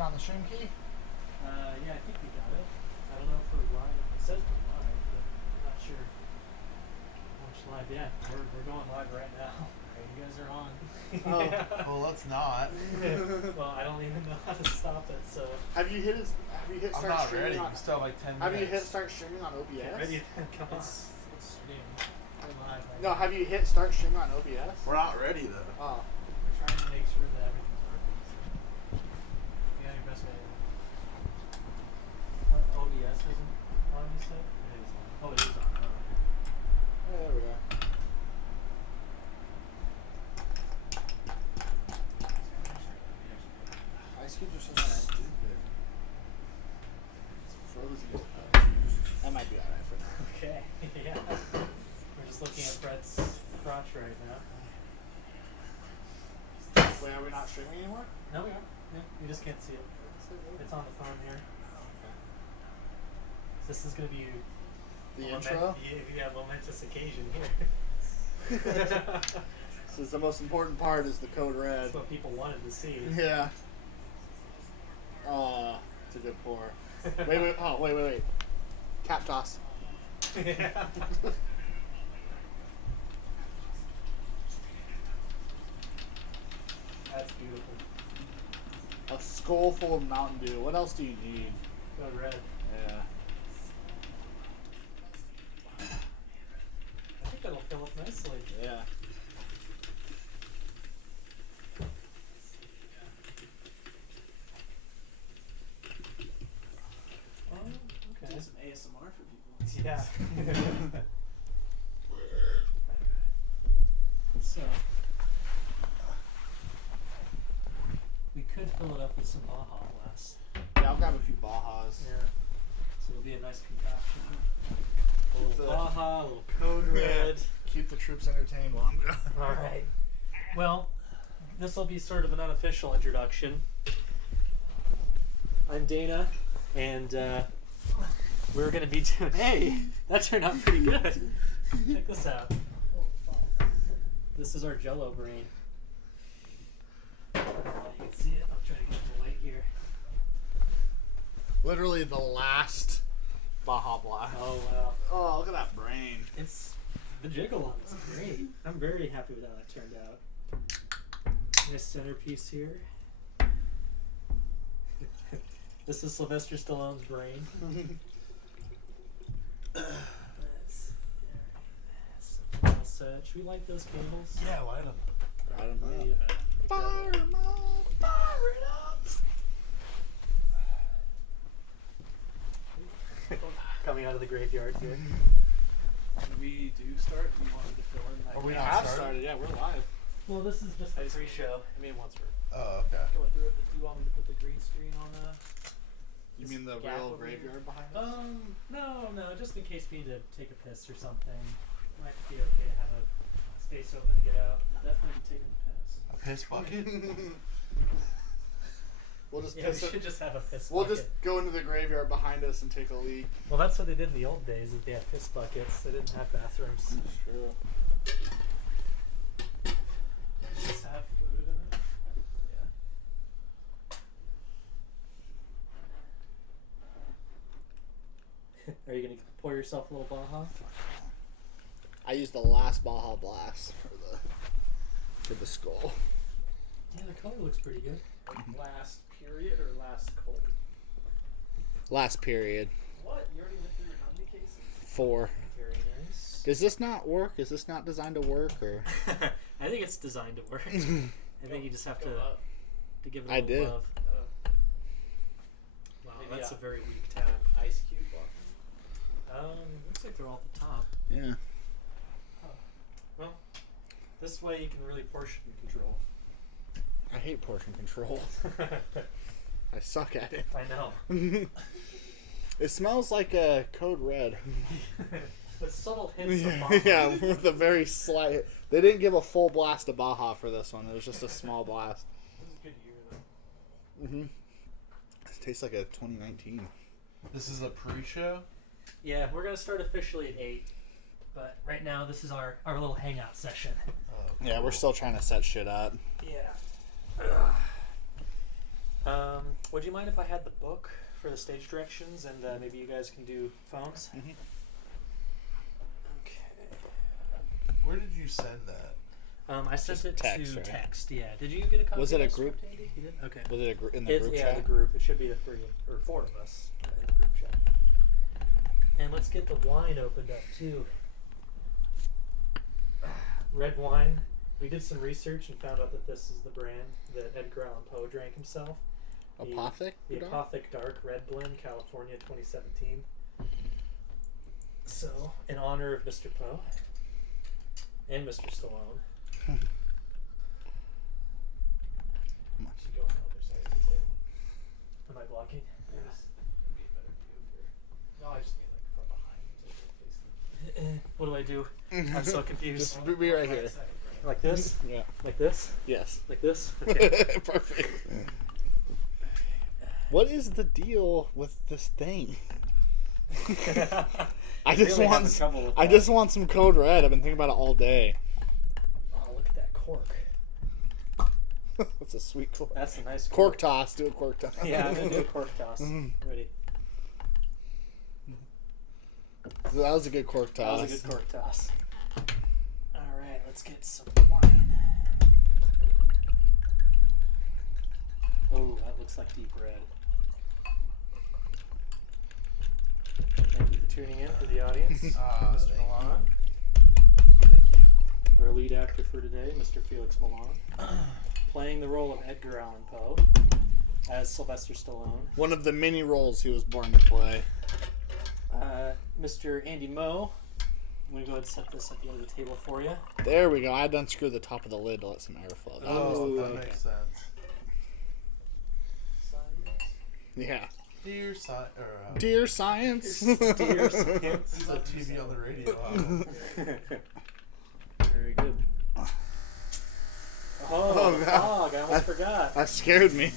found the stream key? Yeah, I think we got it. I don't know if we're live. It says we're live, but I'm not sure. Watch live. Yeah, we're going live right now. You guys are on. Yeah. Well, let's not. Well, I don't even know how to stop it. So. Have you hit I'm start not streaming? ready. On, We still have like 10 minutes. have you hit start streaming on OBS? Get ready then. Come on. It's streaming. We're live right No, now. have you hit start streaming on OBS? We're not ready though. Oh. We're trying to make sure that everything's working. So. You got your best way. OBS isn't on, you said? It is on. Oh, it is on. Oh, okay. Oh, there we go. Ice cubes are so stupid. It's frozen. That might be alright for now. Okay. Yeah. We're just looking at Brett's crotch right now. Wait, are we not streaming anymore? No, we are. Yeah, you just can't see it. It's on the phone here. This is going to be The intro? Yeah, momentous occasion here. This is the most important part is the code red. That's what people wanted to see. Yeah. It's a good pour. Wait. Cap toss. Yeah. That's beautiful. A skull full of Mountain Dew. What else do you need? Code red. Yeah. I think that'll fill up nicely. Yeah. Oh, okay. Did some ASMR for people. Yeah. So we could fill it up with some Baja Blast. Yeah, I'll grab a few Bajas. Yeah. So it'll be a nice concoction. A Keep little the- Baja, a little Code Red. Keep the troops entertained while I'm gone. All right. Well, this will be sort of an unofficial introduction. I'm Dana, and we're going to be doing. Hey, that turned out pretty good. Check this out. This is our Jello brain. You can see it. I'll try to get the light here. Literally the last Baja Blast. Oh wow. Oh, look at that brain. It's the jiggle on. It's great. I'm very happy with how that turned out. Nice centerpiece here. This is Sylvester Stallone's brain. That's all set. Should we light those candles? Yeah, light them. I don't know. Fire them up! Fire it up! Coming out of the graveyard here. When we do start, you want me to fill in that? Are we We not have started? started, yeah, we're live. Well, this is just a pre-show. I mean, once we're Oh, okay. going through it, but do you want me to put the green screen on You mean the gap real over here? graveyard behind us? No, just in case we need to take a piss or something. Might be okay to have a space open to get out. definitely be taking the piss. A piss bucket? We'll just Yeah, we piss it. should just have a piss We'll bucket. just go into the graveyard behind us and take a leak. Well, that's what they did in the old days. Is they had piss buckets. They didn't have bathrooms. True. Just have fluid in it. Yeah. Are you gonna pour yourself a little Baja? I used the last Baja Blast for the skull. Yeah, the color looks pretty good. Last period or last cold? Last period. What? You already went through your how many cases? 4. Very nice. Does this not work? Is this not designed to work or? I think it's designed to work. I think you just have to up. give it a I little did. love. Wow, Maybe that's a- a very weak tap. Ice cube button. Looks like they're all at the top. Yeah. Well, this way you can really portion control. I hate portion control. I suck at it. I know. It smells like a Code Red. With subtle hints of Baja. Yeah, with a very slight. They didn't give a full blast of Baja for this one. It was just a small blast. This is a good year, though. Mm-hmm. It tastes like a 2019. This is a pre-show? Yeah, we're going to start officially at 8. But right now, this is our little hangout session. Oh, Yeah, we're cool. still trying to set shit up. Yeah. Would you mind if I had the book for the stage directions, and maybe you guys can do phones? Mhm. Okay. Where did you send that? I sent Just it text, to right? text. Yeah. Did you get a copy? Was it of a the group? script, Andy? You did. Okay. Was it in the It's, group yeah, chat? the group. It should be the 4 of us in the group chat. And let's get the wine opened up too. Red wine. We did some research and found out that this is the brand that Edgar Allan Poe drank himself. Apothic? The Apothic Dark Red Blend, California, 2017. So, in honor of Mr. Poe and Mr. Stallone. Should go on the other side of the table. Am I blocking? Be a better view here. No, I just mean like from behind to face them. What do I do? I'm so confused. Just be right here. Like this? Yeah. Like this? Yes. Like this? Okay. Perfect. What is the deal with this thing? I just Really want having trouble with I that. just want some Code Red. I've been thinking about it all day. Oh, look at that cork. That's a sweet cork. That's a nice Cork toss. Do a cork toss. Yeah, I'm gonna do a cork toss. Ready? That was a good cork That toss. was a good cork toss. All right, let's get some wine. Oh, that looks like deep red. Thank you for tuning in for the audience, Mr. Thank Milan. Thank you. Our lead actor for today, Mr. Felix Milan, playing the role of Edgar Allan Poe as Sylvester Stallone. One of the many roles he was born to play. Mr. Andy Moe. I'm gonna go ahead and set this at the end of the table for you. There we go. I had to unscrew the top of the lid to let some air flow. Oh, that okay. makes sense. Yeah. Dear science. Dear science. Dear science. It's on TV on the radio. Very good. Oh, God. Fog, I almost forgot. That scared me.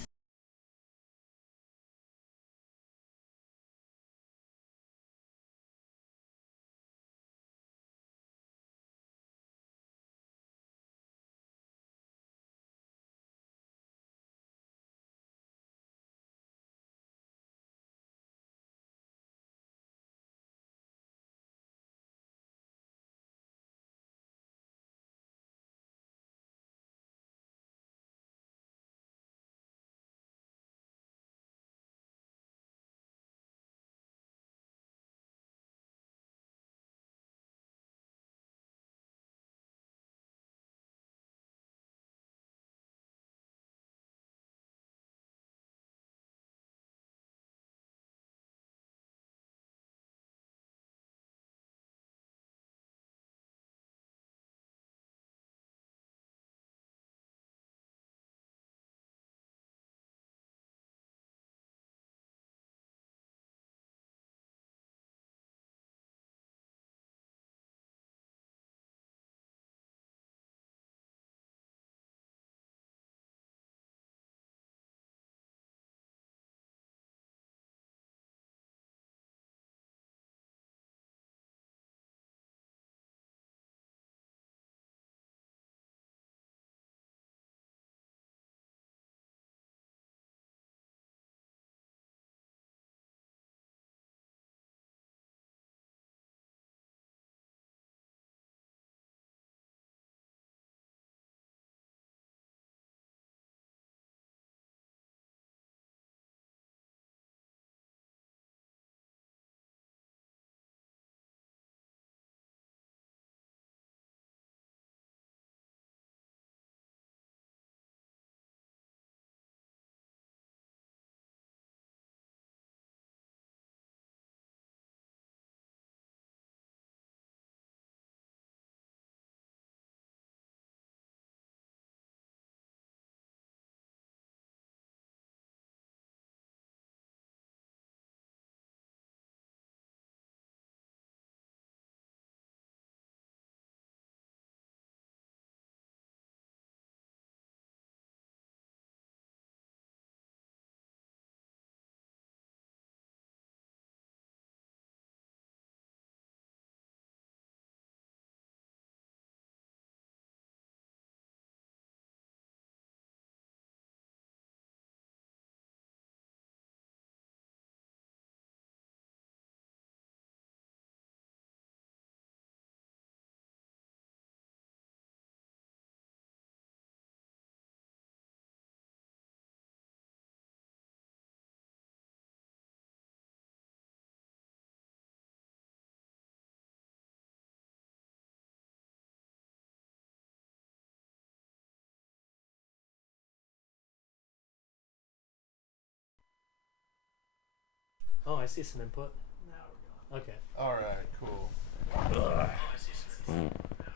Oh, I see some input. Now Okay. All right, cool.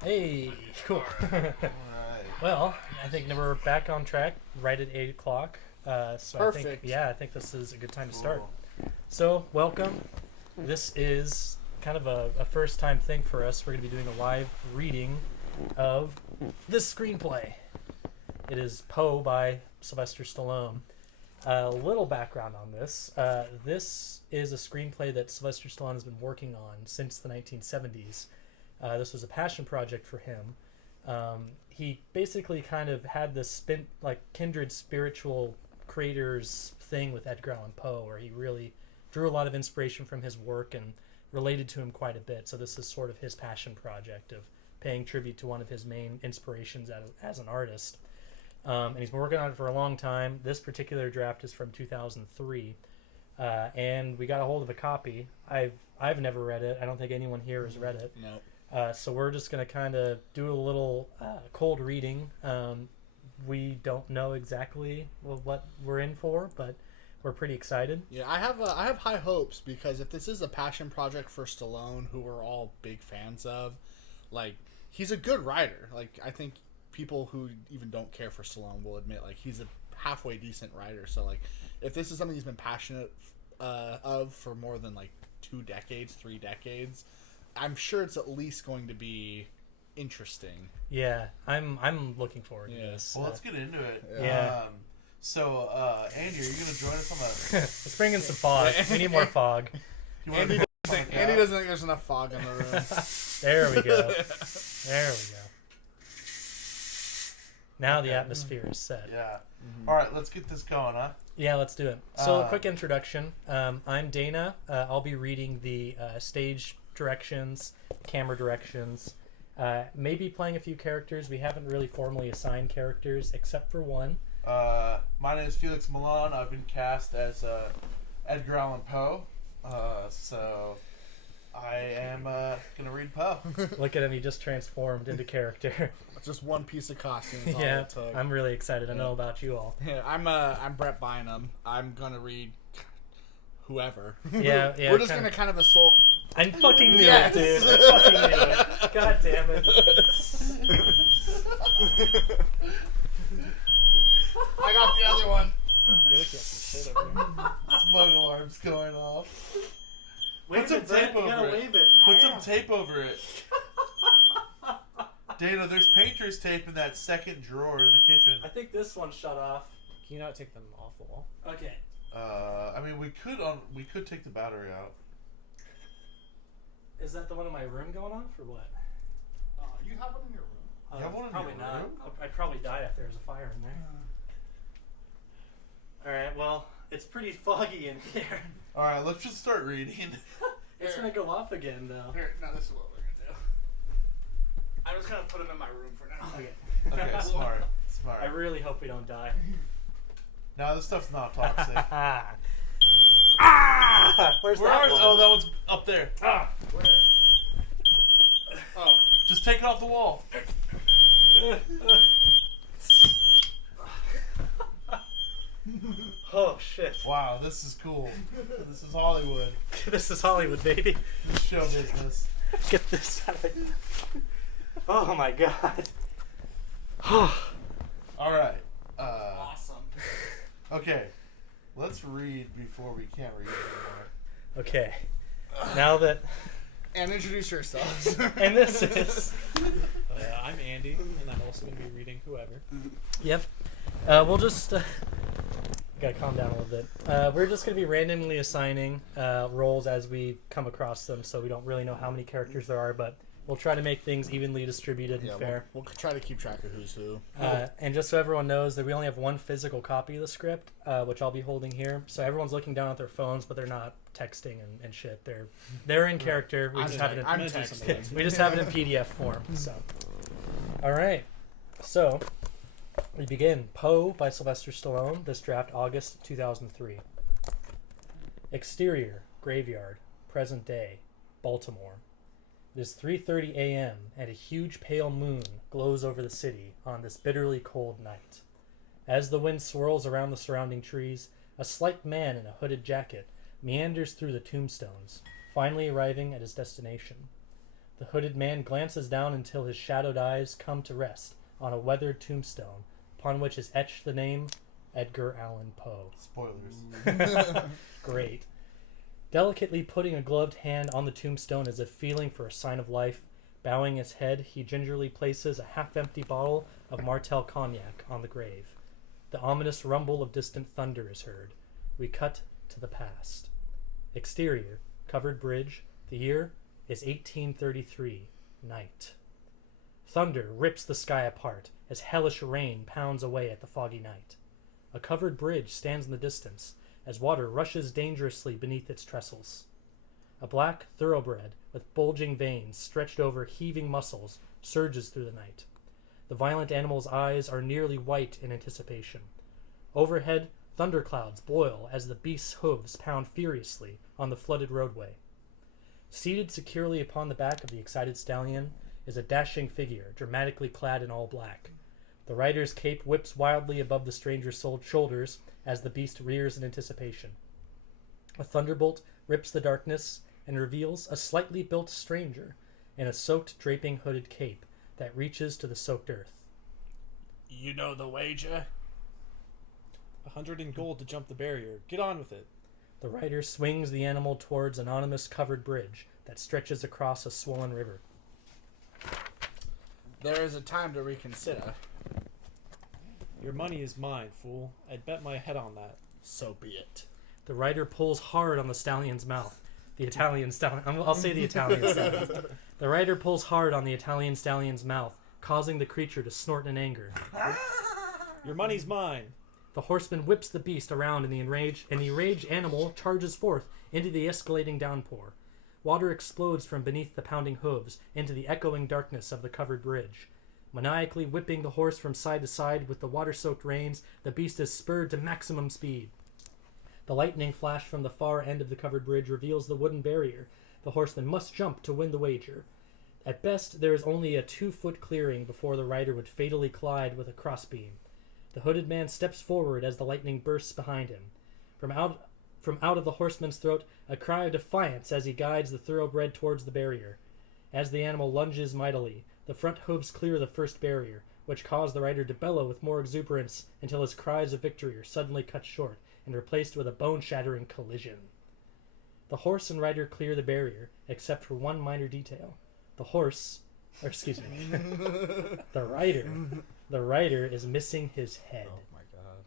Hey, cool. All right. Well, I think we're back on track right at 8 o'clock. So Perfect. I think this is a good time to Cool. start. So, welcome. This is kind of a first time thing for us. We're going to be doing a live reading of this screenplay. It is Poe by Sylvester Stallone. A little background on this. This is a screenplay that Sylvester Stallone has been working on since the 1970s. This was a passion project for him. He basically kind of had this kindred spiritual creators thing with Edgar Allan Poe, where he really drew a lot of inspiration from his work and related to him quite a bit. So this is sort of his passion project of paying tribute to one of his main inspirations as an artist. And he's been working on it for a long time. This particular draft is from 2003, and we got a hold of a copy. I've never read it. I don't think anyone here has read it. No. So we're just going to kind of do a little cold reading. We don't know exactly what we're in for, but we're pretty excited. Yeah, I have high hopes because if this is a passion project for Stallone, who we're all big fans of, like, he's a good writer. Like, I think people who even don't care for Stallone will admit, like, he's a halfway decent writer. So, like, if this is something he's been passionate of for more than, like, 3 decades, I'm sure it's at least going to be interesting. Yeah, I'm looking forward to this. Well, let's get into it. Yeah. So, Andy, are you going to join us on the... Let's bring in some fog. We need more fog. You wanna Andy go doesn't, check Andy out? doesn't think there's enough fog in the room. There we go. There we go. Now the atmosphere is set. Yeah. All right, let's get this going, huh? Yeah, let's do it. So, a quick introduction. I'm Dana. I'll be reading the stage directions, camera directions, maybe playing a few characters. We haven't really formally assigned characters except for one. My name is Felix Milan. I've been cast as Edgar Allan Poe. So I am going to read Poe. Look at him, he just transformed into character. Just one piece of costume. Is all Yeah, it took. I'm really excited. I know about you all. Yeah, I'm Brett Bynum. I'm gonna read whoever. Yeah, We're just gonna kind of assault. I fucking knew Yes. it, dude. I fucking knew it. God damn it. I got the other one. You're looking at some shit over here. Smoke alarm's going off. Wave some it, Brett. tape You over gotta it. wave it. Put some tape over it. Dana, there's painter's tape in that second drawer in the kitchen. I think this one shut off. Can you not take them off the wall? Okay. I mean, we could take the battery out. Is that the one in my room going off or what? You have one in your room. You have one in probably your not. room? I'd probably die if there was a fire in there. Alright, well, it's pretty foggy in here. All right, let's just start reading. It's Here. gonna go off again, though. Here, now this is what we're gonna do. I'm just gonna put them in my room for now. Okay. Okay, smart. I really hope we don't die. No, this stuff's not toxic. Where's Where that are? one? Oh, that one's up there. Ah! Where? Oh. Just take it off the wall. Oh, shit. Wow, this is cool. This is Hollywood. This is Hollywood, baby. This is show business. Get this out of it. Oh, my God. All right. Awesome. Okay. Let's read before we can't read anymore. Okay. Now that... And introduce yourselves. And this is... I'm Andy, and I'm also going to be reading whoever. Yep. We'll just... gotta calm down a little bit. We're just gonna be randomly assigning roles as we come across them, so we don't really know how many characters there are, but we'll try to make things evenly distributed and fair. We'll try to keep track of who's who. And just so everyone knows that we only have one physical copy of the script, which I'll be holding here. So everyone's looking down at their phones, but they're not texting and shit. They're in character. We just have it in I'm texting. we just have it in PDF form. So, all right. So we begin. Poe by Sylvester Stallone. This draft, August 2003. Exterior, graveyard, present day, Baltimore. It is 3:30 a.m. and a huge pale moon glows over the city on this bitterly cold night. As the wind swirls around the surrounding trees, a slight man in a hooded jacket meanders through the tombstones, finally arriving at his destination. The hooded man glances down until his shadowed eyes come to rest on a weathered tombstone, upon which is etched the name Edgar Allan Poe. Spoilers. Great. Delicately putting a gloved hand on the tombstone as if feeling for a sign of life, bowing his head, he gingerly places a half-empty bottle of Martel cognac on the grave. The ominous rumble of distant thunder is heard. We cut to the past. Exterior, covered bridge. The year is 1833. Night. Thunder rips the sky apart as hellish rain pounds away at the foggy night. A covered bridge stands in the distance as water rushes dangerously beneath its trestles. A black thoroughbred with bulging veins stretched over heaving muscles surges through the night. The violent animal's eyes are nearly white in anticipation. Overhead, thunderclouds boil as the beast's hooves pound furiously on the flooded roadway. Seated securely upon the back of the excited stallion is a dashing figure, dramatically clad in all black. The rider's cape whips wildly above the stranger's shoulders as the beast rears in anticipation. A thunderbolt rips the darkness and reveals a slightly built stranger in a soaked, draping hooded cape that reaches to the soaked earth. You know the wager? 100 in gold to jump the barrier. Get on with it. The rider swings the animal towards an anonymous covered bridge that stretches across a swollen river. There is a time to reconsider. Your money is mine, fool. I'd bet my head on that. So be it. The rider pulls hard on the stallion's mouth. The Italian stallion. I'll say the Italian stallion. The rider pulls hard on the Italian stallion's mouth, causing the creature to snort in anger. Your money's mine. The horseman whips the beast around, and the enraged animal charges forth into the escalating downpour. Water explodes from beneath the pounding hooves into the echoing darkness of the covered bridge. Maniacally whipping the horse from side to side with the water-soaked reins, the beast is spurred to maximum speed. The lightning flash from the far end of the covered bridge reveals the wooden barrier. The horseman must jump to win the wager. At best, there is only a 2-foot clearing before the rider would fatally collide with a crossbeam. The hooded man steps forward as the lightning bursts behind him. From out of the horseman's throat, a cry of defiance as he guides the thoroughbred towards the barrier. As the animal lunges mightily, the front hooves clear the first barrier, which cause the rider to bellow with more exuberance until his cries of victory are suddenly cut short and replaced with a bone-shattering collision. The horse and rider clear the barrier, except for one minor detail. The rider is missing his head. Oh my god.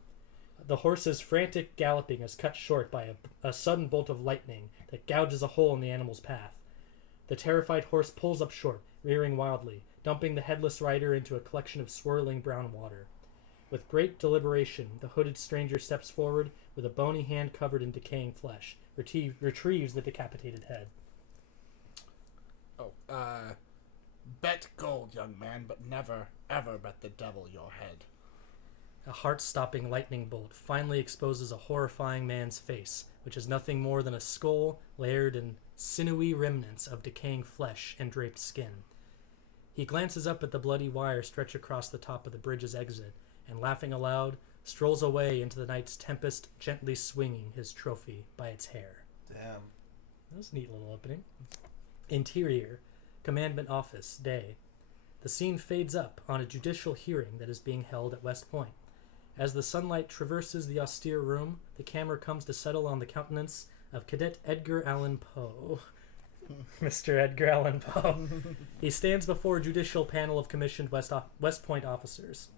The horse's frantic galloping is cut short by a sudden bolt of lightning that gouges a hole in the animal's path. The terrified horse pulls up short, rearing wildly, dumping the headless rider into a collection of swirling brown water. With great deliberation, the hooded stranger steps forward with a bony hand covered in decaying flesh, retrieves the decapitated head. Bet gold, young man, but never, ever bet the devil your head. A heart-stopping lightning bolt finally exposes a horrifying man's face, which is nothing more than a skull layered in sinewy remnants of decaying flesh and draped skin. He glances up at the bloody wire stretched across the top of the bridge's exit, and laughing aloud, strolls away into the night's tempest, gently swinging his trophy by its hair. Damn. That was a neat little opening. Interior, Commandment Office, day. The scene fades up on a judicial hearing that is being held at West Point. As the sunlight traverses the austere room, the camera comes to settle on the countenance of Cadet Edgar Allan Poe. Mr. Edgar Allan Poe. He stands before a judicial panel of commissioned West Point officers.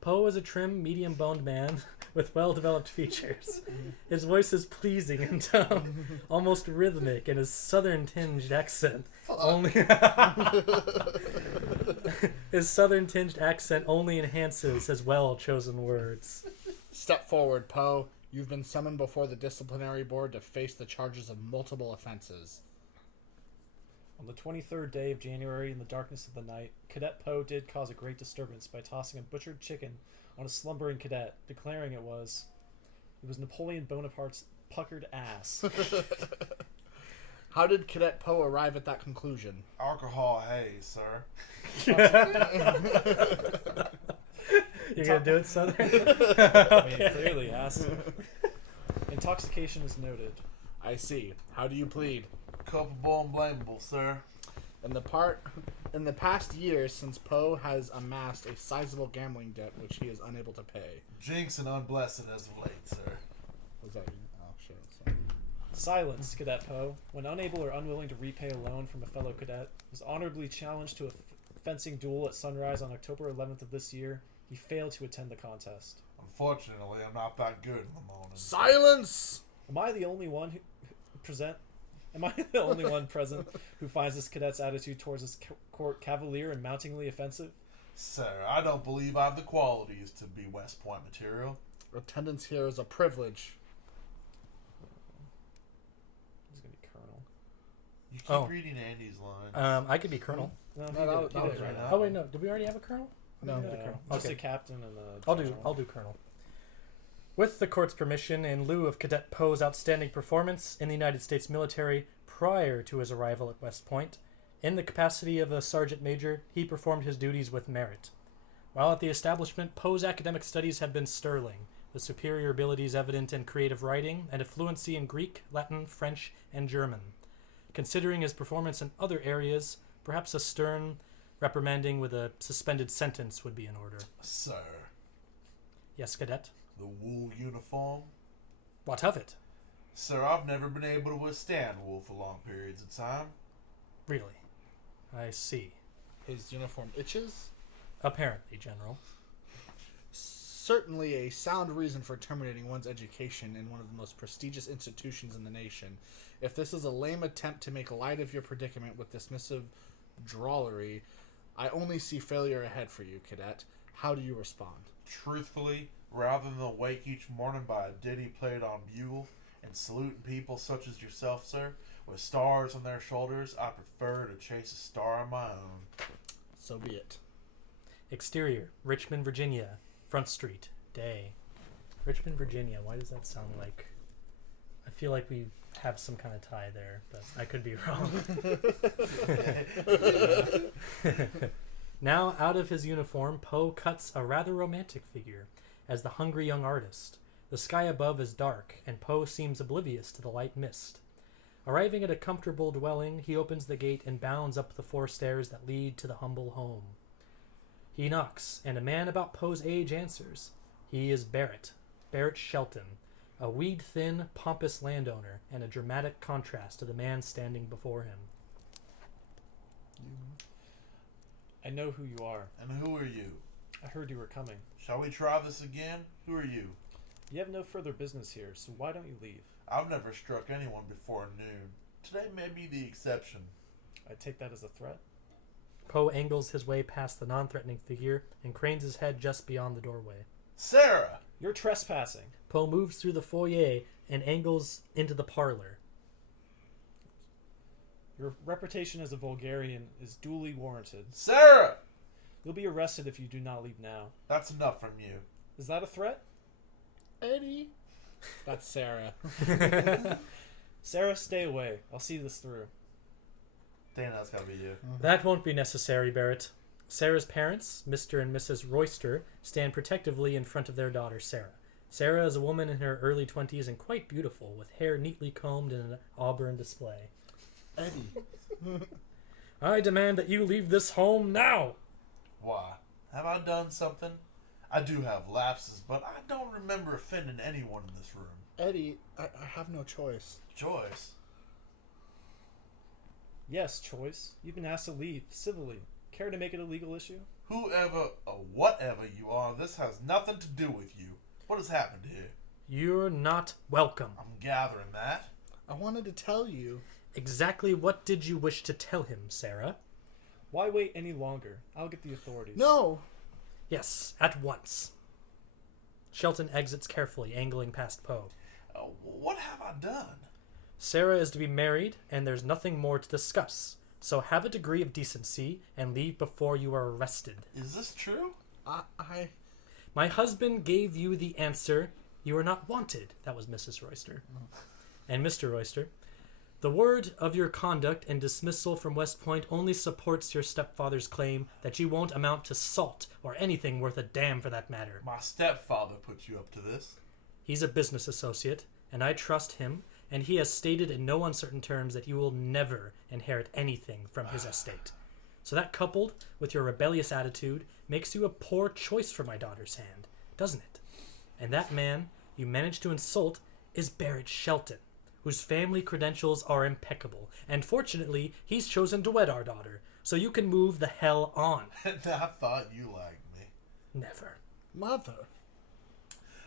Poe is a trim, medium-boned man with well-developed features. His voice is pleasing in tone, almost rhythmic, and his southern-tinged accent his southern-tinged accent only enhances his well-chosen words. Step forward, Poe. You've been summoned before the disciplinary board to face the charges of multiple offenses. On the 23rd day of January, in the darkness of the night, Cadet Poe did cause a great disturbance by tossing a butchered chicken on a slumbering cadet, declaring it was Napoleon Bonaparte's puckered ass. How did Cadet Poe arrive at that conclusion? Alcohol haze, sir. You're gonna do it, Southern? I mean, clearly, ass. Intoxication is noted. I I see. How do you plead? Culpable and blamable, sir. In the past year, since Poe has amassed a sizable gambling debt which he is unable to pay. Jinx and unblessed as of late, sir. Was that you? Oh shit. Sorry. Silence, Cadet Poe. When unable or unwilling to repay a loan from a fellow cadet, was honorably challenged to a fencing duel at Sunrise on October 11th of this year. He failed to attend the contest. Unfortunately, I'm not that good in the morning. Silence! Am I the only one Am I the only one present who finds this cadet's attitude towards his court cavalier and mountingly offensive? Sir, I don't believe I have the qualities to be West Point material. Attendance here is a privilege. He's gonna be Colonel. You keep Oh. reading Andy's lines. I could be colonel. No, he No, that did was right right now. now. Oh wait, no. Did we already have a colonel? No. Yeah, just Okay. a captain and a. I'll general. do colonel. With the court's permission, in lieu of Cadet Poe's outstanding performance in the United States military prior to his arrival at West Point, in the capacity of a sergeant major, he performed his duties with merit. While at the establishment, Poe's academic studies have been sterling, with superior abilities evident in creative writing and a fluency in Greek, Latin, French, and German. Considering his performance in other areas, perhaps a stern reprimanding with a suspended sentence would be in order. Sir, Yes, Cadet? the wool uniform? What of it? Sir, I've never been able to withstand wool for long periods of time. Really? I see. His uniform itches? Apparently, General. Certainly a sound reason for terminating one's education in one of the most prestigious institutions in the nation. If this is a lame attempt to make light of your predicament with dismissive drollery, I only see failure ahead for you, Cadet. How do you respond? Truthfully, rather than wake each morning by a ditty played on bugle and saluting people such as yourself, sir, with stars on their shoulders, I prefer to chase a star on my own. So be it. Exterior, Richmond, Virginia. Front Street, day. Richmond, Virginia. Why does that sound like... I feel like we have some kind of tie there, but I could be wrong. Now, out of his uniform, Poe cuts a rather romantic figure as the hungry young artist. The sky above is dark, and Poe seems oblivious to the light mist. Arriving at a comfortable dwelling, he opens the gate and bounds up the 4 stairs that lead to the humble home. He knocks, and a man about Poe's age answers. He is Barrett Shelton, a weed-thin, pompous landowner, and a dramatic contrast to the man standing before him. I know who you are. And who are you? I heard you were coming. Shall we try this again? Who are you? You have no further business here, so why don't you leave? I've never struck anyone before noon. Today may be the exception. I take that as a threat. Poe angles his way past the non-threatening figure and cranes his head just beyond the doorway. Sarah! You're trespassing. Poe moves through the foyer and angles into the parlor. Your reputation as a vulgarian is duly warranted. Sarah! You'll be arrested if you do not leave now. That's enough from you. Is that a threat? Eddie. That's Sarah. Sarah, stay away. I'll see this through. Dana, that's gotta be you. That won't be necessary, Barrett. Sarah's parents, Mr. and Mrs. Royster, stand protectively in front of their daughter, Sarah. Sarah is a woman in her early 20s and quite beautiful, with hair neatly combed in an auburn display. Eddie. I demand that you leave this home now! Why? Have I done something? I do have lapses, but I don't remember offending anyone in this room. Eddie, I have no choice. Joyce? Yes, Choice. You've been asked to leave, civilly. Care to make it a legal issue? Whoever or whatever you are, this has nothing to do with you. What has happened here? You're not welcome. I'm gathering that. I wanted to tell you. Exactly what did you wish to tell him, Sarah? Why wait any longer? I'll get the authorities. No! Yes, at once. Shelton exits carefully, angling past Poe. What have I done? Sarah is to be married, and there's nothing more to discuss. So have a degree of decency and leave before you are arrested. Is this true? I... My husband gave you the answer. You are not wanted. That was Mrs. Royster. And Mr. Royster. The word of your conduct and dismissal from West Point only supports your stepfather's claim that you won't amount to salt or anything worth a damn for that matter. My stepfather put you up to this. He's a business associate, and I trust him, and he has stated in no uncertain terms that you will never inherit anything from his estate. So that, coupled with your rebellious attitude, makes you a poor choice for my daughter's hand, doesn't it? And that man you managed to insult is Barrett Shelton, whose family credentials are impeccable, and fortunately, he's chosen to wed our daughter, so you can move the hell on. And I thought you liked me. Never. Mother.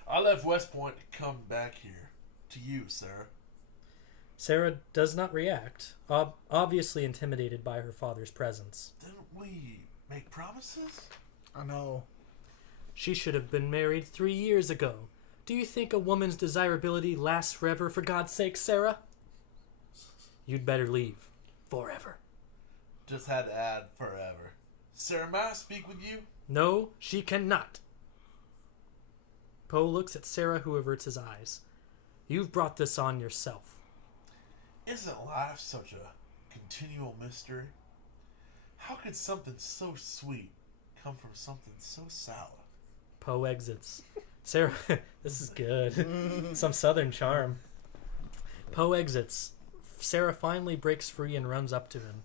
I left West Point to come back here. To you, Sarah. Sarah does not react, obviously intimidated by her father's presence. Didn't we make promises? I know. She should have been married 3 years ago. Do you think a woman's desirability lasts forever, for God's sake, Sarah? You'd better leave. Forever. Just had to add forever. Sarah, may I speak with you? No, she cannot. Poe looks at Sarah, who averts his eyes. You've brought this on yourself. Isn't life such a continual mystery? How could something so sweet come from something so sour? Poe exits. Sarah, this is good. Some southern charm. Poe exits. Sarah finally breaks free and runs up to him.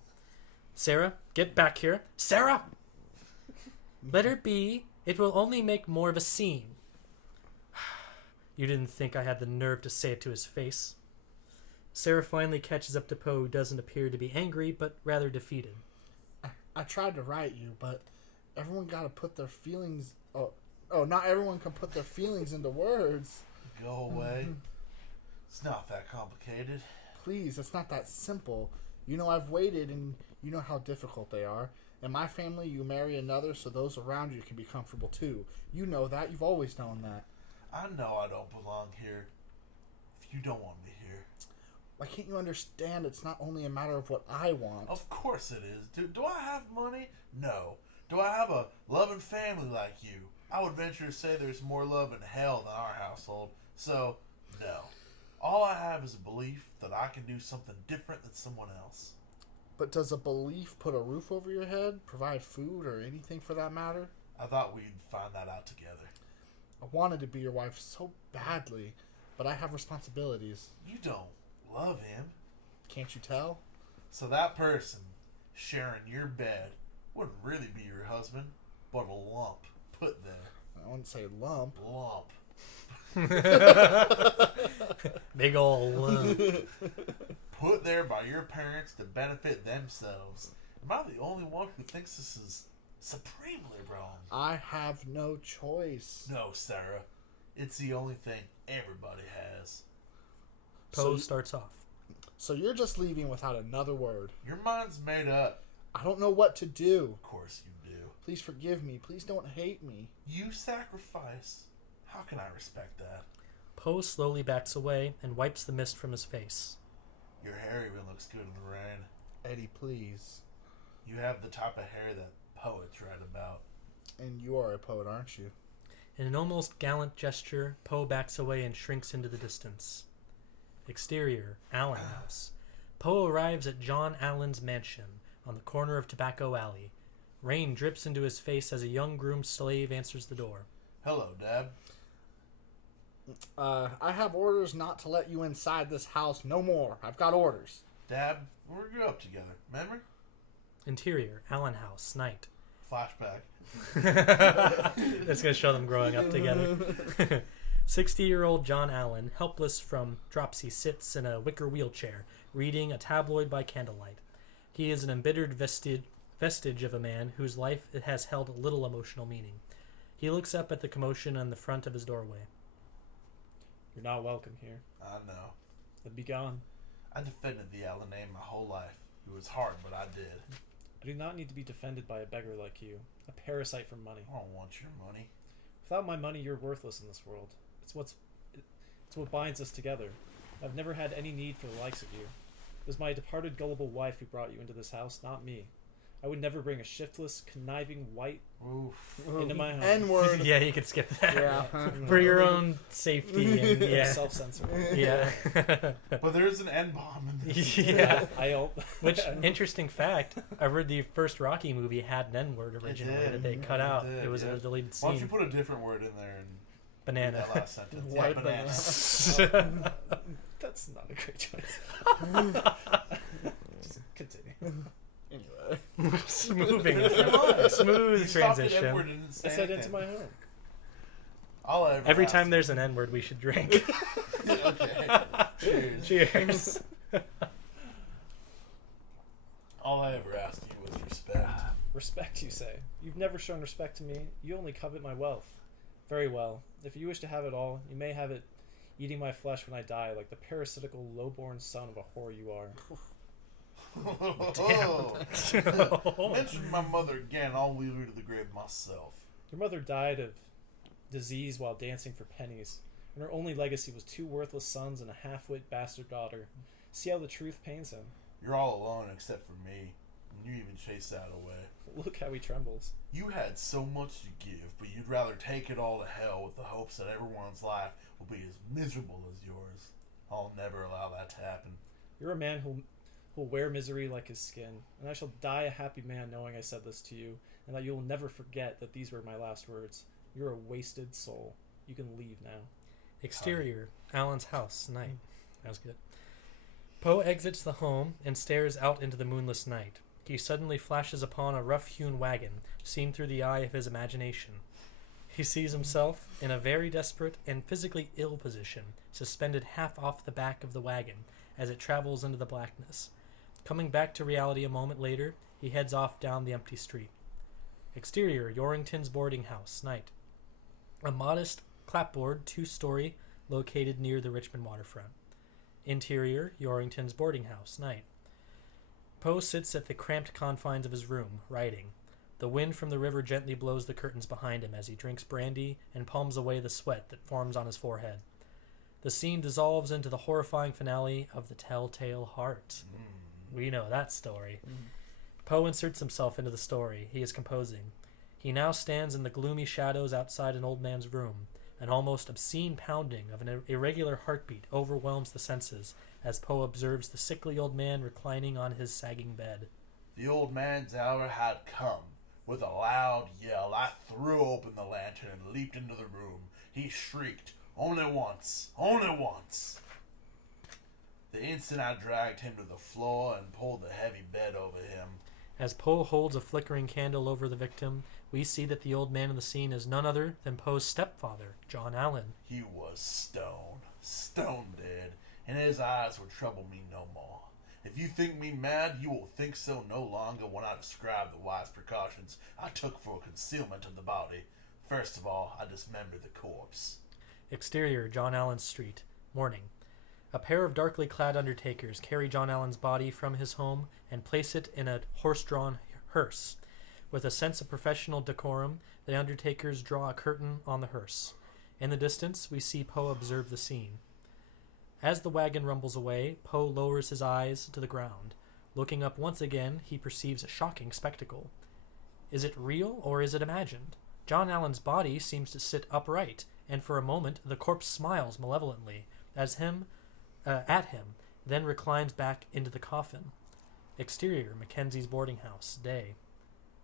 Sarah, get back here. Sarah! Let her be. It will only make more of a scene. You didn't think I had the nerve to say it to his face. Sarah finally catches up to Poe, who doesn't appear to be angry, but rather defeated. I tried to write you, but everyone got to put their feelings... Oh, not everyone can put their feelings into words. Go away. It's not that complicated. Please, it's not that simple. You know I've waited, and you know how difficult they are. In my family, you marry another so those around you can be comfortable too. You know that. You've always known that. I know I don't belong here. If you don't want me here. Why can't you understand it's not only a matter of what I want? Of course it is. Do I have money? No. Do I have a loving family like you? I would venture to say there's more love in hell than our household. So, no. All I have is a belief that I can do something different than someone else. But does a belief put a roof over your head, provide food, or anything for that matter? I thought we'd find that out together. I wanted to be your wife so badly, but I have responsibilities. You don't love him. Can't you tell? So that person sharing your bed wouldn't really be your husband, but a lump put there. I wouldn't say lump. Lump. Big ol' lump. Put there by your parents to benefit themselves. Am I the only one who thinks this is supremely wrong? I have no choice. No, Sarah. It's the only thing everybody has. Poe starts off. So you're just leaving without another word. Your mind's made up. I don't know what to do. Of course you do. Please forgive me. Please don't hate me. You sacrifice. How can I respect that? Poe slowly backs away and wipes the mist from his face. Your hair even looks good in the rain. Eddie, please. You have the type of hair that poets write about. And you are a poet, aren't you? In an almost gallant gesture, Poe backs away and shrinks into the distance. Exterior, Allen House. Poe arrives at John Allen's mansion on the corner of Tobacco Alley. Rain drips into his face as a young groom slave answers the door. Hello, Dad. I have orders not to let you inside this house no more. I've got orders. Dad, we grew up together. Remember? Interior, Allen House, night. Flashback. That's going to show them growing up together. 60-year-old John Allen, helpless from dropsy, sits in a wicker wheelchair, reading a tabloid by candlelight. He is an embittered vestige of a man whose life has held little emotional meaning. He looks up at the commotion on the front of his doorway. You're not welcome here. I know. Then be gone. I defended the Allen name my whole life. It was hard, but I did. I do not need to be defended by a beggar like you, a parasite for money. I don't want your money. Without my money, you're worthless in this world. It's what binds us together. I've never had any need for the likes of you. It was my departed gullible wife who brought you into this house, not me. I would never bring a shiftless, conniving white Oof. into my home. N-word. Yeah, you could skip that. Yeah. For your own safety. And, yeah. Self-censor. Yeah. But there's an N-bomb in this. Yeah. I hope. Which, interesting fact, I read the first Rocky movie had an N-word originally did. that they cut It out. did, It was yeah. a deleted Why don't you scene. put a different word in there and read Banana. that last sentence? White banana. That's not a great choice. Just continue. Anyway. Smooth transition. I said into my home. All I ever Every asked time you- there's an N-word, we should drink. Okay. Cheers. Cheers. All I ever asked you was respect. Respect, you say. You've never shown respect to me. You only covet my wealth. Very well. If you wish to have it all, you may have it eating my flesh when I die, like the parasitical, low-born son of a whore you are. Mention my mother again, I'll wheel her to the grave myself. Your mother died of disease while dancing for pennies, and her only legacy was 2 worthless sons and a half-wit bastard daughter. See how the truth pains him. You're all alone except for me, and you even chased that away. Look how he trembles. You had so much to give, but you'd rather take it all to hell with the hopes that everyone's life will be as miserable as yours. I'll never allow that to happen. You're a man who'll wear misery like his skin, and I shall die a happy man knowing I said this to you, and that you will never forget that these were my last words. You're a wasted soul. You can leave now. Exterior, Alan's house, night. That was good. Poe exits the home and stares out into the moonless night. He suddenly flashes upon a rough-hewn wagon, seen through the eye of his imagination. He sees himself in a very desperate and physically ill position, suspended half off the back of the wagon as it travels into the blackness. Coming back to reality a moment later, he heads off down the empty street. Exterior, Yorrington's boarding house, night. A modest clapboard 2-story located near the Richmond waterfront. Interior, Yorrington's boarding house, night. Poe sits at the cramped confines of his room, writing. The wind from the river gently blows the curtains behind him as he drinks brandy and palms away the sweat that forms on his forehead. The scene dissolves into the horrifying finale of The Telltale Heart. We know that story. Poe inserts himself into the story he is composing. He now stands in the gloomy shadows outside an old man's room. An almost obscene pounding of an irregular heartbeat overwhelms the senses as Poe observes the sickly old man reclining on his sagging bed. The old man's hour had come. With a loud yell, I threw open the lantern and leaped into the room. He shrieked, "Only once! Only once!" The instant I dragged him to the floor and pulled the heavy bed over him. As Poe holds a flickering candle over the victim, we see that the old man in the scene is none other than Poe's stepfather, John Allan. He was stone dead, and his eyes would trouble me no more. If you think me mad, you will think so no longer when I describe the wise precautions I took for concealment of the body. First of all, I dismembered the corpse. Exterior, John Allen's street, morning. A pair of darkly clad undertakers carry John Allen's body from his home and place it in a horse-drawn hearse. With a sense of professional decorum, the undertakers draw a curtain on the hearse. In the distance, we see Poe observe the scene. As the wagon rumbles away, Poe lowers his eyes to the ground. Looking up once again, he perceives a shocking spectacle. Is it real or is it imagined? John Allen's body seems to sit upright, and for a moment the corpse smiles malevolently at him, then reclines back into the coffin. Exterior, Mackenzie's boarding house, day.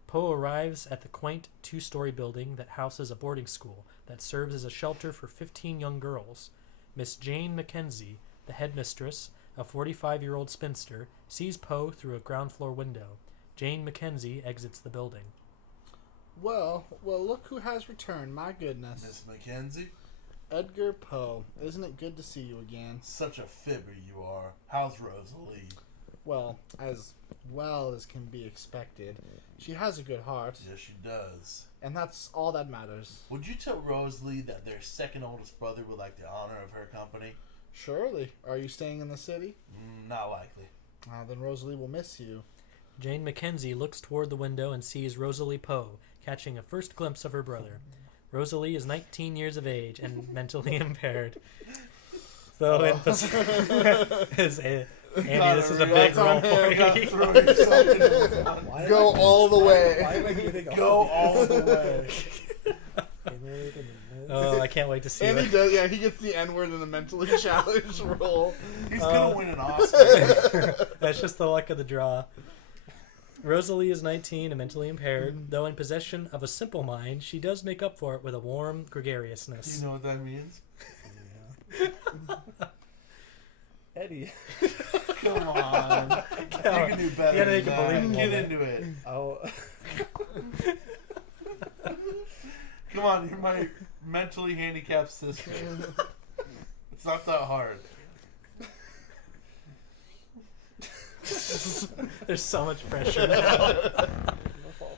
Poe arrives at the quaint 2-story building that houses a boarding school that serves as a shelter for 15 young girls. Miss Jane Mackenzie, the headmistress, a 45-year-old spinster, sees Poe through a ground-floor window. Jane Mackenzie exits the building. Well, look who has returned, my goodness. Miss Mackenzie, Edgar Poe. Isn't it good to see you again? such a fibber you are. How's Rosalie? Well as can be expected. She has a good heart, Yes, she does. and that's all that matters. Would you tell Rosalie that their second oldest brother would like the honor of her company? Surely. Are you staying in the city? Not likely. Then Rosalie will miss you. Jane Mackenzie looks toward the window and sees Rosalie Poe, catching a first glimpse of her brother. Rosalie is 19 years of age and mentally impaired. Though Andy, this is a big That's role on for him. you. Throw yourself into the ground. Why Go am I- all the way. Why am I getting Go all the way. Oh, I can't wait to see And he it. does, yeah, he gets the N-word in the mentally challenged role. He's gonna win an Oscar. That's just the luck of the draw. Rosalie is 19 and mentally impaired. Though in possession of a simple mind, she does make up for it with a warm Do gregariousness. you know what that means? Eddie. Come on. You can do better You gotta make than it that. believable, Get man. into it. Oh, Come on, you're my mentally handicapped sister. It's not that hard. There's so much pressure now.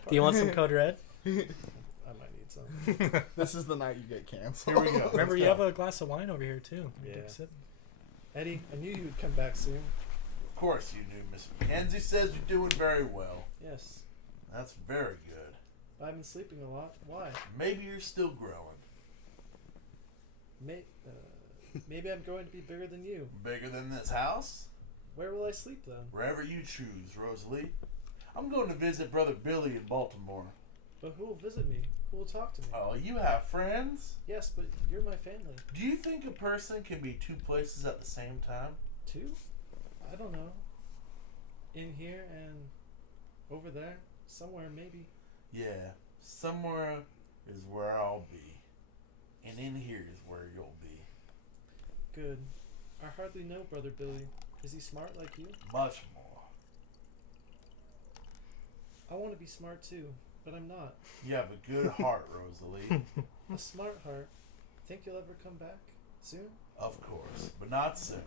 Do you want some Code Red? I might need some. This is the night you get canceled. Here we go. Remember, Let's you go. have a glass of wine over here too. Yeah. Take a sip. Eddie, I knew you would come back soon. Of course you do, Miss Mackenzie says you're doing very well. Yes. That's very good. I've been sleeping a lot. Why? Maybe you're still growing. Maybe I'm going to be bigger than you. Bigger than this house? Where will I sleep then? Wherever you choose, Rosalie. I'm going to visit Brother Billy in Baltimore. But who will visit me? Who will talk to me? Oh, you have friends? Yes, but you're my family. Do you think a person can be two places at the same time? Two? I don't know. In here and over there. Somewhere, maybe. Yeah, somewhere is where I'll be. And in here is where you'll be. Good. I hardly know Brother Billy. Is he smart like you? Much more. I want to be smart too, but I'm not. You have a good heart, Rosalie. A smart heart. Think you'll ever come back? Soon? Of course, but not soon.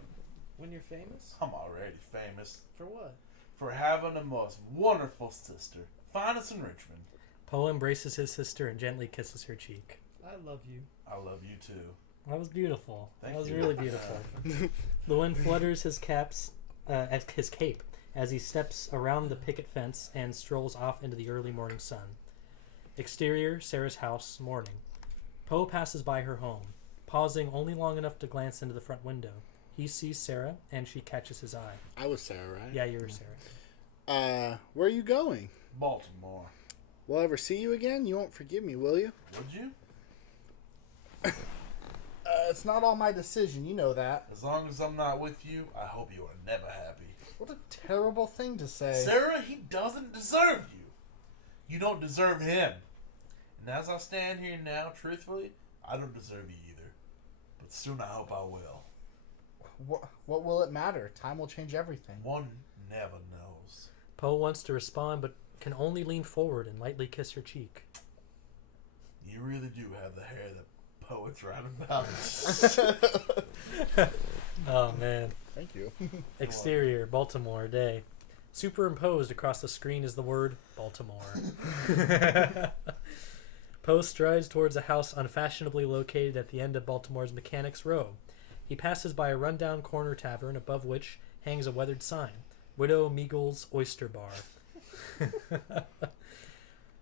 When you're famous? I'm already famous For what? for having the most wonderful sister. Finest in Richmond. Poe embraces his sister and gently kisses her cheek. I love you. I love you too. That was beautiful. Thank that was you. really beautiful. The wind flutters his his cape as he steps around the picket fence and strolls off into the early morning sun. Exterior, Sarah's house, morning. Poe passes by her home, pausing only long enough to glance into the front window. He sees Sarah, and she catches his eye. I was Sarah, right? Yeah, you were Sarah. Where are you going? Baltimore. Will I ever see you again? You won't forgive me, will you? Would you? It's not all my decision, you know that. As long as I'm not with you, I hope you are never happy. What a terrible thing to say. Sarah, he doesn't deserve you. You don't deserve him. And as I stand here now, truthfully, I don't deserve you either. But soon I hope I will. What will it matter? Time will change everything. One never knows. Poe wants to respond, but can only lean forward and lightly kiss her cheek. You really do have the hair that poets write about. Oh, man. Thank you. Exterior, Baltimore, day. Superimposed across the screen is the word Baltimore. Poe strides towards a house unfashionably located at the end of Baltimore's Mechanics Row. He passes by a rundown corner tavern above which hangs a weathered sign, Widow Meagle's Oyster Bar.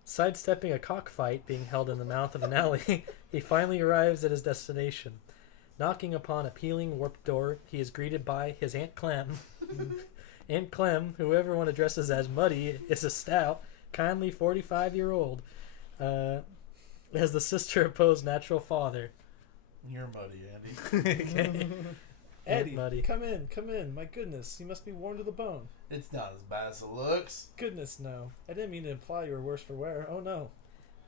Sidestepping a cockfight being held in the mouth of an alley, he finally arrives at his destination. Knocking upon a peeling warped door, he is greeted by his Aunt Clem. Aunt Clem, who everyone addresses as Muddy, is a stout, kindly 45-year-old, as the sister of Poe's natural father. You're muddy, Andy. Okay. Eddie, Muddy. come in. My goodness, you must be worn to the bone. It's not as bad as it looks. Goodness, no. I didn't mean to imply you were worse for wear. Oh, no.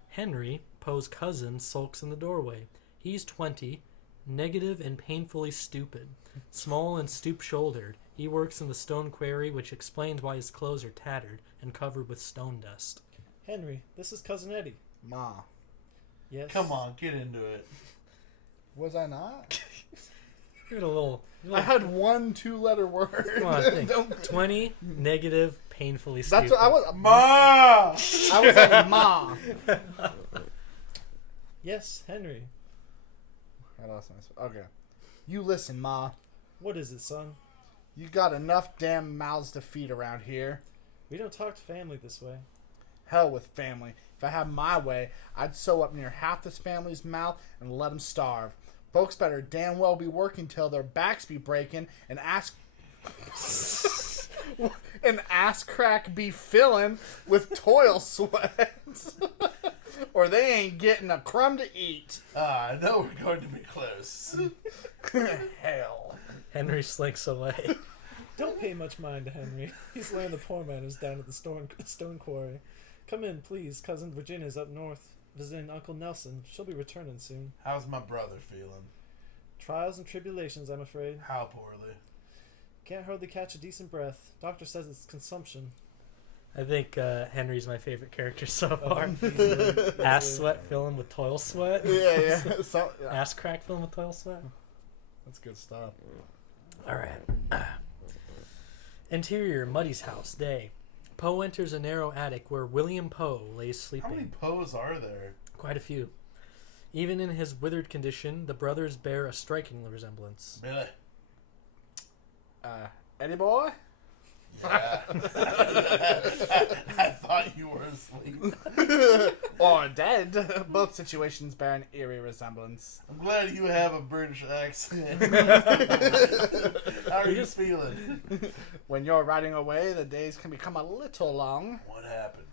Henry, Poe's cousin, sulks in the doorway. He's 20, negative and painfully stupid, small and stoop-shouldered. He works in the stone quarry, which explains why his clothes are tattered and covered with stone dust. Henry, this is Cousin Eddie. Ma. Yes. Come on, get into it. Was I not? Give it a little. I had one 2-letter word. Come on, think. 20, negative, painfully stupid. That's what I was. Ma! I was like, Ma. Yes, Henry. I lost my. Okay. You listen, Ma. What is it, son? You got enough damn mouths to feed around here. We don't talk to family this way. Hell with family. If I had my way, I'd sew up near half this family's mouth and let them starve. Folks better damn well be working till their backs be breaking and ass crack be filling with toil sweat. Or they ain't getting a crumb to eat. I know we're going to be close. Hell. Henry slinks away. Don't pay much mind to Henry. He's laying the poor manners down at the stone quarry. Come in, please. Cousin Virginia's up north visiting Uncle Nelson. She'll be returning soon. How's my brother feeling? Trials and tribulations, I'm afraid. How poorly? Can't hardly catch a decent breath. Doctor says it's consumption. I think Henry's my favorite character so far. Easily. Ass sweat filling with toil sweat. Yeah. Ass crack filling with toil sweat. That's good stuff. All right. Interior, Muddy's house, day. Poe enters a narrow attic where William Poe lays sleeping. How many Poes are there? Quite a few. Even in his withered condition, the brothers bear a striking resemblance. Billy. Eddie boy? Yeah. I thought you were asleep. Or dead. Both situations bear an eerie resemblance. I'm glad you have a British accent. How are you feeling? When you're riding away, the days can become a little long. What happened?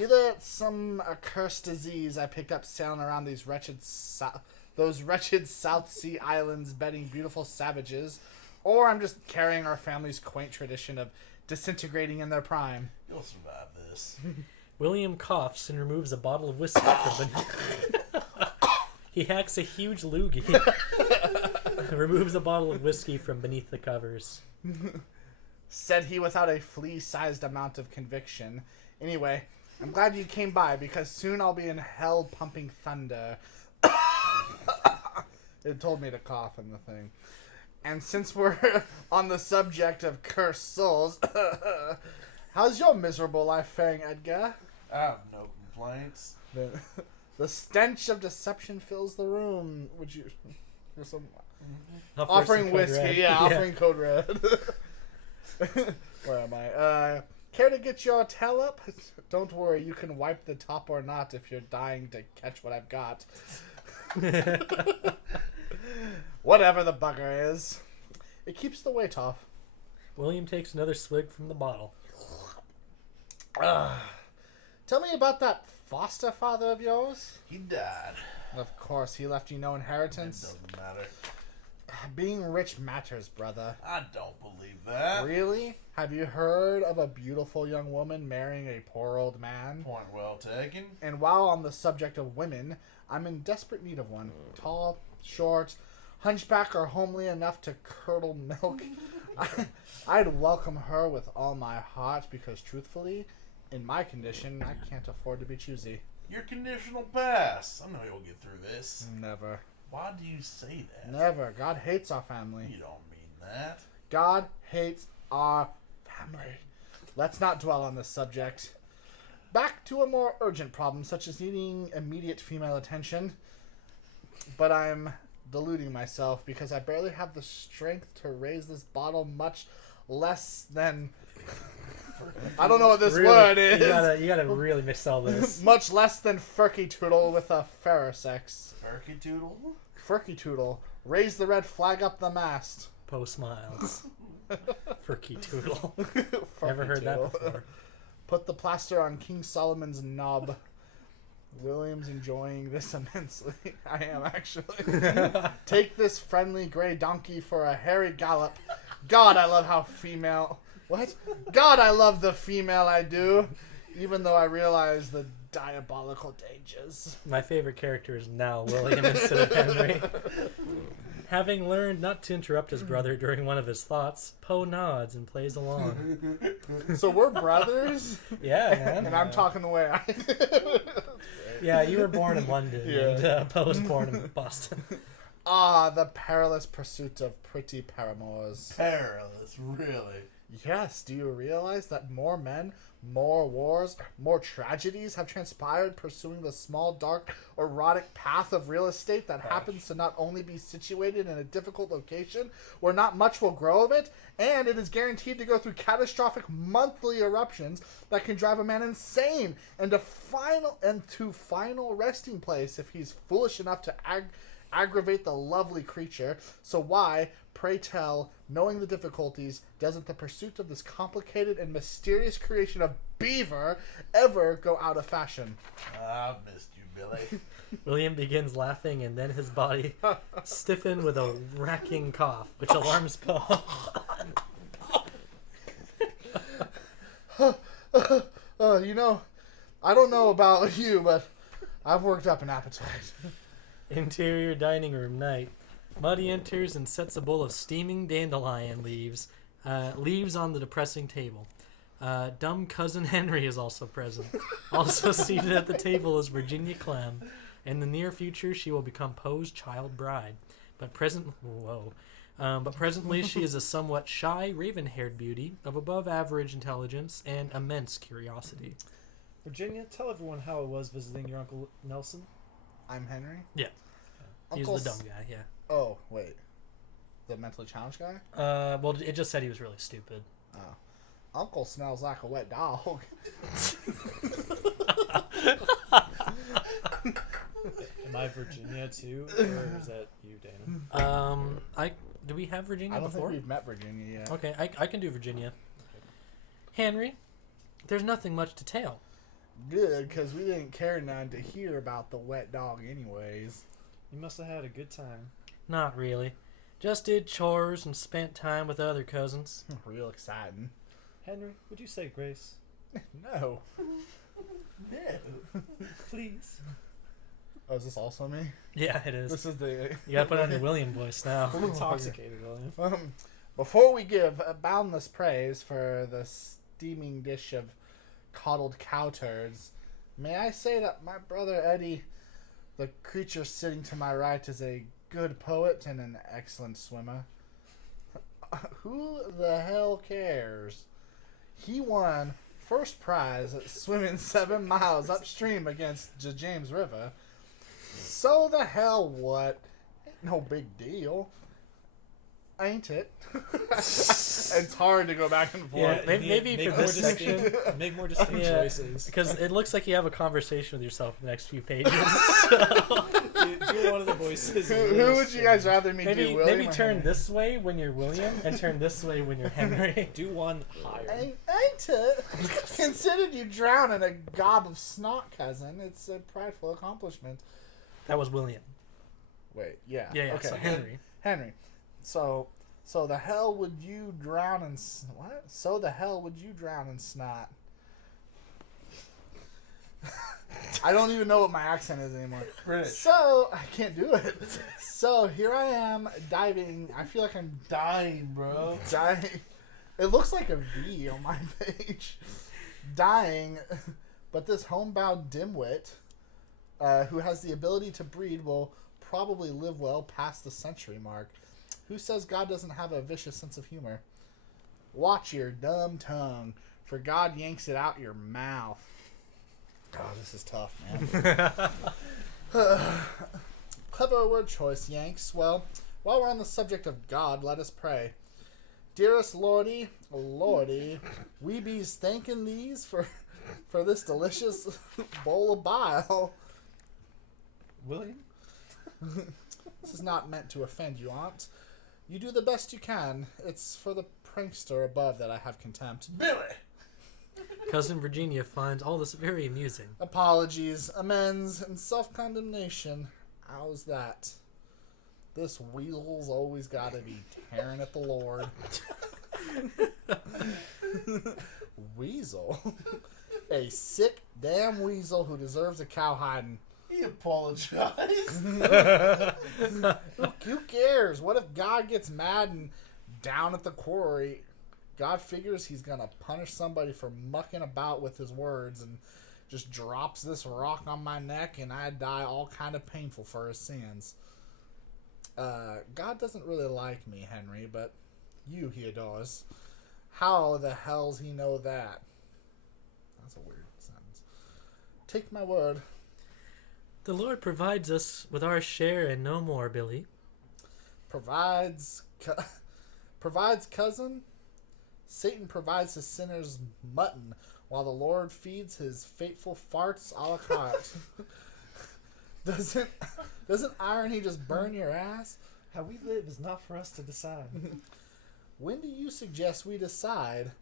Either it's some accursed disease I picked up sailing around these those wretched South Sea islands bedding beautiful savages, or I'm just carrying our family's quaint tradition of disintegrating in their prime. You'll survive this. William coughs and removes a bottle of whiskey from beneath. He hacks a huge loogie. Removes a bottle of whiskey from beneath the covers. Said he without a flea-sized amount of conviction. Anyway, I'm glad you came by because soon I'll be in hell pumping thunder. It told me to cough in the thing. And since we're on the subject of cursed souls, how's your miserable life faring, Edgar? I have no complaints. The stench of deception fills the room. Would you... There's some... Offer Offering some Code whiskey, Red. yeah, offering Code Red. Where am I? Care to get your tail up? Don't worry, you can wipe the top or not if you're dying to catch what I've got. Whatever the bugger is. It keeps the weight off. William takes another swig from the bottle. Tell me about that foster father of yours. He died. Of course, he left you no It inheritance. doesn't matter. Being rich matters, brother. I don't believe that. Really? Have you heard of a beautiful young woman marrying a poor old man? Point well taken. And while on the subject of women, I'm in desperate need of one. Tall, short, hunchback, or homely enough to curdle milk. I'd welcome her with all my heart because, truthfully, in my condition, I can't afford to be choosy. Your conditional pass. I know you'll get through this. Never. Why do you say that? Never. God hates our family. You don't mean that. God hates our family. Let's not dwell on this subject. Back to a more urgent problem, such as needing immediate female attention. But I'm deluding myself because I barely have the strength to raise this bottle, much less than... I don't know what this word is. You gotta really missell this. Much less than Furky Toodle with a fairer sex. Turkey Toodle? Furky Toodle, raise the red flag up the mast. Poe smiles. Furky Toodle. Furky Never heard Toodle. that before. Put the plaster on King Solomon's knob. William's enjoying this immensely. I am, actually. Take this friendly gray donkey for a hairy gallop. God, I love how female... What? God, I love the female I do. Even though I realize the diabolical dangers. My favorite character is now William instead of Henry. Having learned not to interrupt his brother during one of his thoughts, Poe nods and plays along. So we're brothers? Yeah, man. And I'm talking the way I... Yeah, you were born in London, Yeah. and Poe was born in Boston. Ah, the perilous pursuit of pretty paramours. Perilous, really. Yes, do you realize that more men, more wars, more tragedies have transpired pursuing the small, dark, erotic path of real estate that happens to not only be situated in a difficult location where not much will grow of it, and it is guaranteed to go through catastrophic monthly eruptions that can drive a man insane and to final resting place if he's foolish enough to aggravate the lovely creature. So why, pray tell, knowing the difficulties, doesn't the pursuit of this complicated and mysterious creation of beaver ever go out of fashion? I've missed you, Billy. William begins laughing, and then his body stiffened with a racking cough, which alarms Poe. You know, I don't know about you, but I've worked up an appetite. Interior dining room night. Muddy enters and sets a bowl of steaming dandelion leaves on the depressing table. Dumb cousin Henry is also present. Also seated at the table is Virginia Clem. In the near future, she will become Poe's child bride. But presently, she is a somewhat shy, raven-haired beauty of above-average intelligence and immense curiosity. Virginia, tell everyone how it was visiting your Uncle Nelson. I'm Henry. Yeah. He's Uncle the dumb guy, yeah. Oh, wait. The mentally challenged guy? Well, it just said he was really stupid. Oh. Uncle smells like a wet dog. Am I Virginia too, or is that you, Dana? Do we have Virginia I don't before? think we've met Virginia yet. Okay, I can do Virginia. Henry, there's nothing much to tell. Good, because we didn't care none to hear about the wet dog anyways. You must have had a good time. Not really. Just did chores and spent time with other cousins. Real exciting. Henry, would you say grace? No. No. Please. Oh, is this also me? Yeah, it is. This is the... You gotta put on your William voice now. I'm intoxicated, William. Before we give boundless praise for the steaming dish of coddled cow turds, may I say that my brother Eddie, the creature sitting to my right, is a good poet and an excellent swimmer. Who the hell cares? He won first prize at swimming 7 miles upstream against the James River. So the hell what? Ain't no big deal. Ain't it? It's hard to go back and forth. Yeah, maybe for this section. Make more distinct choices. Because it looks like you have a conversation with yourself in the next few pages. Do one of the voices. Who would you guys rather me do? William Maybe or turn Henry? this way when you're William, and turn this way when you're Henry. Do one higher. Ain't it? Considered you drown in a gob of snot, cousin. It's a prideful accomplishment. That was William. Wait, yeah. Yeah, Okay. so Henry. Henry. So the hell would you drown in what? So the hell would you drown in snot? I don't even know what my accent is anymore. British. So I can't do it. So here I am diving. I feel like I'm Dying, bro. dying. It looks like a V on my page. Dying, but this homebound dimwit, who has the ability to breed, will probably live well past the century mark. Who says God doesn't have a vicious sense of humor? Watch your dumb tongue, for God yanks it out your mouth. Oh, this is tough, man. Clever word choice, Yanks. Well, while we're on the subject of God, let us pray. Dearest Lordy, we bees thanking these for this delicious bowl of bile. William? This is not meant to offend you, Aunt. You do the best you can. It's for the prankster above that I have contempt. Billy! Cousin Virginia finds all this very amusing. Apologies, amends, and self-condemnation. How's that? This weasel's always got to be tearing at the Lord. Weasel? A sick, damn weasel who deserves a cowhiding. He apologized. Who cares? What if God gets mad and down at the quarry, God figures he's going to punish somebody for mucking about with his words and just drops this rock on my neck and I die all kind of painful for his sins. God doesn't really like me, Henry, but you he adores. How the hell's he know that? That's a weird sentence. Take my word. The Lord provides us with our share and no more, Billy. Provides cousin. Satan provides his sinners mutton, while the Lord feeds his faithful farts a la carte. Doesn't irony just burn your ass? How we live is not for us to decide. When do you suggest we decide?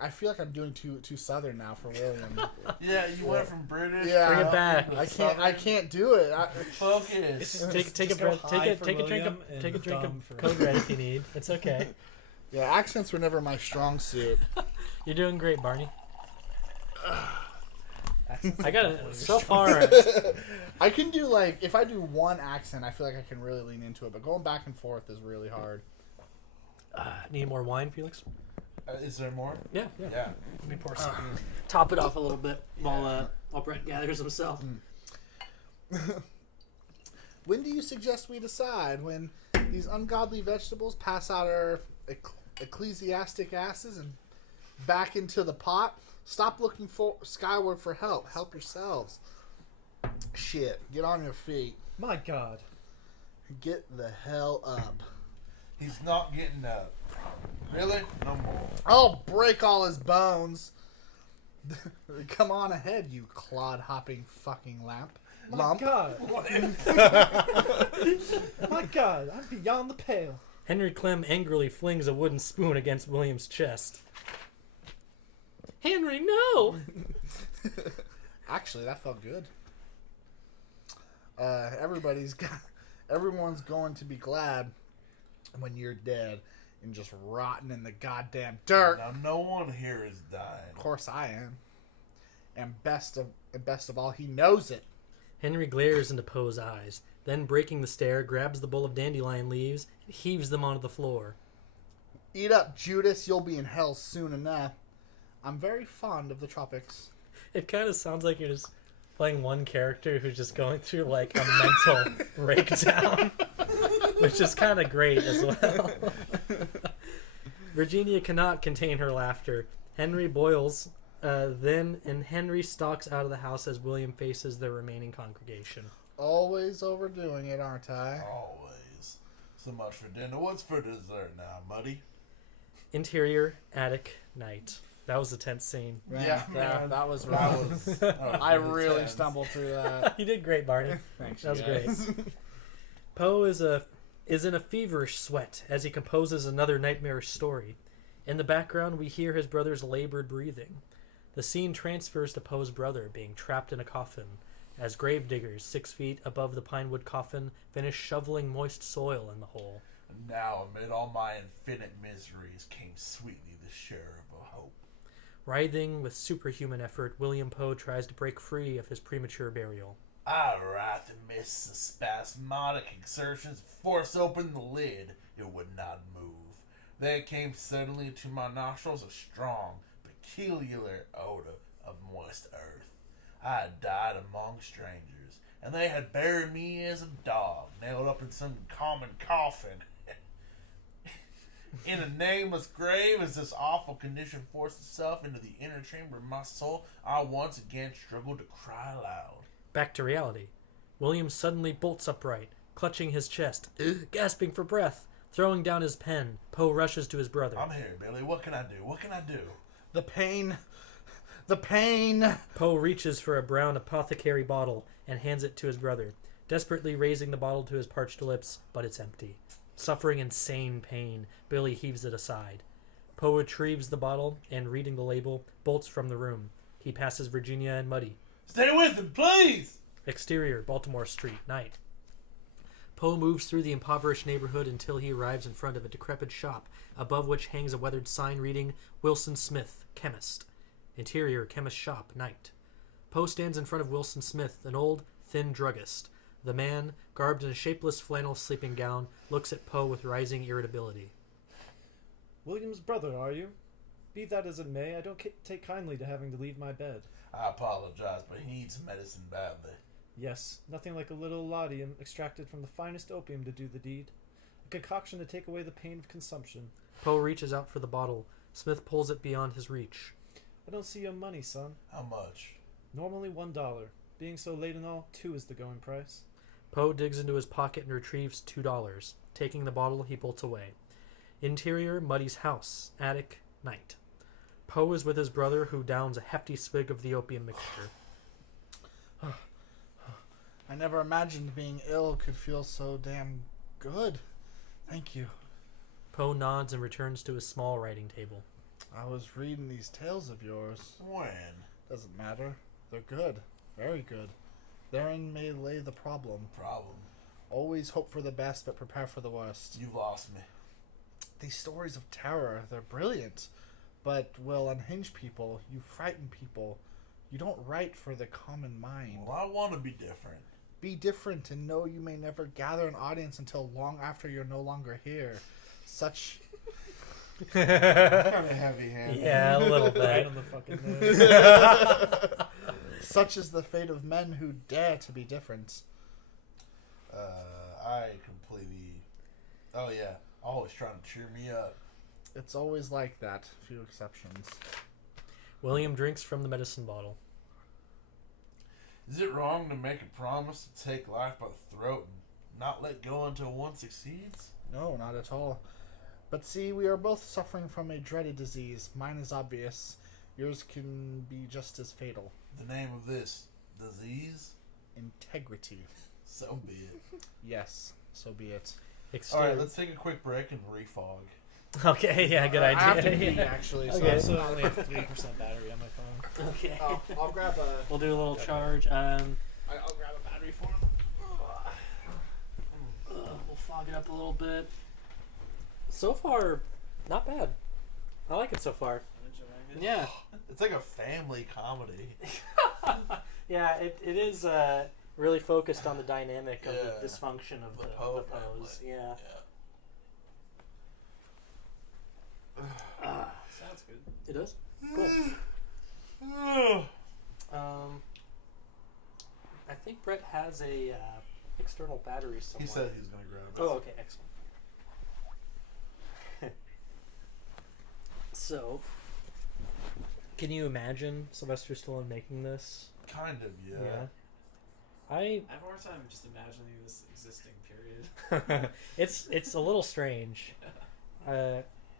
I feel like I'm doing too southern now for William. Yeah, you went from British. Yeah. Bring it back. I can't do it. Focus. Take a breath. Take a drink of Code Red if you need. It's okay. Yeah, accents were never my strong suit. You're doing great, Barney. Accents I are got definitely it your so strong- far. I can do like if I do one accent, I feel like I can really lean into it. But going back and forth is really hard. Need more wine, Felix? Is there more? Yeah. Yeah. Let me pour some. Top it off a little bit while Brett gathers himself. When do you suggest we decide? When these ungodly vegetables pass out our ecclesiastic asses and back into the pot? Stop looking for skyward for help. Help yourselves. Shit. Get on your feet. My God. Get the hell up. He's not getting up. Really? No more. I'll break all his bones. Come on ahead, you clod-hopping fucking lump. My God. My God. I'm beyond the pale. Henry Clem angrily flings a wooden spoon against William's chest. Henry, no! Actually, that felt good. Everyone's going to be glad when you're dead and just rotting in the goddamn dirt. Now, no one here is dying. Of course I am. And best of all, he knows it. Henry glares into Poe's eyes, then breaking the stare, grabs the bowl of dandelion leaves and heaves them onto the floor. Eat up, Judas. You'll be in hell soon enough. I'm very fond of the tropics. It kind of sounds like you're just playing one character who's just going through like a mental breakdown, which is kind of great as well. Virginia cannot contain her laughter. Henry boils, and Henry stalks out of the house as William faces the remaining congregation. Always overdoing it, aren't I? Always. So much for dinner. What's for dessert now, Muddy? Interior, attic, night. That was a tense scene. Yeah, that, that was That rough. was, I really tense. stumbled through that. You did great, Barney. Thanks, That was you guys. great. Poe is in a feverish sweat as he composes another nightmarish story. In the background, we hear his brother's labored breathing. The scene transfers to Poe's brother being trapped in a coffin, as gravediggers 6 feet above the pinewood coffin finish shoveling moist soil in the hole. And now, amid all my infinite miseries, came sweetly the share of a hope. Writhing with superhuman effort, William Poe tries to break free of his premature burial. I writhed amidst the spasmodic exertions to force open the lid. It would not move. There came suddenly to my nostrils a strong, peculiar odor of moist earth. I had died among strangers, and they had buried me as a dog, nailed up in some common coffin. In a nameless grave, as this awful condition forced itself into the inner chamber of my soul, I once again struggled to cry aloud. Back to reality. William suddenly bolts upright, clutching his chest, gasping for breath. Throwing down his pen, Poe rushes to his brother. I'm here, Billy. What can I do? What can I do? The pain. The pain. Poe reaches for a brown apothecary bottle and hands it to his brother, desperately raising the bottle to his parched lips, but it's empty. Suffering insane pain, Billy heaves it aside. Poe retrieves the bottle and, reading the label, bolts from the room. He passes Virginia and Muddy. Stay with him, please! Exterior, Baltimore Street, night. Poe moves through the impoverished neighborhood until he arrives in front of a decrepit shop, above which hangs a weathered sign reading, Wilson Smith, Chemist. Interior, chemist shop, night. Poe stands in front of Wilson Smith, an old, thin druggist. The man, garbed in a shapeless flannel sleeping gown, looks at Poe with rising irritability. William's brother, are you? Be that as it may, I don't take kindly to having to leave my bed. I apologize, but he needs medicine badly. Yes, nothing like a little laudanum extracted from the finest opium to do the deed. A concoction to take away the pain of consumption. Poe reaches out for the bottle. Smith pulls it beyond his reach. I don't see your money, son. How much? Normally $1. Being so late and all, 2 is the going price. Poe digs into his pocket and retrieves $2. Taking the bottle, he bolts away. Interior, Muddy's house. Attic, night. Poe is with his brother, who downs a hefty swig of the opium mixture. I never imagined being ill could feel so damn good. Thank you. Poe nods and returns to his small writing table. I was reading these tales of yours. When? Doesn't matter. They're good. Very good. Therein may lay the problem. Problem. Always hope for the best, but prepare for the worst. You've lost me. These stories of terror, they're brilliant, but will unhinge people. You frighten people. You don't write for the common mind. Well, I want to be different. Be different and know you may never gather an audience until long after you're no longer here. Such... Kind of heavy-handed. Yeah, a little Right bit. on the fucking nose. Such is the fate of men who dare to be different. I completely... Oh, yeah. Always trying to cheer me up. It's always like that. Few exceptions. William drinks from the medicine bottle. Is it wrong to make a promise to take life by the throat and not let go until one succeeds? No, not at all. But see, we are both suffering from a dreaded disease. Mine is obvious. Yours can be just as fatal. The name of this disease? Integrity. So be it. Yes, so be it. Exterior. Alright, let's take a quick break and refog. Okay, yeah, good I have to idea. pee, actually. So Okay. I it's also not- only have 3% battery on my phone. Okay. I'll grab a. We'll do a little charge. I'll grab a battery for him. We'll fog it up a little bit. So far, not bad. I like it so far. Yeah. It's like a family comedy. Yeah, it is really focused on the dynamic of Yeah. the dysfunction of The the Poe Poes. family. Yeah. Sounds good. It does? Cool. Yeah. I think Brett has a external battery He somewhere. said he was going to grab it. Oh, okay, excellent. So, can you imagine Sylvester Stallone making this? Kind of, yeah. I have a hard time just imagining this existing, period. It's a little strange.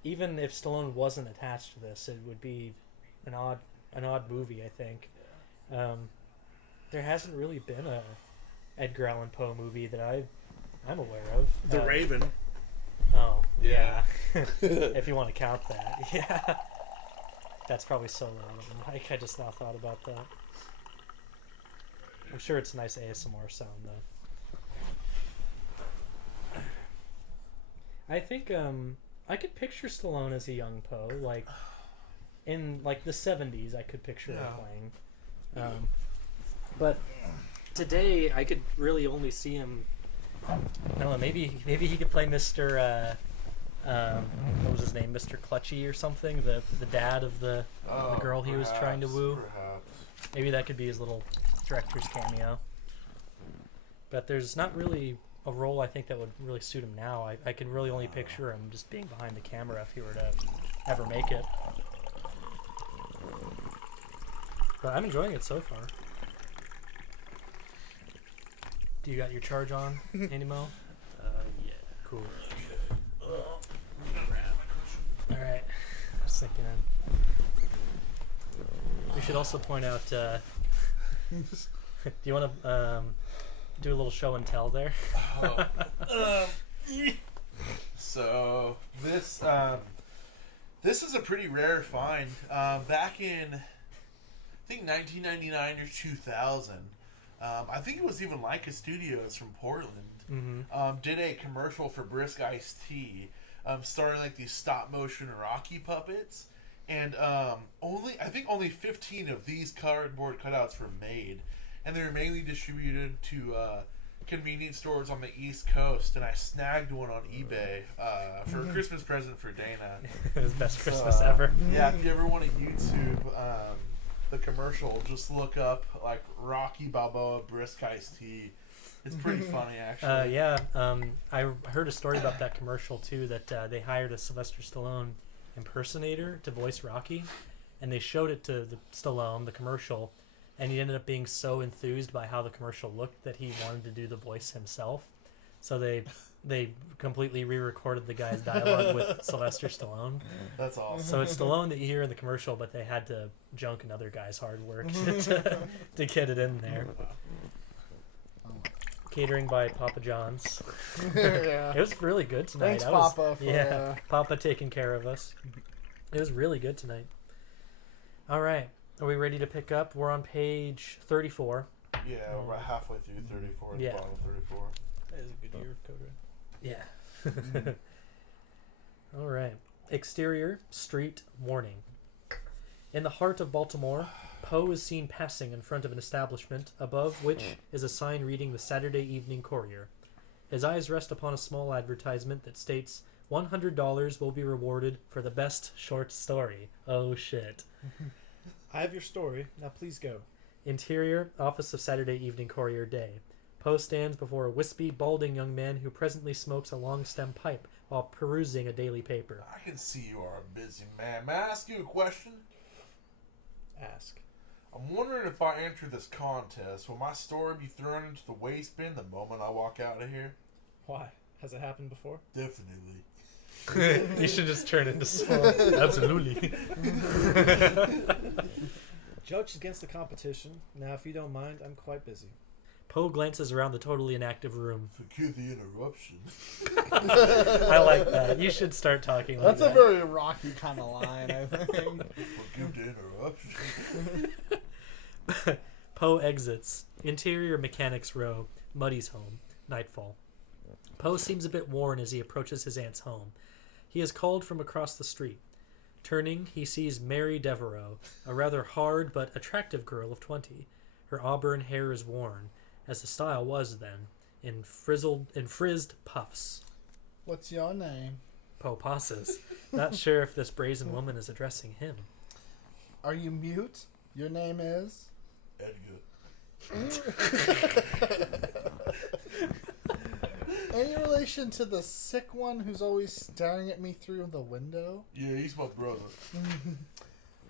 Even if Stallone wasn't attached to this, it would be an odd movie, I think. There hasn't really been a Edgar Allan Poe movie that I'm aware of. The Raven. Oh, Yeah. yeah. If you want to count that, yeah. That's probably so relevant. Like, I just now thought about that. I'm sure it's a nice ASMR sound, though. I think I could picture Stallone as a young Poe, like in like the 70s. I could picture him playing, but today I could really only see him. I don't know. Maybe he could play Mr. What was his name? Mr. Clutchy or something. The dad of the girl he was trying to woo. Perhaps. Maybe that could be his little director's cameo. But there's not really a role I think that would really suit him now. I can really only picture him just being behind the camera if he were to ever make it. But I'm enjoying it so far. Do you got your charge on, Animo? Yeah. Cool. Alright. I was thinking we should also point out, do you want to do a little show and tell there? So this is a pretty rare find. Back in I think 1999 or 2000, I think it was even Leica Studios from Portland. Mm-hmm. Did a commercial for Brisk Iced Tea, starring like these stop motion Rocky puppets, and only 15 of these cardboard cutouts were made, and they were mainly distributed to convenience stores on the East Coast. And I snagged one on eBay for a Christmas present for Dana. His best Christmas ever. Yeah, if you ever want to YouTube the commercial, just look up like Rocky Balboa Brisk Iced Tea. It's pretty funny, actually. I heard a story about that commercial too. That they hired a Sylvester Stallone impersonator to voice Rocky, and they showed it to the Stallone, the commercial, and he ended up being so enthused by how the commercial looked that he wanted to do the voice himself. So they completely re-recorded the guy's dialogue with Sylvester Stallone. That's awesome. So it's Stallone that you hear in the commercial, but they had to junk another guy's hard work to get it in there. Catering by Papa John's. Yeah. It was really good tonight. Thanks, Papa, for, Papa taking care of us. It was really good tonight. All right, are we ready to pick up? We're on page 34. Yeah, we're about halfway through 34. Yeah. Bottom 34. That is a good year of Code Red. Yeah. All right. Exterior, street, morning. In the heart of Baltimore, Poe is seen passing in front of an establishment, above which is a sign reading the Saturday Evening Courier. His eyes rest upon a small advertisement that states, $100 will be rewarded for the best short story. Oh shit. I have your story. Now please go. Interior, office of Saturday Evening Courier Day. Poe stands before a wispy, balding young man who presently smokes a long stem pipe while perusing a daily paper. I can see you are a busy man. May I ask you a question? Ask. I'm wondering if I enter this contest, will my story be thrown into the waste bin the moment I walk out of here? Why? Has it happened before? Definitely. You should just turn into smoke. Absolutely. Judged against the competition. Now, if you don't mind, I'm quite busy. Poe glances around the totally inactive room. Forgive the interruption. I like that. You should start talking like That's that. a very Rocky kind of line, I think. Forgive the interruption. Poe exits. Interior Mechanics Row. Muddy's home. Nightfall. Poe seems a bit worn as he approaches his aunt's home. He is called from across the street. Turning, he sees Mary Devereaux, a rather hard but attractive girl of 20. Her auburn hair is worn, as the style was then, in frizzed puffs. What's your name? Poe pauses, not sure if this brazen woman is addressing him. Are you mute? Your name is? Edgar. Any relation to the sick one who's always staring at me through the window? Yeah, he's my brother.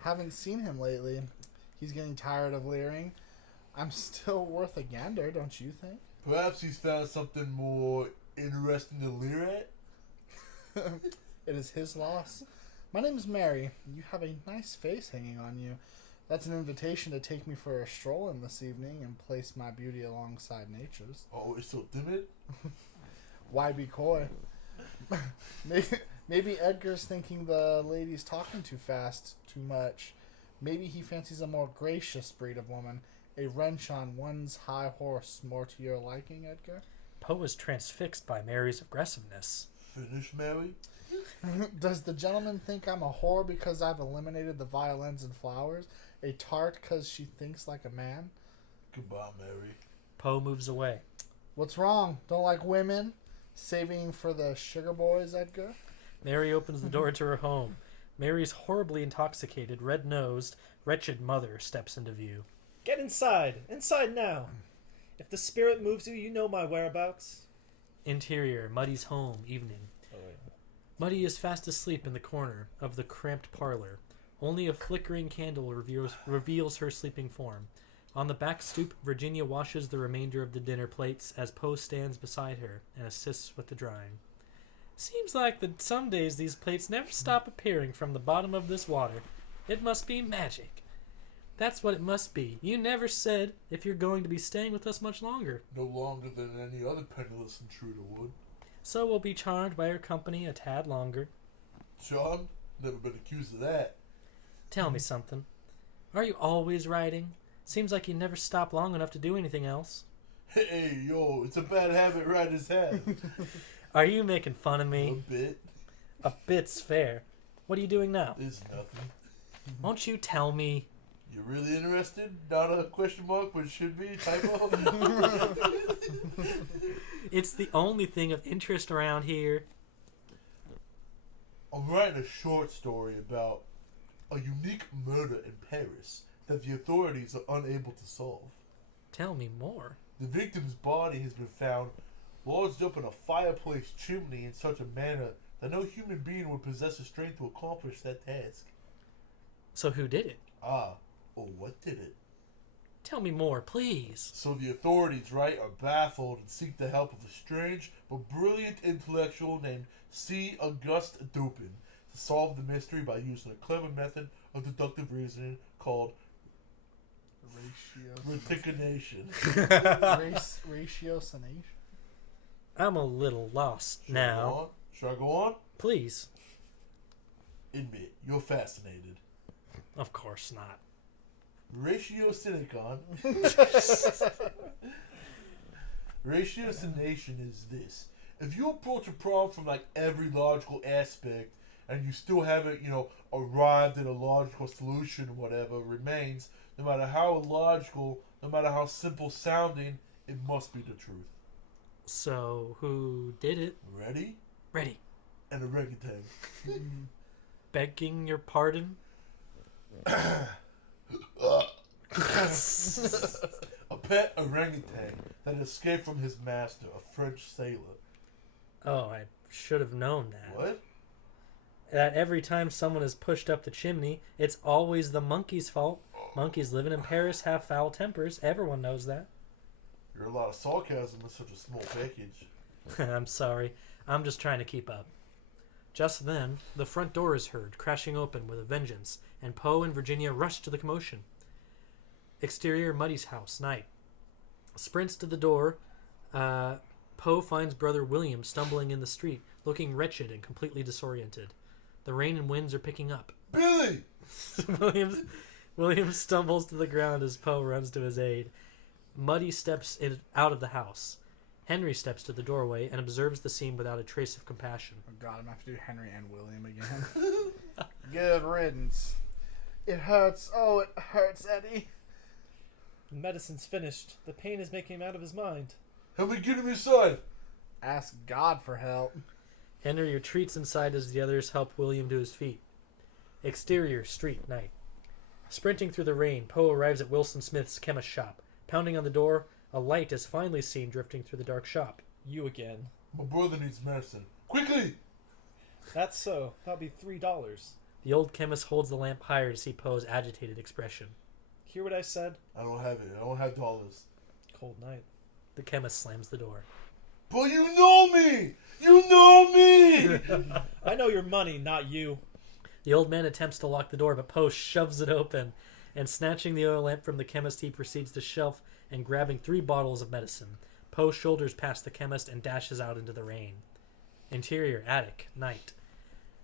Haven't seen him lately. He's getting tired of leering. I'm still worth a gander, don't you think? Perhaps he's found something more interesting to leer at? It is his loss. My name's Mary. You have a nice face hanging on you. That's an invitation to take me for a stroll in this evening and place my beauty alongside nature's. Oh, it's so timid? Why be coy? Maybe Edgar's thinking the lady's talking too fast, too much. Maybe he fancies a more gracious breed of woman. A wrench on one's high horse more to your liking, Edgar? Poe is transfixed by Mary's aggressiveness. Finish, Mary? Does the gentleman think I'm a whore because I've eliminated the violins and flowers? A tart because she thinks like a man? Goodbye, Mary. Poe moves away. What's wrong? Don't like women? Saving for the sugar boys, Edgar? Mary opens the door to her home. Mary's horribly intoxicated, red-nosed, wretched mother steps into view. Get inside! Inside now! If the spirit moves you, you know my whereabouts. Interior, Muddy's home, evening. Oh, wait. Muddy is fast asleep in the corner of the cramped parlor. Only a flickering candle reveals her sleeping form. On the back stoop, Virginia washes the remainder of the dinner plates as Poe stands beside her and assists with the drying. Seems like that some days these plates never stop appearing from the bottom of this water. It must be magic. That's what it must be. You never said if you're going to be staying with us much longer. No longer than any other penniless intruder would. So we'll be charmed by your company a tad longer. John? Never been accused of that. Tell me something. Are you always writing? Seems like you never stop long enough to do anything else. Hey, yo, it's a bad habit writers have. Are you making fun of A me? bit. A bit's fair. What are you doing now? There's nothing. Won't you tell me? You're really interested? Not a question mark, but it should be. Typo? It's the only thing of interest around here. I'm writing a short story about a unique murder in Paris that the authorities are unable to solve. Tell me more. The victim's body has been found lodged up in a fireplace chimney in such a manner that no human being would possess the strength to accomplish that task. So who did it? What did it? Tell me more, please. So the authorities, right, are baffled and seek the help of a strange but brilliant intellectual named C. Auguste Dupin to solve the mystery by using a clever method of deductive reasoning called reticulation. Ratiocination? I'm a little lost Should I go now. on? Should I go on? Please. Admit, you're fascinated. Of course not. Ratiocination. Ratiocination is this. If you approach a problem from like every logical aspect and you still haven't, arrived at a logical solution, whatever remains, no matter how illogical, no matter how simple sounding, it must be the truth. So, who did it? Ready? Ready. And orangutan. Begging your pardon? A pet orangutan that escaped from his master, a French sailor. Oh, I should have known that. What? That every time someone is pushed up the chimney, it's always the monkey's fault. Monkeys living in Paris have foul tempers. Everyone knows that. You're a lot of sarcasm in such a small package. I'm sorry. I'm just trying to keep up. Just then, the front door is heard, crashing open with a vengeance, and Poe and Virginia rush to the commotion. Exterior, Muddy's house, night. Sprints to the door. Poe finds brother William stumbling in the street, looking wretched and completely disoriented. The rain and winds are picking up. Billy! William stumbles to the ground as Poe runs to his aid. Muddy steps out of the house. Henry steps to the doorway and observes the scene without a trace of compassion. Oh God, I'm gonna have to do Henry and William again. Good riddance. It hurts. Oh, it hurts, Eddie. The medicine's finished. The pain is making him out of his mind. Help me get him inside! Ask God for help. Henry retreats inside as the others help William to his feet. Exterior, street, night. Sprinting through the rain, Poe arrives at Wilson Smith's chemist shop. Pounding on the door, a light is finally seen drifting through the dark shop. You again. My brother needs medicine. Quickly! That's so. That'll be $3. The old chemist holds the lamp higher to see Poe's agitated expression. Hear what I said? I don't have it. I don't have dollars. Cold night. The chemist slams the door. But you know me! You know me! I know your money, not you. The old man attempts to lock the door, but Poe shoves it open, and snatching the oil lamp from the chemist, he proceeds to shelf and grabbing 3 bottles of medicine. Poe shoulders past the chemist and dashes out into the rain. Interior, attic, night.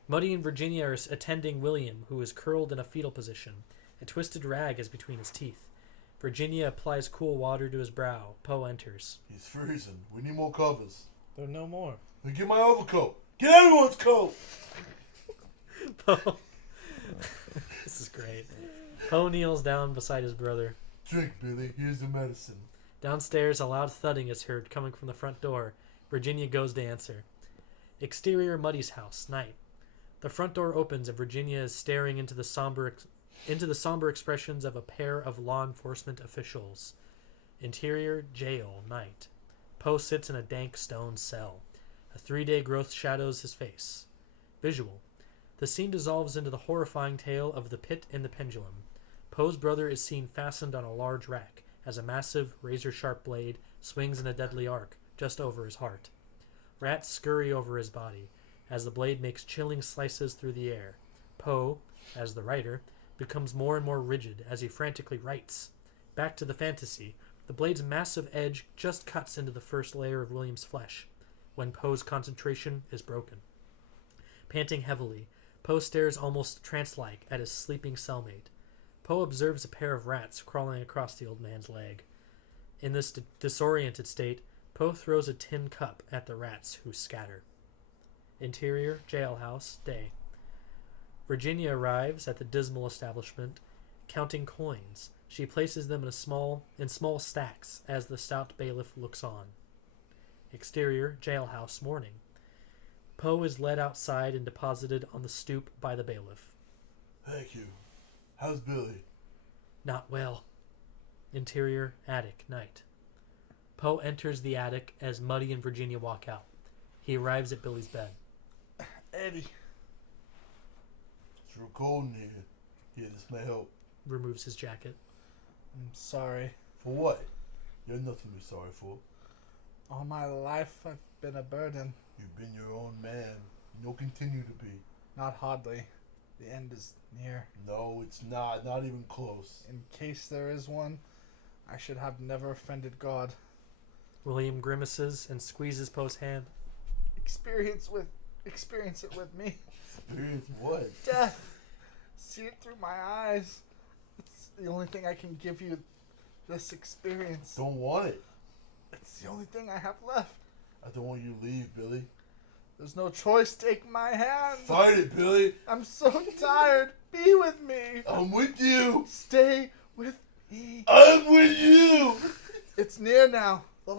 Muddy and Virginia are attending William, who is curled in a fetal position. A twisted rag is between his teeth. Virginia applies cool water to his brow. Poe enters. He's freezing. We need more covers. There are no more. Then get my overcoat. Get everyone's coat! Poe. This is great. Poe kneels down beside his brother. Drink, Billy. Here's the medicine. Downstairs, a loud thudding is heard coming from the front door. Virginia goes to answer. Exterior, Muddy's house, night. The front door opens and Virginia is staring into the somber expressions of a pair of law enforcement officials. Interior, jail, night. Poe sits in a dank stone cell. A 3-day growth shadows his face. Visual. The scene dissolves into the horrifying tale of the pit and the pendulum. Poe's brother is seen fastened on a large rack as a massive, razor-sharp blade swings in a deadly arc just over his heart. Rats scurry over his body as the blade makes chilling slices through the air. Poe, as the writer, becomes more and more rigid as he frantically writes. Back to the fantasy, the blade's massive edge just cuts into the first layer of William's flesh, when Poe's concentration is broken. Panting heavily, Poe stares almost trance-like at his sleeping cellmate. Poe observes a pair of rats crawling across the old man's leg. In this disoriented state, Poe throws a tin cup at the rats, who scatter. Interior, jailhouse, day. Virginia arrives at the dismal establishment, counting coins. She places them in small stacks as the stout bailiff looks on. Exterior, jailhouse, morning. Poe is led outside and deposited on the stoop by the bailiff. Thank you. How's Billy? Not well. Interior, attic, night. Poe enters the attic as Muddy and Virginia walk out. He arrives at Billy's bed. Eddie. It's real cold in here. Here, this may help. Removes his jacket. I'm sorry. For what? You have nothing to be sorry for. All my life I've been a burden. You've been your own man. And you'll continue to be. Not hardly. The end is near. No, it's not. Not even close. In case there is one, I should have never offended God. William grimaces and squeezes Poe's hand. Experience it with me. Experience what? Death. See it through my eyes. It's the only thing I can give you. This experience. Don't want it. It's the only thing I have left. I don't want you to leave, Billy. There's no choice. Take my hand. Fight it, Billy. I'm so tired. Be with me. I'm with you. Stay with me. I'm with you. It's near now. The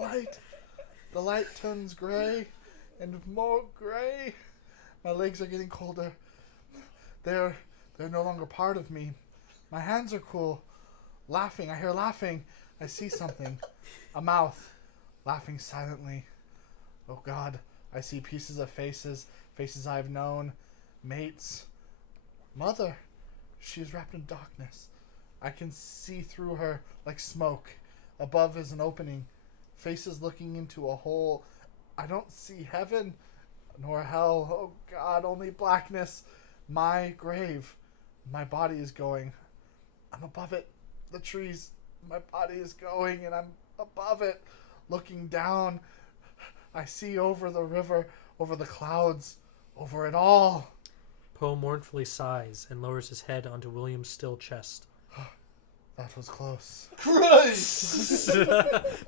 light turns gray and more gray. My legs are getting colder. They're no longer part of me. My hands are cool. Laughing. I hear laughing. I see something. A mouth. Laughing silently. Oh God. I see pieces of faces. Faces I've known. Mates. Mother. She is wrapped in darkness. I can see through her like smoke. Above is an opening. Faces looking into a hole. I don't see heaven nor hell. Oh God, only blackness. My grave. My body is going. I'm above it. The trees. My body is going and I'm above it. Looking down. I see over the river, over the clouds, over it all. Poe mournfully sighs and lowers his head onto William's still chest. That was close. Christ!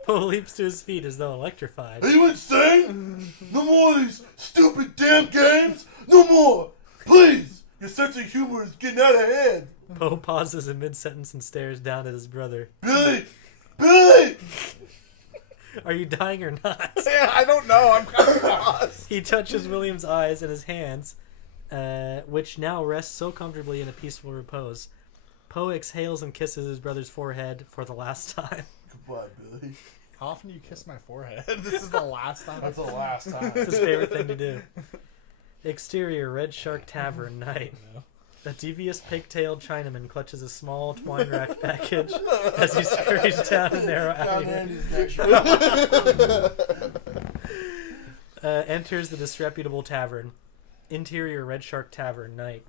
Poe leaps to his feet as though electrified. Are you insane? No more of these stupid damn games! No more! Please! Your sense of humor is getting out of hand! Poe pauses in mid-sentence and stares down at his brother. Billy! Billy! Are you dying or not? Yeah, I don't know. I'm kind of lost. He touches William's eyes and his hands, which now rest so comfortably in a peaceful repose. Poe exhales and kisses his brother's forehead for the last time. Goodbye, Billy. How often do you kiss my forehead? This is the last time. That's the last time. It's his favorite thing to do. Exterior, Red Shark Tavern, night. No. A devious pigtailed Chinaman clutches a small twine-wrapped package as he scurries down a narrow alley. Enters the disreputable tavern. Interior, Red Shark Tavern, night.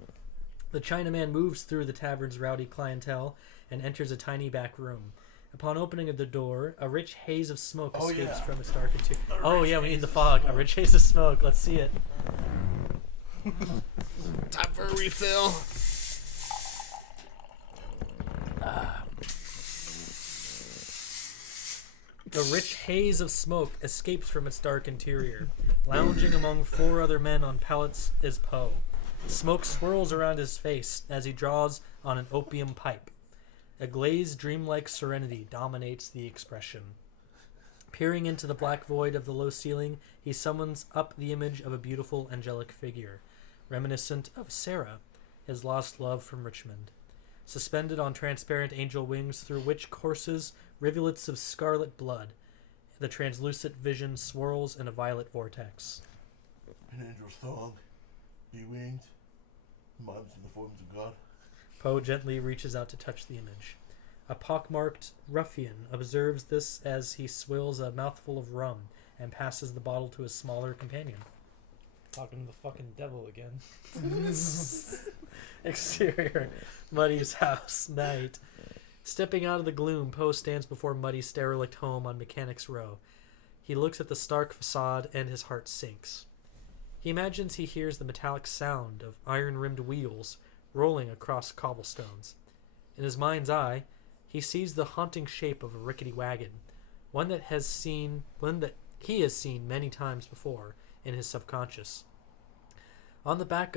The Chinaman moves through the tavern's rowdy clientele and enters a tiny back room. Upon opening of the door, a rich haze of smoke escapes from its dark interior. Oh yeah, we need the fog. A rich haze of smoke. Let's see it. Time for a refill. A rich haze of smoke escapes from its dark interior. Lounging among 4 other men on pallets is Poe. Smoke swirls around his face as he draws on an opium pipe. A glazed, dreamlike serenity dominates the expression. Peering into the black void of the low ceiling, he summons up the image of a beautiful, angelic figure, reminiscent of Sarah, his lost love from Richmond. Suspended on transparent angel wings through which courses rivulets of scarlet blood, the translucent vision swirls in a violet vortex. An angel's song. Be winged. Moms in the forms of God. Poe gently reaches out to touch the image. A pockmarked ruffian observes this as he swills a mouthful of rum and passes the bottle to his smaller companion. Talking to the fucking devil again. Exterior, Muddy's house, night. Stepping out of the gloom, Poe stands before Muddy's derelict home on Mechanics Row. He looks at the stark facade and his heart sinks. He imagines he hears the metallic sound of iron-rimmed wheels rolling across cobblestones. In his mind's eye, he sees the haunting shape of a rickety wagon, one that he has seen many times before in his subconscious. On the back,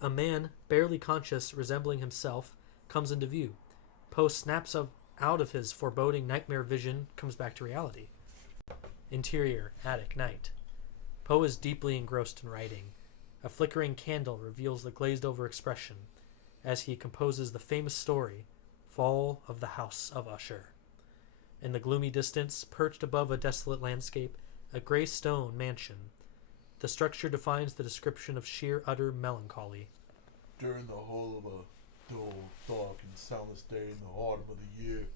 a man, barely conscious, resembling himself, comes into view. Poe snaps out of his foreboding nightmare vision, comes back to reality. Interior, attic, night. Poe is deeply engrossed in writing. A flickering candle reveals the glazed-over expression as he composes the famous story, Fall of the House of Usher. In the gloomy distance, perched above a desolate landscape, a gray stone mansion. The structure defines the description of sheer utter melancholy. During the whole of a dull, dark, and soundless day in the autumn of the year,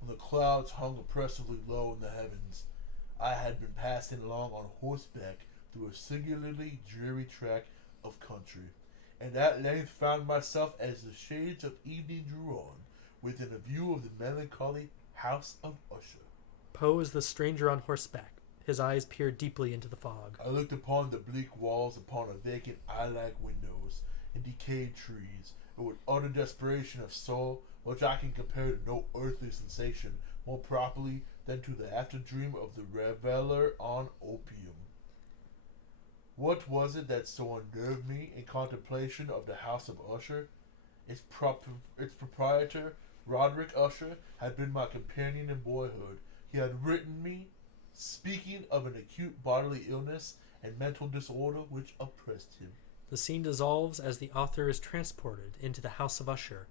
when the clouds hung oppressively low in the heavens, I had been passing along on horseback through a singularly dreary tract of country, and at length found myself as the shades of evening drew on, within a view of the melancholy House of Usher. Poe is the stranger on horseback. His eyes peer deeply into the fog. I looked upon the bleak walls, upon a vacant eye-like windows, and decayed trees, and with utter desperation of soul, which I can compare to no earthly sensation more properly than to the after-dream of the reveller on opium. What was it that so unnerved me in contemplation of the House of Usher? Its proprietor, Roderick Usher, had been my companion in boyhood. He had written me, speaking of an acute bodily illness and mental disorder which oppressed him. The scene dissolves as the author is transported into the House of Usher.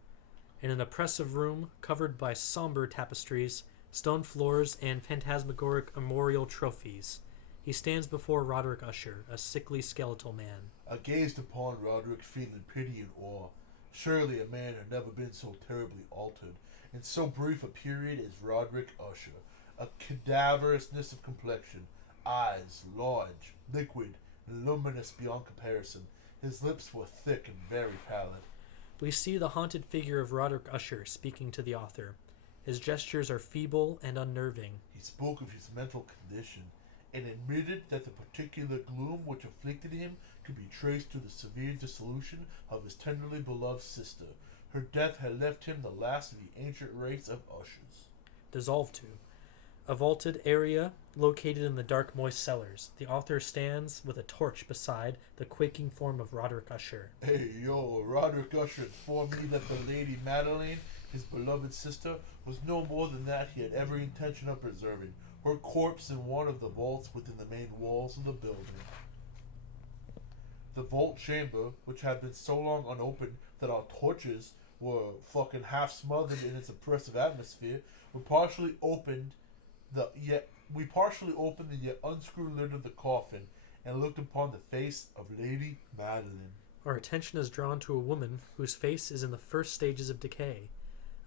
In an oppressive room covered by somber tapestries, stone floors, and phantasmagoric memorial trophies, he stands before Roderick Usher, a sickly skeletal man. I gazed upon Roderick feeling pity and awe. Surely a man had never been so terribly altered in so brief a period as Roderick Usher. A cadaverousness of complexion, eyes large, liquid, and luminous beyond comparison. His lips were thick and very pallid. We see the haunted figure of Roderick Usher speaking to the author. His gestures are feeble and unnerving. He spoke of his mental condition, and admitted that the particular gloom which afflicted him could be traced to the severe dissolution of his tenderly beloved sister. Her death had left him the last of the ancient race of Ushers. Dissolved to. A vaulted area located in the dark, moist cellars. The author stands with a torch beside the quaking form of Roderick Usher. Hey, yo, Roderick Usher informed me that the Lady Madeline, his beloved sister, was no more than that he had every intention of preserving. Her corpse in one of the vaults within the main walls of the building. The vault chamber, which had been so long unopened that our torches were fucking half smothered in its oppressive atmosphere, we partially opened the yet unscrewed lid of the coffin and looked upon the face of Lady Madeline. Our attention is drawn to a woman whose face is in the first stages of decay.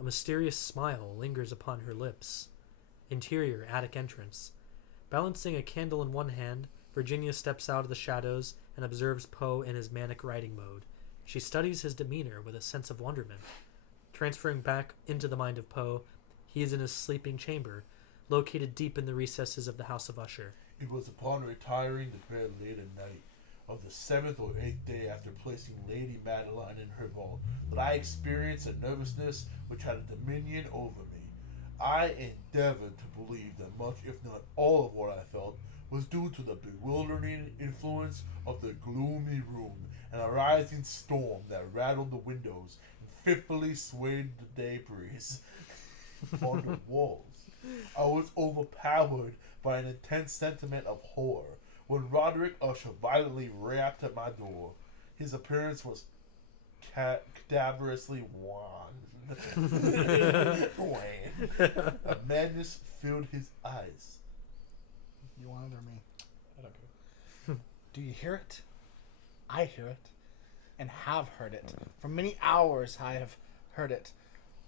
A mysterious smile lingers upon her lips. Interior attic entrance. Balancing a candle in one hand, Virginia steps out of the shadows and observes Poe in his manic writing mode. She studies his demeanor with a sense of wonderment. Transferring back into the mind of Poe, he is in his sleeping chamber, located deep in the recesses of the House of Usher. It was upon retiring to bed late at night of the 7th or 8th day after placing Lady Madeline in her vault that I experienced a nervousness which had a dominion over me. I endeavored to believe that much, if not all of what I felt, was due to the bewildering influence of the gloomy room and a rising storm that rattled the windows and fitfully swayed the debris on the walls. I was overpowered by an intense sentiment of horror when Roderick Usher violently rapped at my door. His appearance was cadaverously wan. A madness filled his eyes. You want it or me? I don't care. Do you hear it? I hear it, and have heard it. For many hours I have heard it.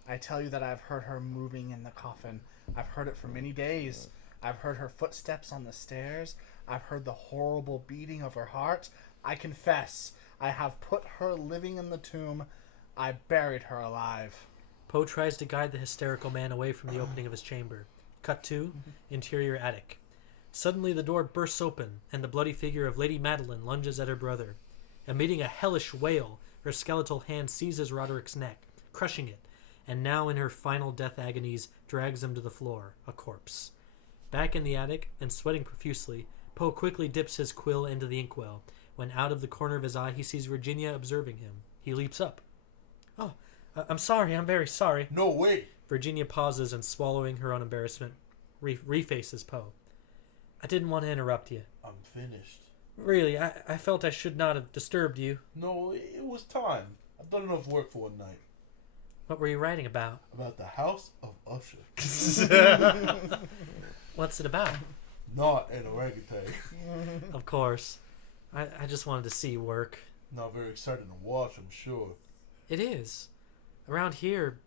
I tell you that I've heard her moving in the coffin. I've heard it for many days. I've heard her footsteps on the stairs. I've heard the horrible beating of her heart. I confess, I have put her living in the tomb. I buried her alive. Poe tries to guide the hysterical man away from the opening of his chamber. Cut to interior attic. Suddenly the door bursts open, and the bloody figure of Lady Madeline lunges at her brother. Emitting a hellish wail, her skeletal hand seizes Roderick's neck, crushing it, and now in her final death agonies drags him to the floor, a corpse. Back in the attic, and sweating profusely, Poe quickly dips his quill into the inkwell, when out of the corner of his eye he sees Virginia observing him. He leaps up. "Oh, I'm sorry, I'm very sorry." No, wait. Virginia pauses and, swallowing her own embarrassment, refaces Poe. "I didn't want to interrupt you. I'm finished. Really, I felt I should not have disturbed you." No, it was time. I've done enough work for one night. "What were you writing about?" About the House of Usher. "What's it about?" Not an orangutan. "Of course. I just wanted to see you work." Not very exciting to watch, I'm sure. "It is. Around here,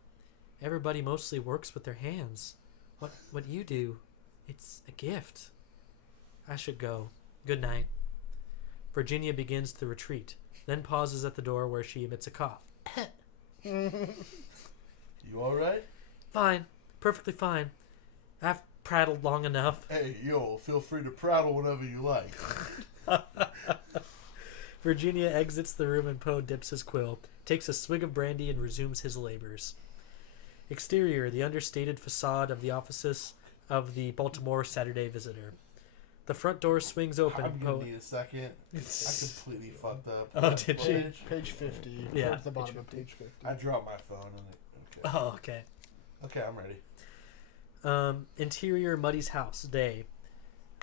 everybody mostly works with their hands. What you do, it's a gift. I should go. Good night." Virginia begins to retreat, then pauses at the door where she emits a cough. You alright? "Fine. Perfectly fine. I've prattled long enough." Hey, yo, feel free to prattle whenever you like. Virginia exits the room and Poe dips his quill, takes a swig of brandy, and resumes his labors. Exterior, the understated facade of the offices of the Baltimore Saturday Visitor. The front door swings open. I'm Poe. gonna need a second. I completely fucked up. Oh, did you? Page 50. Yeah, Towards the bottom page of page 50. I dropped my phone and it. Okay. Oh, okay. Okay, I'm ready. Interior Muddy's house. Day.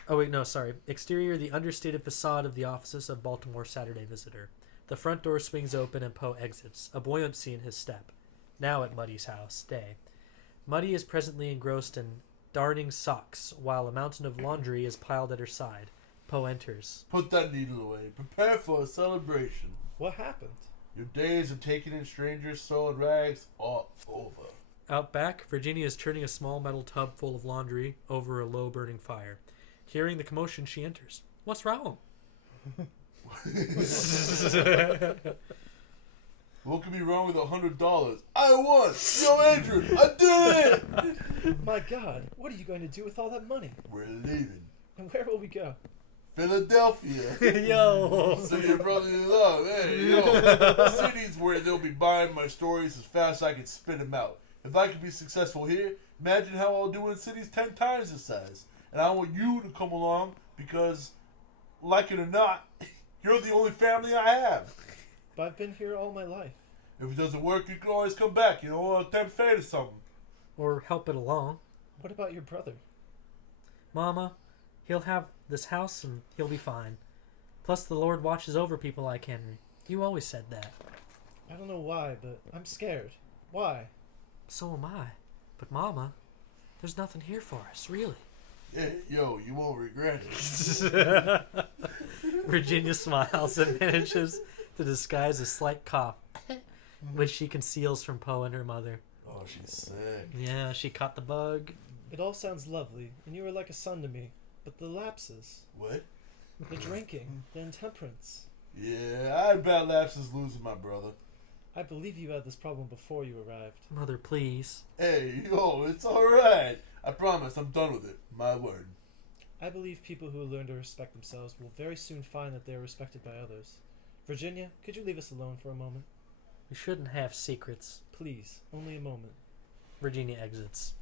Oh wait, no, sorry. Exterior the understated facade of the offices of Baltimore Saturday Visitor. The front door swings open and Poe exits, a buoyancy in his step. Now at Muddy's house. Day. Muddy is presently engrossed in darning socks, while a mountain of laundry is piled at her side. Poe enters. Put that needle away. Prepare for a celebration. What happened? Your days of taking in strangers' soiled rags are over. Out back, Virginia is turning a small metal tub full of laundry over a low burning fire. Hearing the commotion, she enters. What's wrong? What could be wrong with $100? I won! Yo, Adrian, I did it! My God, what are you going to do with all that money? We're leaving. And where will we go? Philadelphia. Yo! So your brotherly love. Hey, yo. Cities where they'll be buying my stories as fast as I can spit them out. If I could be successful here, imagine how I'll do in cities 10 times the size. And I want you to come along because, like it or not, you're the only family I have. But I've been here all my life. If it doesn't work, you can always come back. You know, attempt fate or something. Or help it along. What about your brother? Mama, he'll have this house and he'll be fine. Plus the Lord watches over people like Henry. You always said that. I don't know why, but I'm scared. Why? So am I. But Mama, there's nothing here for us, really. Hey, yo, you won't regret it. Virginia smiles and manages to disguise a slight cough, which she conceals from Poe and her mother. Oh, she's sick. Yeah, she caught the bug. It all sounds lovely, and you are like a son to me. But the lapses, What? the drinking, the intemperance. Yeah, I had bad lapses losing my brother. I believe you had this problem before you arrived. Mother, please. Hey, yo, it's alright. I promise I'm done with it. My word. I believe people who learn to respect themselves will very soon find that they are respected by others. Virginia, could you leave us alone for a moment? We shouldn't have secrets. Please, only a moment. Virginia exits.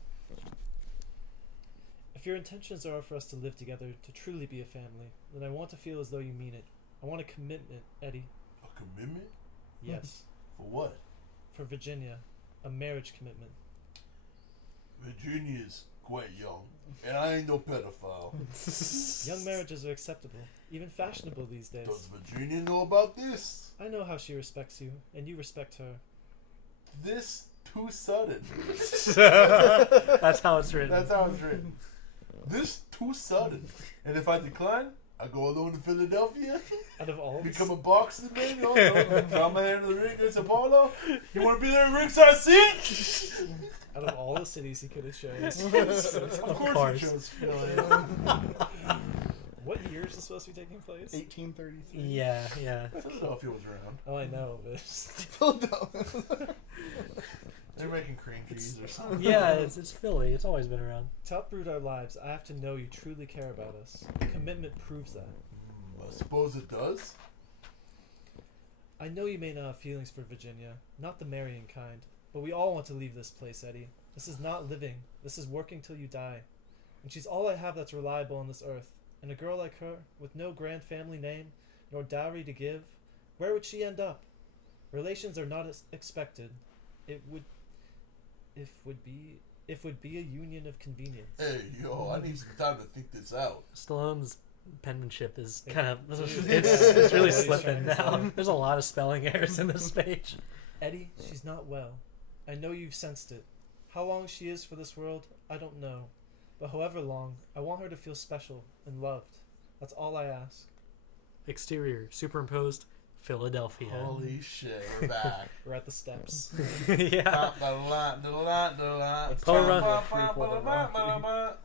If your intentions are for us to live together, to truly be a family, then I want to feel as though you mean it. I want a commitment, Eddie. A commitment? Yes, For what? for Virginia. A marriage commitment. Virginia's quite young, and I ain't no pedophile. Young marriages are acceptable, even fashionable these days. Does Virginia know about this? I know how she respects you, and you respect her. This too sudden. That's how it's written. That's how it's written. This too sudden. And if I decline, I go alone to Philadelphia, Out of all become a boxing man, you know, draw my hand in the ring against Apollo. You want to be there in ringside seat? out of all the cities he could have chosen. Of course course. you chose Philly. What year is this supposed to be taking place? 1833. Yeah, yeah. Philadelphia was around. Oh, I know, but Philadelphia. They're making cream cheese or something. Yeah, it's Philly. It's always been around. to uproot our lives, I have to know you truly care about us. Commitment proves that. I suppose it does. I know you may not have feelings for Virginia, not the marrying kind, but we all want to leave this place, Eddie. This is not living. This is working till you die. And she's all I have that's reliable on this earth. And a girl like her, with no grand family name, nor dowry to give, where would she end up? Relations are not as expected. It would be a union of convenience. Hey, yo, I need some time to think this out. Stallone's penmanship is Yeah. kind of Dude. it's really What he's slipping trying to now. say. There's a lot of spelling errors in this page. Eddie, she's not well. I know you've sensed it. How long she is for this world, I don't know. But however long, I want her to feel special and loved. That's all I ask. Exterior superimposed Philadelphia. Holy shit, we're back. We're at the steps. Yeah. Poe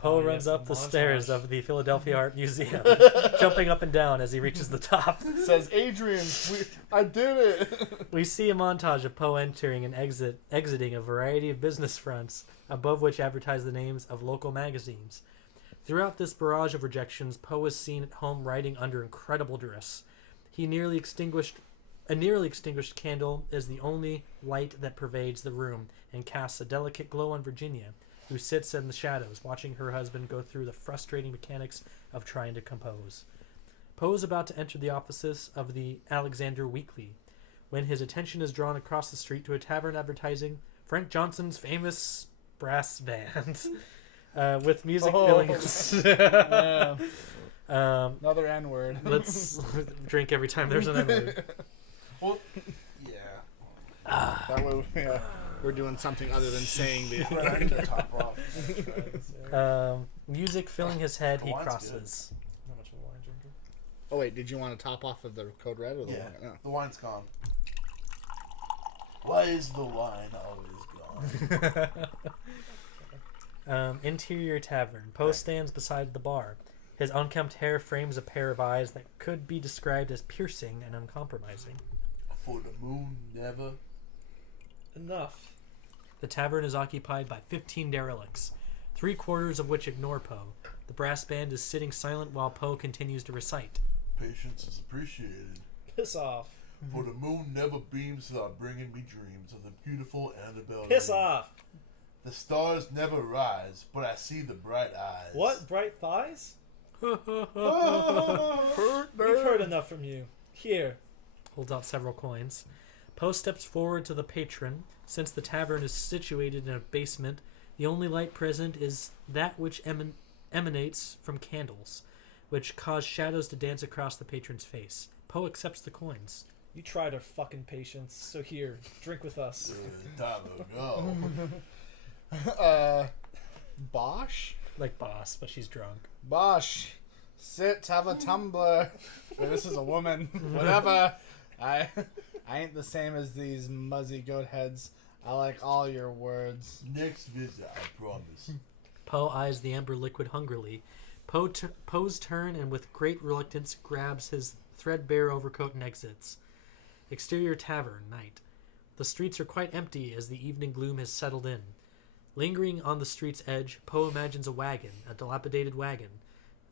Oh, runs yes, up the montage. stairs of the Philadelphia Art Museum, jumping up and down as he reaches the top. Says Adrian, I did it. We see a montage of Poe entering and exiting a variety of business fronts, above which advertise the names of local magazines. Throughout this barrage of rejections, Poe is seen at home writing under incredible duress. A nearly extinguished candle is the only light that pervades the room and casts a delicate glow on Virginia, who sits in the shadows watching her husband go through the frustrating mechanics of trying to compose. Poe is about to enter the offices of the Alexander Weekly when his attention is drawn across the street to a tavern advertising Frank Johnson's famous brass band with music filling his... Yeah. Another N-word. Let's drink every time there's an N-word. Well, yeah. That way, we're doing something other than saying the. I need to top off. Music filling his head, The he wine's crosses. How much of a wine drinker? Oh wait, did you want to top off of the Code Red or the Yeah, wine? No. the wine's gone. Why is the wine always gone? Interior tavern. Poe stands beside the bar. His unkempt hair frames a pair of eyes that could be described as piercing and uncompromising. For the moon never. Enough. The tavern is occupied by 15 derelicts, 3/4 of which ignore Poe. The brass band is sitting silent while Poe continues to recite. Patience is appreciated. Piss off. For the moon never beams without bringing me dreams of the beautiful Annabelle. Piss Lee. off. The stars never rise, but I see the bright eyes. What? Bright thighs? Oh, We've heard enough from you. Here. Holds out several coins. Poe steps forward to the patron. Since the tavern is situated in a basement, the only light present is that which emanates from candles, which cause shadows to dance across the patron's face. Poe accepts the coins. You tried our fucking patience, so here, drink with us. time ago. Bosch? Like Boss, but she's drunk. Bosch, sit, have a tumbler. Wait, this is a woman. Whatever. I ain't the same as these muzzy goat heads. I like all your words. Next visit, I promise. Poe eyes the amber liquid hungrily. Poe's turn and with great reluctance grabs his threadbare overcoat and exits. Exterior tavern, night. The streets are quite empty as the evening gloom has settled in. Lingering on the street's edge, Poe imagines a wagon, a dilapidated wagon.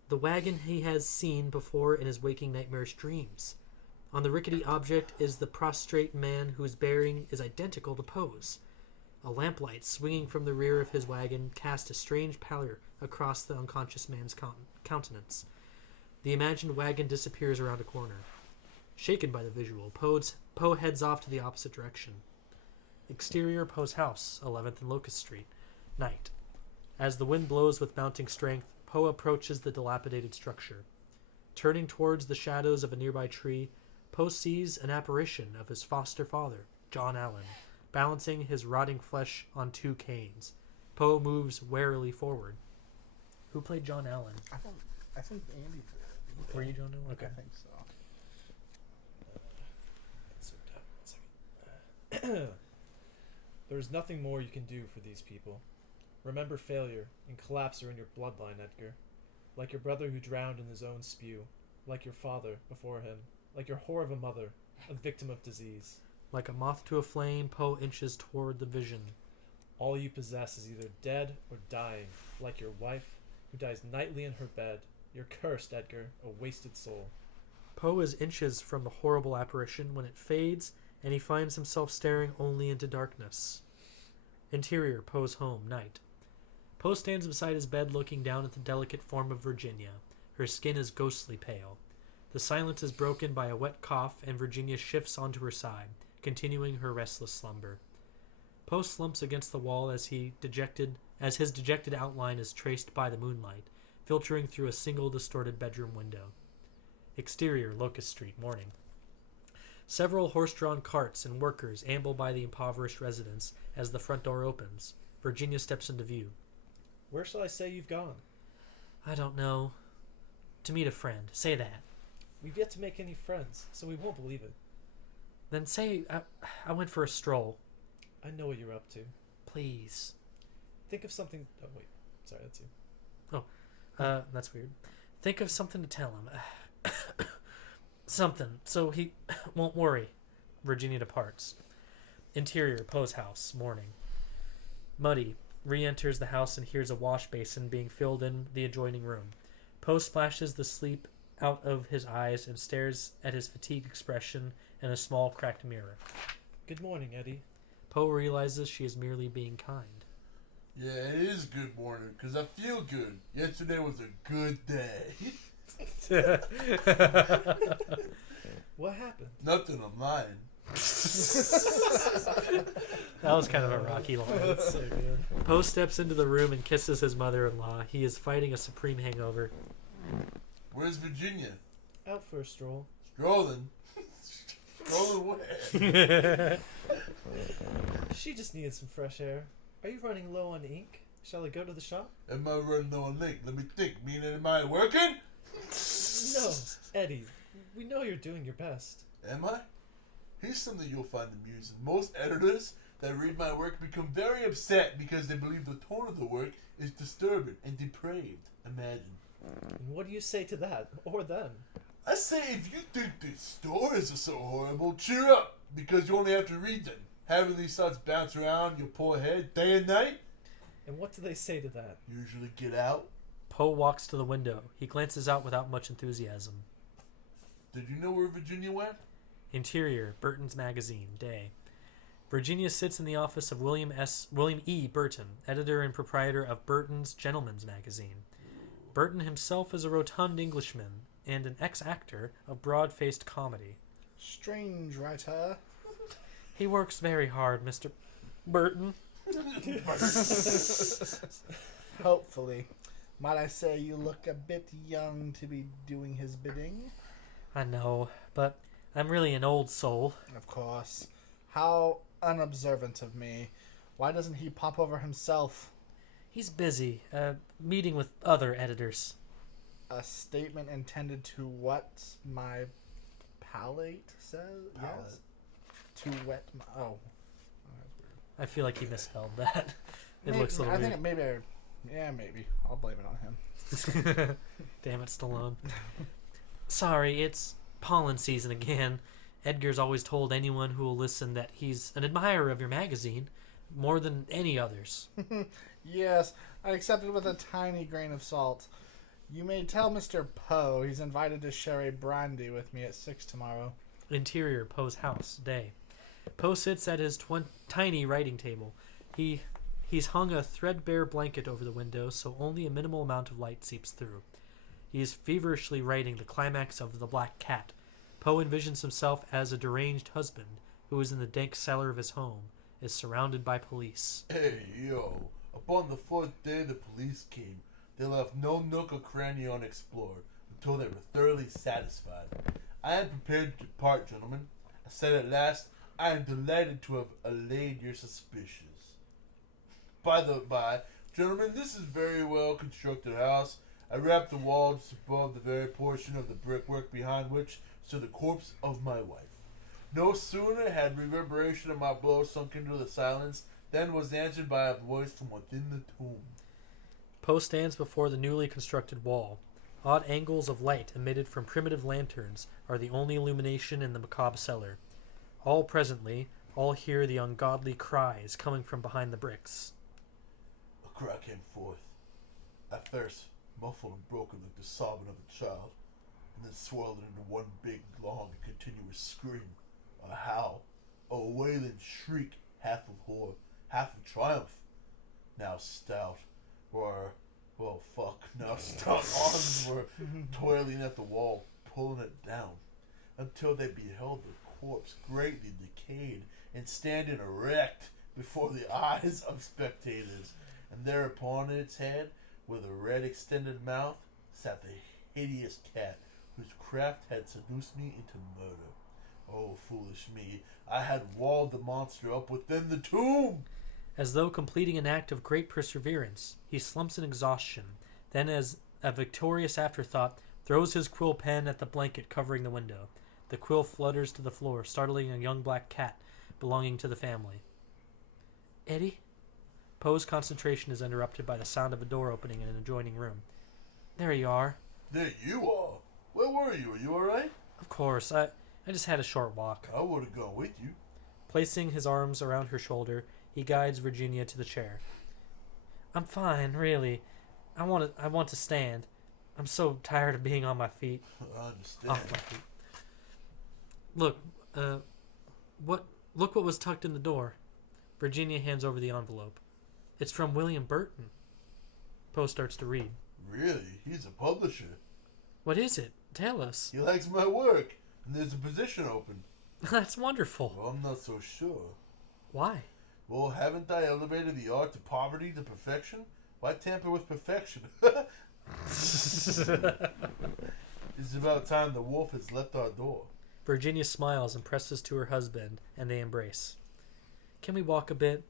The wagon he has seen before in his waking nightmarish dreams. On the rickety object is the prostrate man whose bearing is identical to Poe's. A lamplight swinging from the rear of his wagon cast a strange pallor across the unconscious man's countenance. The imagined wagon disappears around a corner. Shaken by the visual, Poe heads off to the opposite direction. Exterior Poe's house, 11th and Locust Street. Night. As the wind blows with mounting strength, Poe approaches the dilapidated structure. Turning towards the shadows of a nearby tree, Poe sees an apparition of his foster father, John Allan, balancing his rotting flesh on 2 canes. Poe moves warily forward. Who played John Allan? I think Andy did. Were you John Allan? Okay. I think so. There is nothing more you can do for these people. Remember failure, and collapse are in your bloodline, Edgar. Like your brother who drowned in his own spew. Like your father before him. Like your whore of a mother, a victim of disease. Like a moth to a flame, Poe inches toward the vision. All you possess is either dead or dying, like your wife, who dies nightly in her bed. You're cursed, Edgar, a wasted soul. Poe is inches from the horrible apparition when it fades, and he finds himself staring only into darkness. Interior, Poe's home, night. Poe stands beside his bed looking down at the delicate form of Virginia. Her skin is ghostly pale. The silence is broken by a wet cough, and Virginia shifts onto her side, continuing her restless slumber. Poe slumps against the wall as his dejected outline is traced by the moonlight, filtering through a single distorted bedroom window. Exterior, Locust Street, morning. Several horse-drawn carts and workers amble by the impoverished residence as the front door opens. Virginia steps into view. Where shall I say you've gone? I don't know. To meet a friend. Say that. We've yet to make any friends, so we won't believe it. Then say I went for a stroll. I know what you're up to. Please. Think of something... Oh, wait. Sorry, that's you. That's weird. Think of something to tell him. Something, so he won't worry. Virginia departs. Interior, Poe's house, morning. Muddy re-enters the house and hears a wash basin being filled in the adjoining room. Poe splashes the sleep out of his eyes and stares at his fatigued expression in a small cracked mirror. Good morning, Eddie. Poe realizes she is merely being kind. Yeah, it is a good morning, because I feel good. Yesterday was a good day. What happened? Nothing, I'm lying. That was kind of a rocky line. That's so good. Poe steps into the room and kisses his mother-in-law. He is fighting a supreme hangover. Where's Virginia? Out for a stroll. Strolling? Strolling where? She just needed some fresh air. Are you running low on ink? Shall I go to the shop? Am I running low on link? Let me think. Meaning, am I working? No, Eddie. We know you're doing your best. Am I? Here's something you'll find amusing. Most editors that read my work become very upset because they believe the tone of the work is disturbing and depraved. Imagine. And what do you say to that, or them? I say if you think these stories are so horrible, cheer up, because you only have to read them. Having these thoughts bounce around your poor head day and night. And what do they say to that? Usually get out. Poe walks to the window. He glances out without much enthusiasm. Did you know where Virginia went? Interior, Burton's Magazine, day. Virginia sits in the office of William E. Burton, editor and proprietor of Burton's Gentleman's Magazine. Burton himself is a rotund Englishman and an ex-actor of broad-faced comedy. Strange writer. He works very hard, Mr. Burton. Hopefully. Might I say you look a bit young to be doing his bidding? I know, but I'm really an old soul. Of course. How unobservant of me. Why doesn't he pop over himself? He's busy, meeting with other editors. A statement intended to what my palate says? Palate. Yes. To wet my... Oh. I feel like he misspelled that. It Maybe, looks a little I weird. think maybe... Yeah, maybe. I'll blame it on him. Damn it, Stallone. Sorry, it's pollen season again. Edgar's always told anyone who will listen that he's an admirer of your magazine, more than any others. Yes, I accept it with a tiny grain of salt. You may tell Mr. Poe he's invited to share a brandy with me at 6 tomorrow. Interior, Poe's house, day. Poe sits at his tiny writing table. He's hung a threadbare blanket over the window so only a minimal amount of light seeps through. He is feverishly writing the climax of The Black Cat. Poe envisions himself as a deranged husband who is in the dank cellar of his home, is surrounded by police. Hey, yo. Upon the 4th day the police came. They left no nook or cranny unexplored until they were thoroughly satisfied. I am prepared to depart, gentlemen. I said at last, I am delighted to have allayed your suspicions. By the by, gentlemen, this is a very well constructed house. I wrapped the walls above the very portion of the brickwork behind which stood the corpse of my wife. No sooner had reverberation of my blow sunk into the silence than was answered by a voice from within the tomb. Poe stands before the newly constructed wall. Odd angles of light emitted from primitive lanterns are the only illumination in the macabre cellar. All hear the ungodly cries coming from behind the bricks. A cry came forth, at first muffled and broken like the sobbing of a child, and then swelled into one big, long, and continuous scream, a howl, a wailing shriek, half of horror, half of triumph. Now stout arms were toiling at the wall, pulling it down, until they beheld the corpse greatly decayed and standing erect before the eyes of spectators, and there upon its head, with a red extended mouth, sat the hideous cat whose craft had seduced me into murder. Oh, foolish me, I had walled the monster up within the tomb! As though completing an act of great perseverance, he slumps in exhaustion, then as a victorious afterthought, throws his quill pen at the blanket covering the window. The quill flutters to the floor, startling a young black cat belonging to the family. Eddie? Poe's concentration is interrupted by the sound of a door opening in an adjoining room. There you are. There you are! Where were you? Are you alright? Of course, I just had a short walk. I would have gone with you. Placing his arms around her shoulder, he guides Virginia to the chair. I'm fine, really. I want to stand. I'm so tired of being on my feet. I understand. Off my feet. Look what was tucked in the door. Virginia hands over the envelope. It's from William Burton. Poe starts to read. Really? He's a publisher. What is it? Tell us. He likes my work, and there's a position open. That's wonderful. Well, I'm not so sure. Why? Well, haven't I elevated the art to poverty to perfection? Why tamper with perfection? It's about time the wolf has left our door. Virginia smiles and presses to her husband, and they embrace. Can we walk a bit?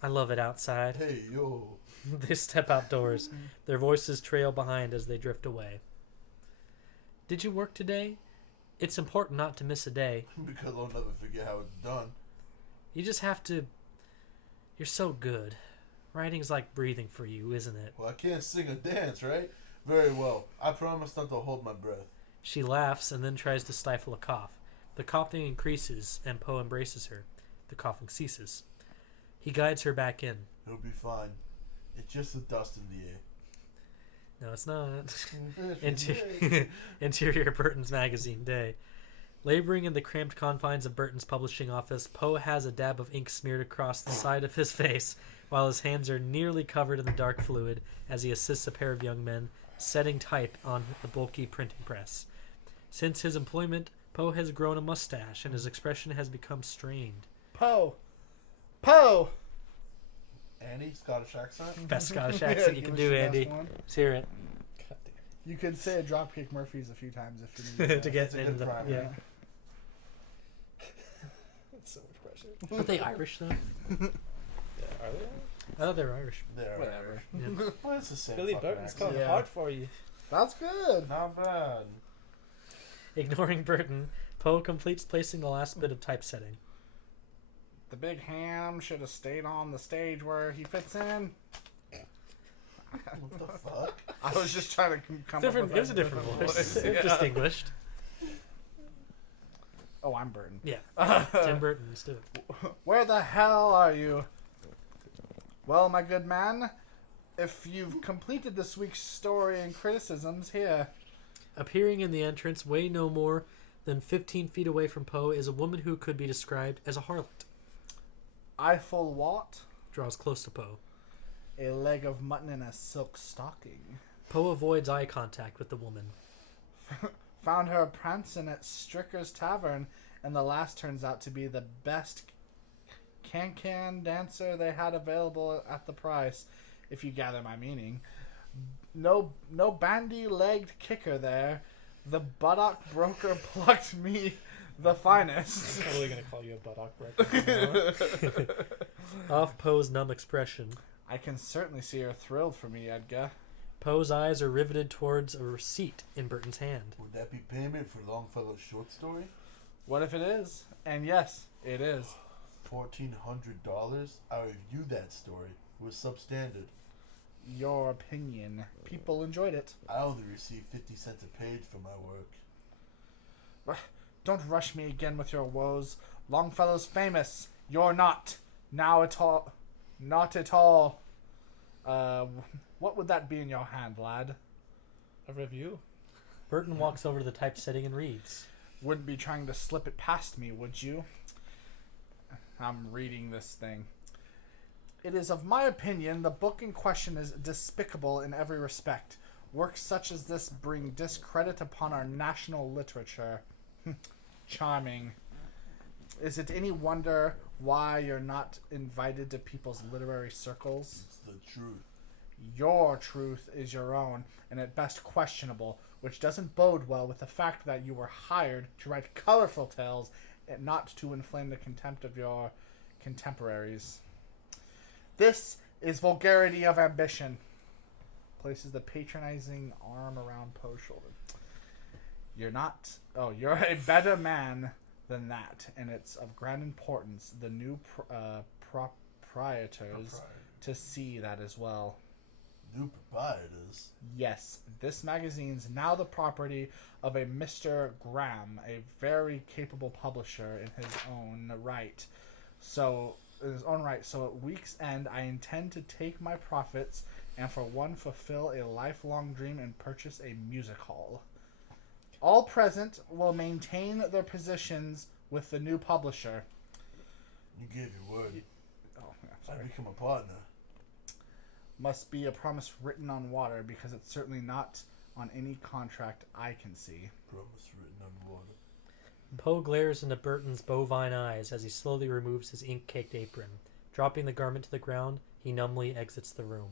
I love it outside. Hey, yo. They step outdoors. Their voices trail behind as they drift away. Did you work today? It's important not to miss a day. Because I'll never forget how it's done. You just have to... You're so good. Writing's like breathing for you, isn't it? Well, I can't sing or dance, right? Very well. I promise not to hold my breath. She laughs and then tries to stifle a cough. The coughing increases, and Poe embraces her. The coughing ceases. He guides her back in. It'll be fine. It's just the dust in the air. No, it's not. Interior Burton's Magazine Day. Laboring in the cramped confines of Burton's publishing office, Poe has a dab of ink smeared across the side of his face, while his hands are nearly covered in the dark fluid as he assists a pair of young men setting type on the bulky printing press. Since his employment, Poe has grown a mustache, and his expression has become strained. Poe! Poe! Annie, Scottish accent? Best Scottish accent you can do, Andy. Let's hear it. God damn. You could say Dropkick Murphys a few times if you need To get That's a into good the... primer. Yeah. That's so much pressure. Aren't they Irish, though? Yeah, are they? I thought they were Irish. There. Whatever. Yeah. Well, it's the same Billy fucking Burton's accent. coming Yeah. hard for you. That's good. Not bad. Ignoring Burton, Poe completes placing the last bit of typesetting. The big ham should have stayed on the stage where he fits in. What the fuck? I was just trying to come Different. up It with was a different voice. Yeah. Distinguished. Oh, I'm Burton. Yeah. Tim Burton, let's do it. Where the hell are you? Well, my good man, if you've completed this week's story and criticisms, here. Appearing in the entrance, way no more than 15 feet away from Poe, is a woman who could be described as a harlot. Eiffel what? Draws close to Poe. A leg of mutton in a silk stocking. Poe avoids eye contact with the woman. Found her prancing at Stricker's Tavern, and the last turns out to be the best can-can dancer they had available at the price, if you gather my meaning. No bandy-legged kicker there. The buttock broker plucked me the finest. I'm totally gonna call you a buttock breaker. Off Poe's numb expression, I can certainly see you're thrilled for me, Edgar. Poe's eyes are riveted towards a receipt in Burton's hand. Would that be payment for Longfellow's short story? What if it is? And yes, it is. $1,400? I reviewed that story. It was substandard. Your opinion. People enjoyed it. I only received 50 cents a page for my work. Don't rush me again with your woes. Longfellow's famous. You're not. Now at all. Not at all. What would that be in your hand, lad? A review? Burton walks over to the typesetting and reads. Wouldn't be trying to slip it past me, would you? I'm reading this thing. It is of my opinion the book in question is despicable in every respect. Works such as this bring discredit upon our national literature. Charming. Is it any wonder why you're not invited to people's literary circles? It's the truth. Your truth is your own, and at best questionable, which doesn't bode well with the fact that you were hired to write colorful tales and not to inflame the contempt of your contemporaries. This is vulgarity of ambition. Places the patronizing arm around Poe's shoulder. You're not... Oh, you're a better man than that, and it's of grand importance, the new proprietors, to see that as well. New proprietors? Yes, this magazine's now the property of a Mr. Graham, a very capable publisher in his own right. So at week's end, I intend to take my profits and for one fulfill a lifelong dream and purchase a music hall. All present will maintain their positions with the new publisher. You gave your word. Oh, yeah, I sorry. become a partner. Must be a promise written on water, because it's certainly not on any contract I can see. Promise written on water. Poe glares into Burton's bovine eyes as he slowly removes his ink-caked apron. Dropping the garment to the ground, he numbly exits the room.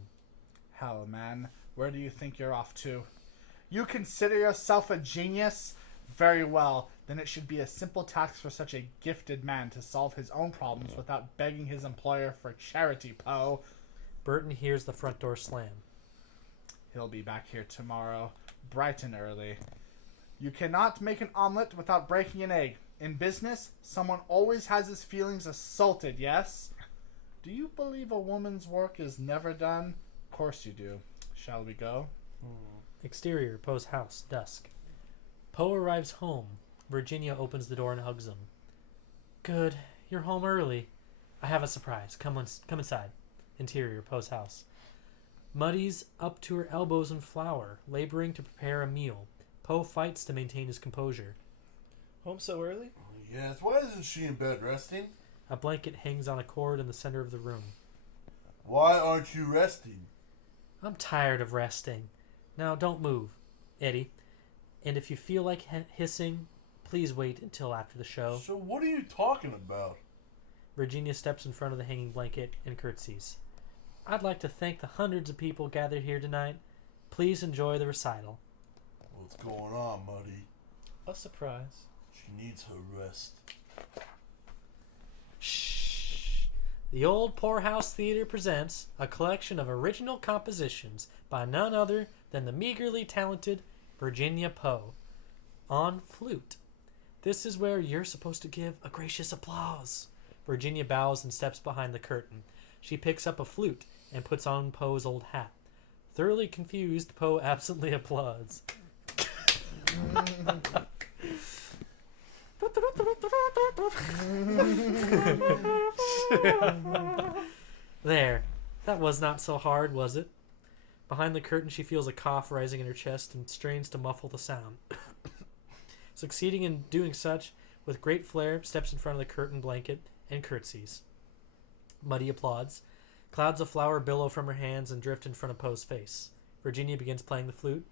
Hell, man, where do you think you're off to? You consider yourself a genius? Very well, then it should be a simple task for such a gifted man to solve his own problems without begging his employer for charity, Poe. Burton hears the front door slam. He'll be back here tomorrow, bright and early. You cannot make an omelet without breaking an egg. In business, someone always has his feelings assaulted, yes? Do you believe a woman's work is never done? Of course you do. Shall we go? Exterior, Poe's house, dusk. Poe arrives home. Virginia opens the door and hugs him. Good, you're home early. I have a surprise. Come inside. Interior, Poe's house. Muddy's up to her elbows in flour, laboring to prepare a meal. Poe fights to maintain his composure. Home so early? Yes, why isn't she in bed resting? A blanket hangs on a cord in the center of the room. Why aren't you resting? I'm tired of resting. Now don't move, Eddie. And if you feel like hissing, please wait until after the show. So what are you talking about? Virginia steps in front of the hanging blanket and curtsies. I'd like to thank the hundreds of people gathered here tonight. Please enjoy the recital. What's going on, Muddy? A surprise. She needs her rest. Shh. The Old Poorhouse Theater presents a collection of original compositions by none other than the meagerly talented Virginia Poe on flute. This is where you're supposed to give a gracious applause. Virginia bows and steps behind the curtain. She picks up a flute and puts on Poe's old hat. Thoroughly confused, Poe absently applauds. There. That was not so hard, was it? Behind the curtain, she feels a cough rising in her chest and strains to muffle the sound. Succeeding in doing such, with great flair, steps in front of the curtain blanket and curtsies. Muddy applauds. Clouds of flour billow from her hands and drift in front of Poe's face. Virginia begins playing the flute.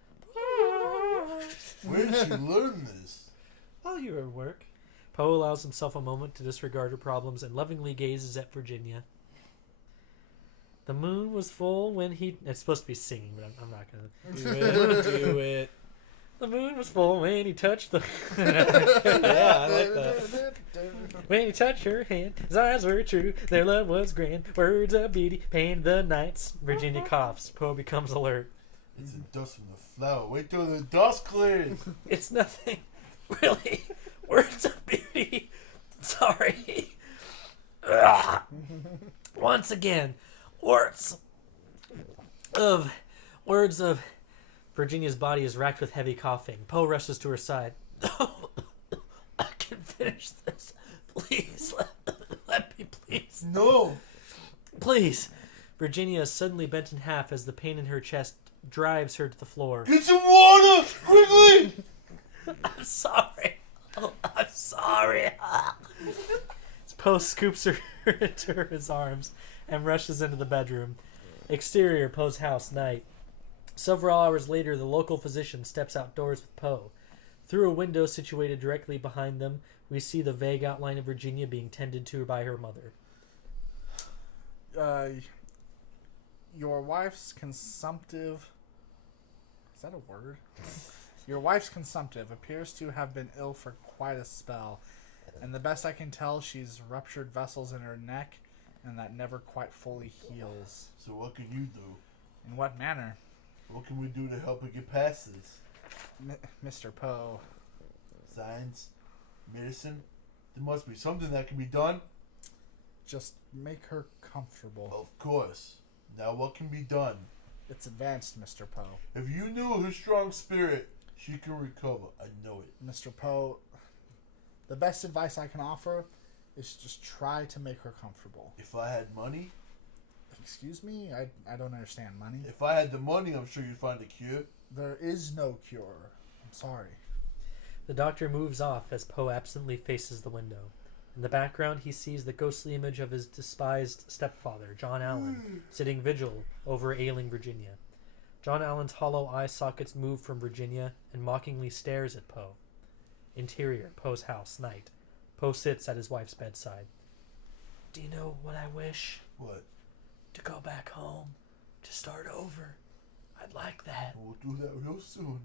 Where did you learn this? While you were at work. Poe allows himself a moment to disregard her problems and lovingly gazes at Virginia. The moon was full when he... It's supposed to be singing, but I'm not going Do it. Do it. The moon was full when he touched the... Yeah, I like that. When he touched her hand, his eyes were true, their love was grand. Words of beauty painted the nights. Virginia coughs. Poe becomes alert. It's the dust from the flower. Wait till the dust clears. It's nothing. Really. Words of beauty. Sorry. Ugh. Once again. Words of... Virginia's body is racked with heavy coughing. Poe rushes to her side. Oh, I can finish this. Please, let me, please. No. Please. Virginia is suddenly bent in half as the pain in her chest drives her to the floor. Get some water, quickly. I'm sorry. Oh, I'm sorry. Poe scoops her into his arms and rushes into the bedroom. Exterior, Poe's house, night. Several hours later, the local physician steps outdoors with Poe. Through a window situated directly behind them, we see the vague outline of Virginia being tended to by her mother. Your wife's consumptive... Is that a word? Your wife's consumptive appears to have been ill for quite a spell. And the best I can tell, she's ruptured vessels in her neck, and that never quite fully heals. So what can you do? In what manner? What can we do to help her get past this? Mr. Poe. Science? Medicine? There must be something that can be done. Just make her comfortable. Of course. Now what can be done? It's advanced, Mr. Poe. If you knew her strong spirit, she can recover. I know it. Mr. Poe, the best advice I can offer is just try to make her comfortable. If I had money? Excuse me? I don't understand. Money? If I had the money, I'm sure you'd find a cure. There is no cure. I'm sorry. The doctor moves off as Poe absently faces the window. In the background, he sees the ghostly image of his despised stepfather, John Allan, sitting vigil over ailing Virginia. John Allan's hollow eye sockets move from Virginia and mockingly stares at Poe. Interior, Poe's house, night. Poe sits at his wife's bedside. Do you know what I wish? What? To go back home. To start over. I'd like that. We'll do that real soon.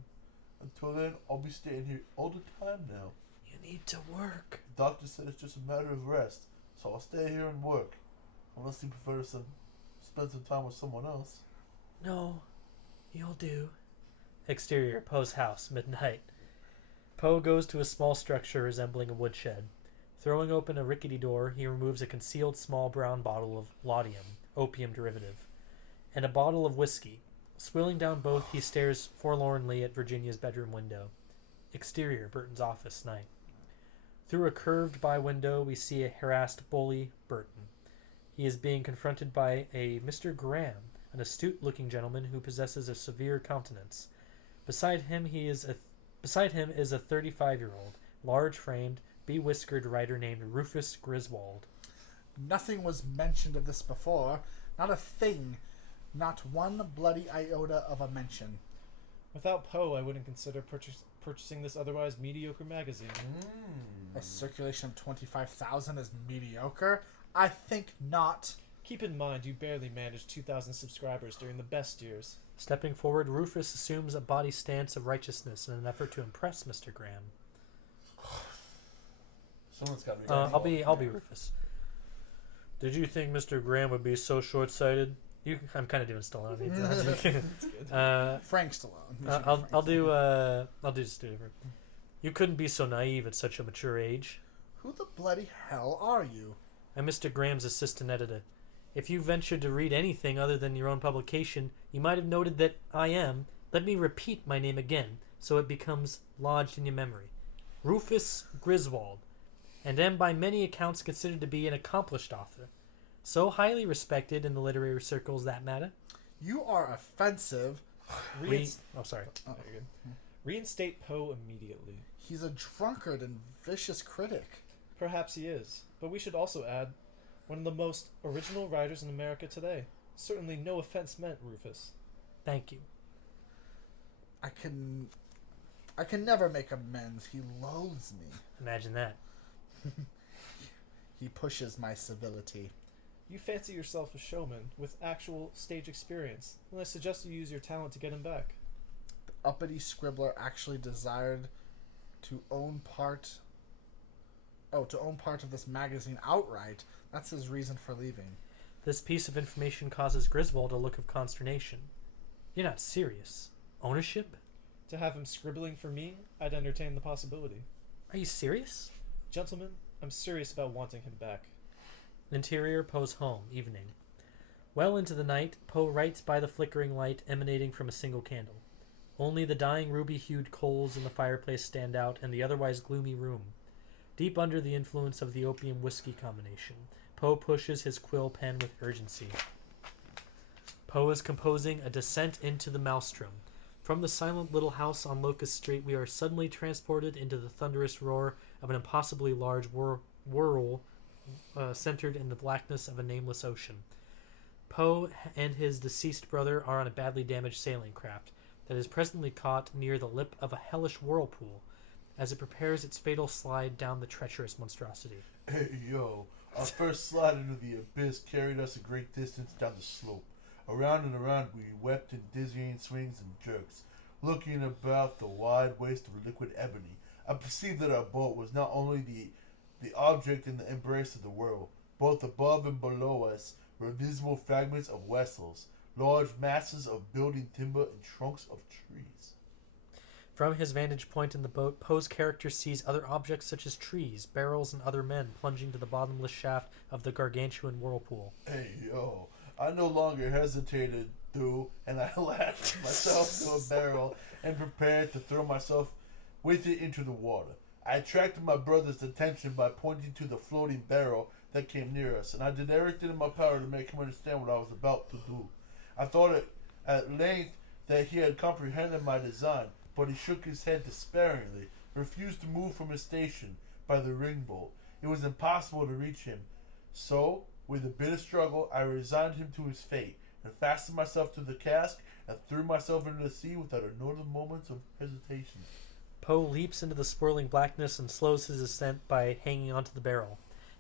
Until then, I'll be staying here all the time now. You need to work. The doctor said it's just a matter of rest, so I'll stay here and work. Unless you prefer to spend some time with someone else. No, you'll do. Exterior, Poe's house, midnight. Poe goes to a small structure resembling a woodshed. Throwing open a rickety door, he removes a concealed small brown bottle of laudanum, opium derivative, and a bottle of whiskey. Swilling down both, he stares forlornly at Virginia's bedroom window. Exterior, Burton's office, night. Through a curved by window, we see a harassed bully, Burton. He is being confronted by a Mr. Graham, an astute-looking gentleman who possesses a severe countenance. Beside him is a 35-year-old, large-framed, be-whiskered writer named Rufus Griswold. Nothing was mentioned of this before. Not a thing. Not one bloody iota of a mention. Without Poe, I wouldn't consider purchasing this otherwise mediocre magazine. A circulation of 25,000 is mediocre? I think not. Keep in mind, you barely managed 2,000 subscribers during the best years. Stepping forward, Rufus assumes a body stance of righteousness in an effort to impress Mr. Graham. Someone's got to be. I'll be Rufus. Did you think Mr. Graham would be so short-sighted? I'm kind of doing Stallone. That's good. Frank Stallone. I'll do just different. You couldn't be so naive at such a mature age. Who the bloody hell are you? I'm Mr. Graham's assistant editor. If you ventured to read anything other than your own publication, you might have noted that I am. Let me repeat my name again, so it becomes lodged in your memory. Rufus Griswold, and am by many accounts considered to be an accomplished author. So highly respected in the literary circles that matter. You are offensive. Sorry. There you go. Reinstate Poe immediately. He's a drunkard and vicious critic. Perhaps he is, but we should also add one of the most original writers in America today. Certainly no offense meant, Rufus. Thank you. I can never make amends. He loathes me. Imagine that. He pushes my civility. You fancy yourself a showman with actual stage experience, and I suggest you use your talent to get him back. The uppity scribbler actually desired to own part of this magazine outright. That's his reason for leaving. This piece of information causes Griswold a look of consternation. You're not serious. Ownership? To have him scribbling for me, I'd entertain the possibility. Are you serious? Gentlemen, I'm serious about wanting him back. Interior, Poe's home, evening. Well into the night, Poe writes by the flickering light emanating from a single candle. Only the dying ruby-hued coals in the fireplace stand out in the otherwise gloomy room. Deep under the influence of the opium-whiskey combination, Poe pushes his quill pen with urgency. Poe is composing a descent into the maelstrom. From the silent little house on Locust Street, we are suddenly transported into the thunderous roar of an impossibly large whirl centered in the blackness of a nameless ocean. Poe and his deceased brother are on a badly damaged sailing craft that is presently caught near the lip of a hellish whirlpool as it prepares its fatal slide down the treacherous monstrosity. Hey, yo. Our first slide into the abyss carried us a great distance down the slope. Around and around we wept in dizzying swings and jerks. Looking about the wide waste of liquid ebony, I perceived that our boat was not only the object in the embrace of the world. Both above and below us were visible fragments of vessels, large masses of building timber, and trunks of trees. From his vantage point in the boat, Poe's character sees other objects such as trees, barrels, and other men plunging to the bottomless shaft of the gargantuan whirlpool. Hey, yo. I no longer hesitated, and I lashed myself to a barrel and prepared to throw myself with it into the water. I attracted my brother's attention by pointing to the floating barrel that came near us, and I did everything in my power to make him understand what I was about to do. I thought at length that he had comprehended my design, but he shook his head despairingly, refused to move from his station by the ringbolt, It was impossible to reach him. So, with a bit of struggle, I resigned him to his fate, and fastened myself to the cask, and threw myself into the sea without another moment of hesitation. Poe leaps into the swirling blackness and slows his ascent by hanging onto the barrel.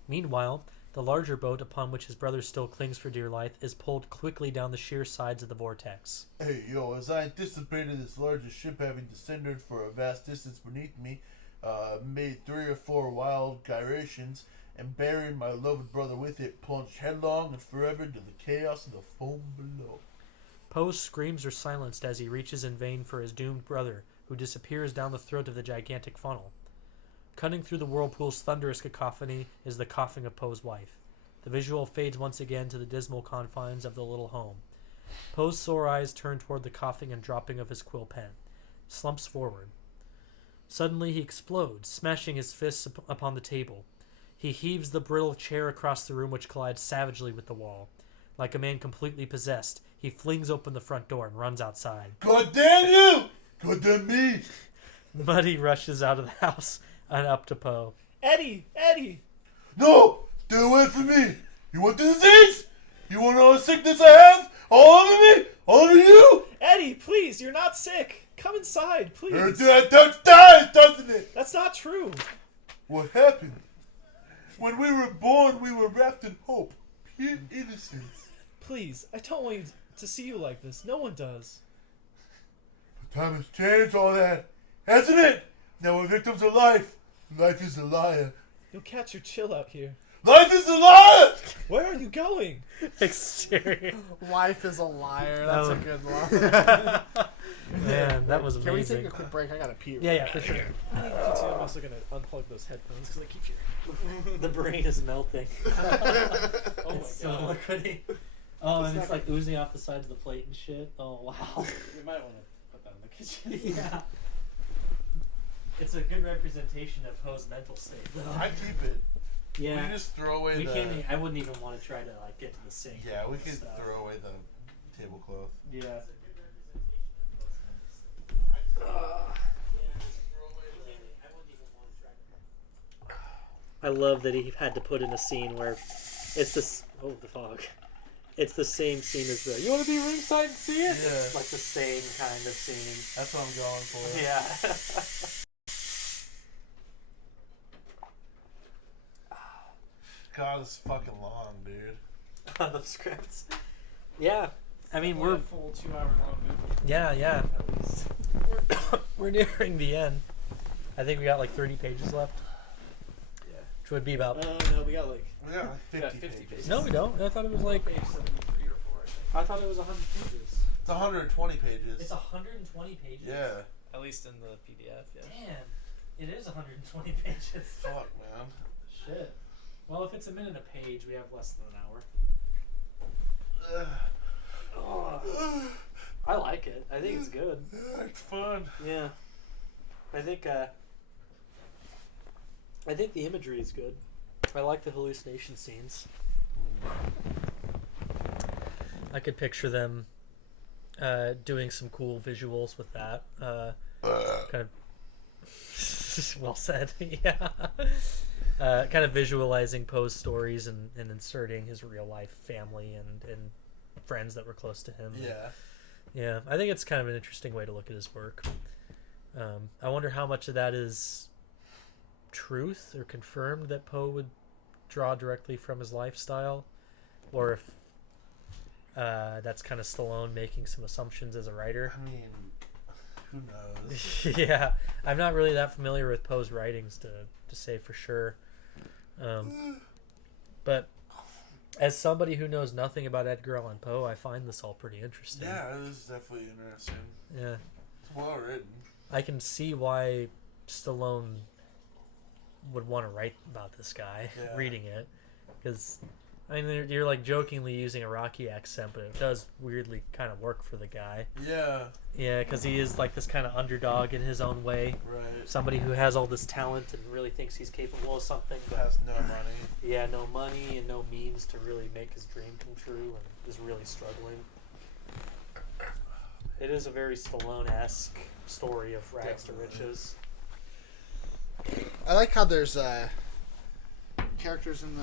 Meanwhile, the larger boat, upon which his brother still clings for dear life, is pulled quickly down the sheer sides of the vortex. Hey, yo, as I anticipated this larger ship having descended for a vast distance beneath me, made 3 or 4 wild gyrations, and burying my loved brother with it, plunged headlong and forever into the chaos of the foam below. Poe's screams are silenced as he reaches in vain for his doomed brother, who disappears down the throat of the gigantic funnel. Cutting through the whirlpool's thunderous cacophony is the coughing of Poe's wife. The visual fades once again to the dismal confines of the little home. Poe's sore eyes turn toward the coughing and dropping of his quill pen. Slumps forward. Suddenly he explodes, smashing his fists upon the table. He heaves the brittle chair across the room, which collides savagely with the wall. Like a man completely possessed, he flings open the front door and runs outside. God damn you! God damn me! Muddy rushes out of the house and up to Poe. Eddie! Eddie! No! Stay away from me! You want the disease? You want all the sickness I have? All over me? All over you? Eddie, please, you're not sick. Come inside, please. That dies, doesn't it? That's not true. What happened? When we were born, we were wrapped in hope. Pure innocence. Please, I don't want you to see you like this. No one does. Time has changed all that, hasn't it? Now we're victims of life. Life is a liar. You'll catch your chill out here. Life is a liar! Where are you going? Exterior. Life is a liar. That's Oh. a good one. Man, that was Can we amazing. take a quick break? I gotta pee. Yeah, for sure. I'm also going to unplug those headphones because I keep hearing. The brain is melting. Oh It's so my god. liquidy. Oh, and it's like oozing off the sides of the plate and shit. Oh, wow. We might want to put that in the kitchen. Yeah. It's a good representation of Poe's mental state, though. I keep it. Yeah. We just throw away We the... can't. I wouldn't even want to try to like get to the sink. Yeah, we and could stuff. throw away the tablecloth. Yeah. I love that he had to put in a scene where it's this. Oh, the fog. It's the same scene as the. You want to be ringside and see it? Yeah. It's like the same kind of scene. That's what I'm going for. Yeah. God, it's fucking long, dude. On the scripts. Yeah. I mean, We're we're. a full 2 hour long movie. Yeah, yeah. At least. We're nearing the end. I think we got like 30 pages left, Yeah. which would be about. No, we got like We got like 50, we got 50 pages. pages. No, we don't. I thought it was like. page 73 or 4. I think. I thought it was 100 pages. It's 120 pages. It's 120 pages. Yeah. At least in the PDF. Yeah. Damn, it is 120 pages. Fuck, man. Shit. Well, if it's a minute a page, we have less than an hour. Oh, I like it. I think it's good. It's fun. Yeah. I think the imagery is good. I like the hallucination scenes. I could picture them doing some cool visuals with that. Kind of well said. Yeah. Kind of visualizing Poe's stories and inserting his real life family and friends that were close to him. Yeah. Yeah, I think it's kind of an interesting way to look at his work. I wonder how much of that is truth or confirmed that Poe would draw directly from his lifestyle, or if that's kind of Stallone making some assumptions as a writer. I mean, who knows? Yeah, I'm not really that familiar with Poe's writings to say for sure. But as somebody who knows nothing about Edgar Allan Poe, I find this all pretty interesting. Yeah, it is definitely interesting. Yeah. It's well written. I can see why Stallone would want to write about this guy, Yeah. reading it. Because, I mean, you're like jokingly using a Rocky accent, but it does weirdly kind of work for the guy. Yeah, Yeah, because he is like this kind of underdog in his own way. right. Somebody who has all this talent and really thinks he's capable of something, but Has no money. yeah, no money and no means to really make his dream come true, and is really struggling. It is a very Stallone-esque story of rags to Definitely. riches. I like how there's characters in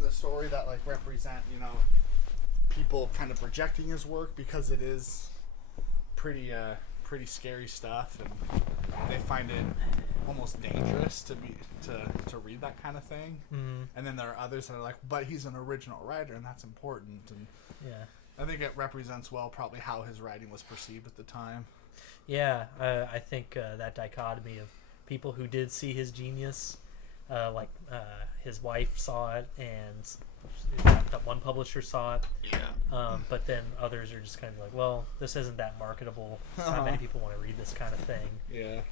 the story that like represent, you know, people kind of rejecting his work because it is pretty scary stuff, and they find it almost dangerous to read that kind of thing. Mm-hmm. And then there are others that are like, but he's an original writer, and that's important. And Yeah. I think it represents well probably how his writing was perceived at the time. Yeah, I think that dichotomy of people who did see his genius, his wife saw it, and that one publisher saw it. Yeah. But then others are just kind of like, well, this isn't that marketable. Not many people want to read this kind of thing. Yeah.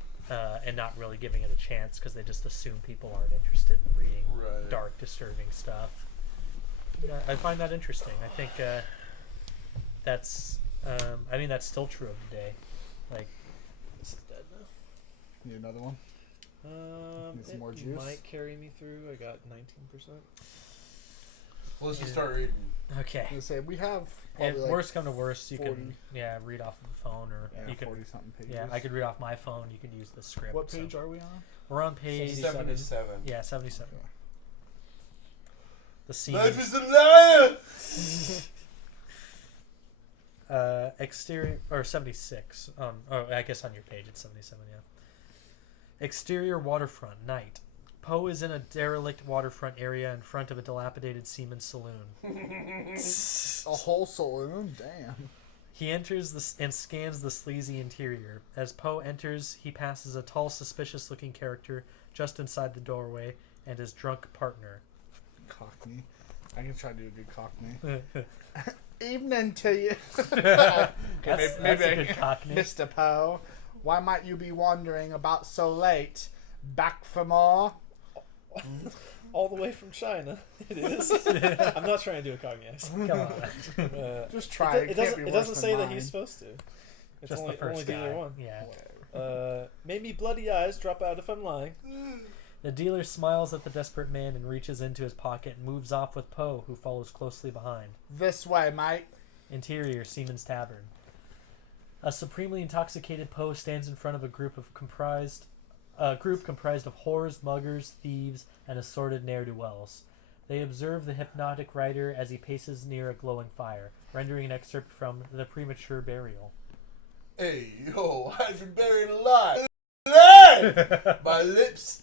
And not really giving it a chance because they just assume people aren't interested in reading Right. dark, disturbing stuff. Yeah, I find that interesting. I think that's still true of today. Like, This is dead now. Need another one? Need some It more juice? might carry me through. I got 19%. Well, let's just start reading. okay. I was gonna say we have If probably like worst come to worst, you 40. can read off of the phone, or yeah, you can 40-something pages. yeah, I could read off my phone. You can use the script. What so- page are we on? We're on page 77. yeah 77. Okay. The scene. Life is a liar! Exterior or 76. I guess on your page it's 77. Yeah. Exterior waterfront night. Poe is in a derelict waterfront area in front of a dilapidated seaman's saloon. A whole saloon? Damn. He enters and scans the sleazy interior. As Poe enters, he passes a tall, suspicious-looking character just inside the doorway and his drunk partner. Cockney. I can try to do a good Cockney. Evening to you. That's a good Cockney. Mr. Poe, why might you be wandering about so late? Back for more? All the way from China. It is. I'm not trying to do a Cockney accent. Come on. Just try. It doesn't say that he's supposed to. It's Just only, the first only the guy. other one. Yeah. Made me bloody eyes drop out if I'm lying. The dealer smiles at the desperate man and reaches into his pocket and moves off with Poe, who follows closely behind. This way, mate. Interior, Seaman's Tavern. A supremely intoxicated Poe stands in front of a group comprised of whores, muggers, thieves, and assorted ne'er-do-wells. They observe the hypnotic writer as he paces near a glowing fire, rendering an excerpt from The Premature Burial. Hey, yo, I've been buried alive. Alive! My lips,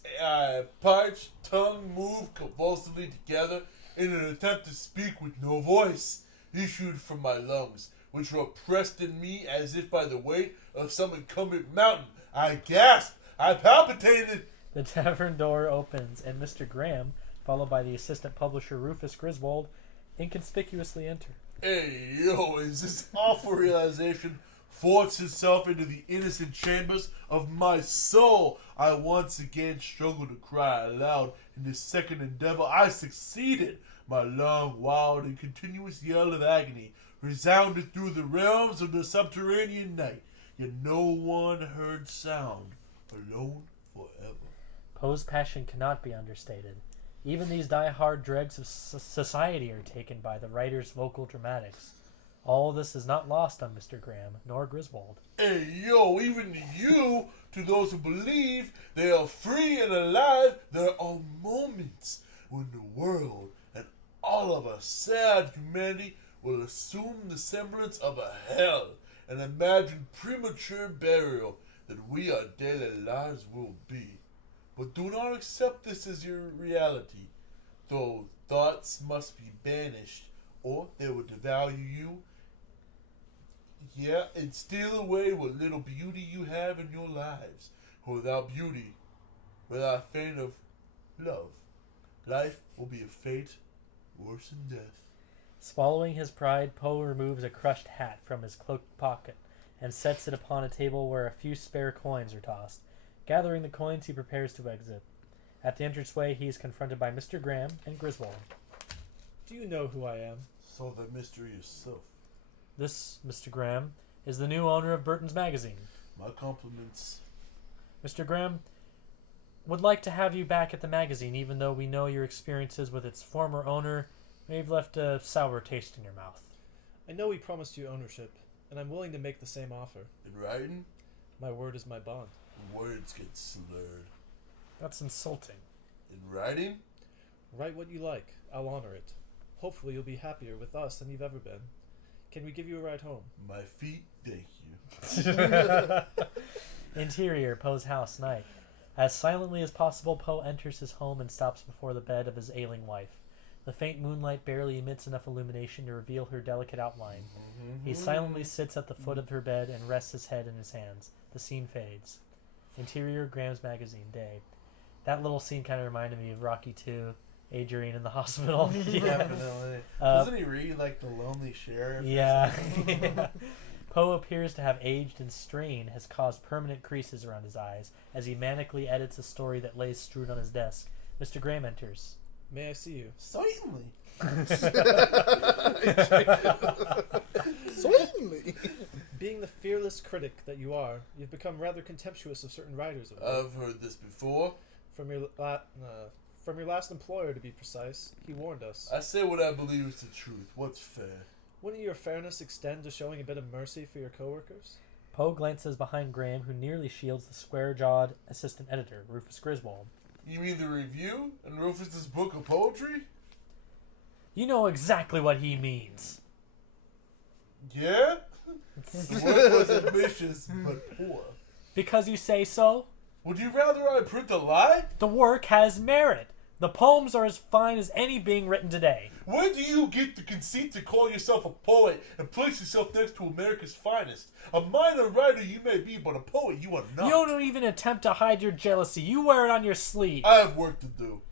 parched, tongue move convulsively together in an attempt to speak with no voice issued from my lungs, which were oppressed in me as if by the weight of some incumbent mountain. I gasped. I palpitated. The tavern door opens, and Mr. Graham, followed by the assistant publisher Rufus Griswold, inconspicuously enter. Hey, yo, as this awful realization forced itself into the innocent chambers of my soul, I once again struggled to cry aloud. In this second endeavor, I succeeded. My long, wild, and continuous yell of agony resounded through the realms of the subterranean night, yet no one heard sound. Alone forever. Poe's passion cannot be understated. Even these die-hard dregs of society are taken by the writer's vocal dramatics. All this is not lost on Mr. Graham, nor Griswold. Hey, yo, even you, to those who believe they are free and alive, there are moments when the world and all of our sad humanity will assume the semblance of a hell and imagine premature burial that we our daily lives will be. But do not accept this as your reality, though thoughts must be banished, or they will devalue you. Yeah, and steal away what little beauty you have in your lives. For without beauty, without a feint of love, life will be a fate worse than death. Swallowing his pride, Poe removes a crushed hat from his cloak pocket and sets it upon a table where a few spare coins are tossed. Gathering the coins, he prepares to exit. At the entranceway, he is confronted by Mr. Graham and Griswold. Do you know who I am? So the mystery yourself. This, Mr. Graham, is the new owner of Burton's Magazine. My compliments. Mr. Graham would like to have you back at the magazine, even though we know your experiences with its former owner may have left a sour taste in your mouth. I know he promised you ownership, and I'm willing to make the same offer. In writing, My word is my bond. words get slurred. That's insulting. In writing, Write what you like. I'll honor it. Hopefully you'll be happier with us than you've ever been. Can we give you a ride home? My feet, thank you. Interior, Poe's house, night. As silently as possible, Poe enters his home and stops before the bed of his ailing wife. The faint moonlight barely emits enough illumination to reveal her delicate outline. He silently sits at the foot of her bed and rests his head in his hands. The scene fades. Interior, Graham's magazine, day. That little scene kind of reminded me of Rocky 2, Adrian in the hospital. Definitely. Doesn't he read like The Lonely Sheriff? Yeah. Poe appears to have aged, and strain has caused permanent creases around his eyes as he manically edits a story that lays strewn on his desk. Mr. Graham enters. May I see you? Certainly. Certainly. Being the fearless critic that you are, you've become rather contemptuous of certain writers of late. I've heard this before. From your last employer, to be precise, he warned us. I say what I believe is the truth. What's fair? Wouldn't your fairness extend to showing a bit of mercy for your coworkers? Poe glances behind Graham, who nearly shields the square-jawed assistant editor, Rufus Griswold. You mean the review and Rufus's book of poetry? You know exactly what he means. Yeah? The work was ambitious, but poor. Because you say so? Would you rather I print a lie? The work has merit. The poems are as fine as any being written today. Where do you get the conceit to call yourself a poet and place yourself next to America's finest? A minor writer you may be, but a poet you are not. You don't even attempt to hide your jealousy. You wear it on your sleeve. I have work to do.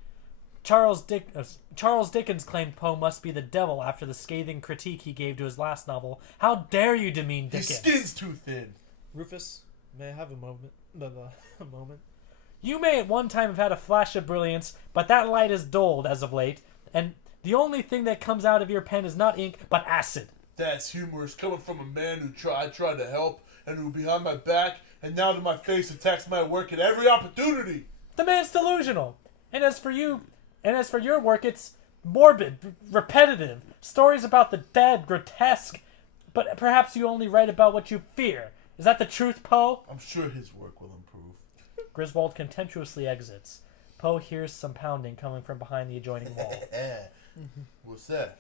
Charles Dickens claimed Poe must be the devil after the scathing critique he gave to his last novel. How dare you demean Dickens? His skin's too thin. Rufus, may I have a moment? A moment? You may at one time have had a flash of brilliance, but that light is dulled as of late, and the only thing that comes out of your pen is not ink, but acid. That's humorous coming from a man who I tried to help and who behind my back and now to my face attacks my work at every opportunity. The man's delusional. And as for your work, it's morbid, repetitive, stories about the dead, grotesque, but perhaps you only write about what you fear. Is that the truth, Poe? I'm sure his work will improve. Griswold contemptuously exits. Poe hears some pounding coming from behind the adjoining wall. What's that?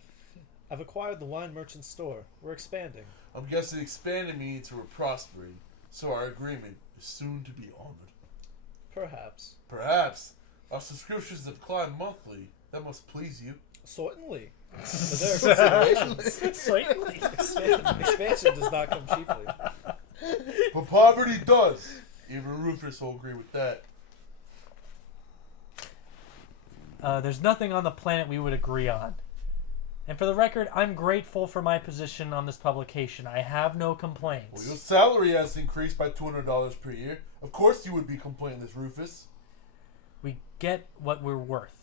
I've acquired the wine merchant's store. We're expanding. I'm guessing expanding means we're prospering, so our agreement is soon to be honored. Perhaps. Perhaps. Our subscriptions have climbed monthly. That must please you. Certainly. But there are considerations. Certainly. Expansion does not come cheaply. But poverty does. Even Rufus will agree with that. There's nothing on the planet we would agree on. And for the record, I'm grateful for my position on this publication. I have no complaints. Well, your salary has increased by $200 per year. Of course you would be complaining, Rufus. We get what we're worth.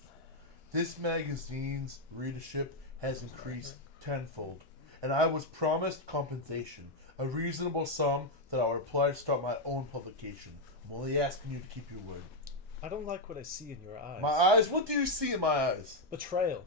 This magazine's readership has increased tenfold, and I was promised compensation, a reasonable sum that I'll apply to start my own publication. I'm only asking you to keep your word. I don't like what I see in your eyes. My eyes? What do you see in my eyes? Betrayal.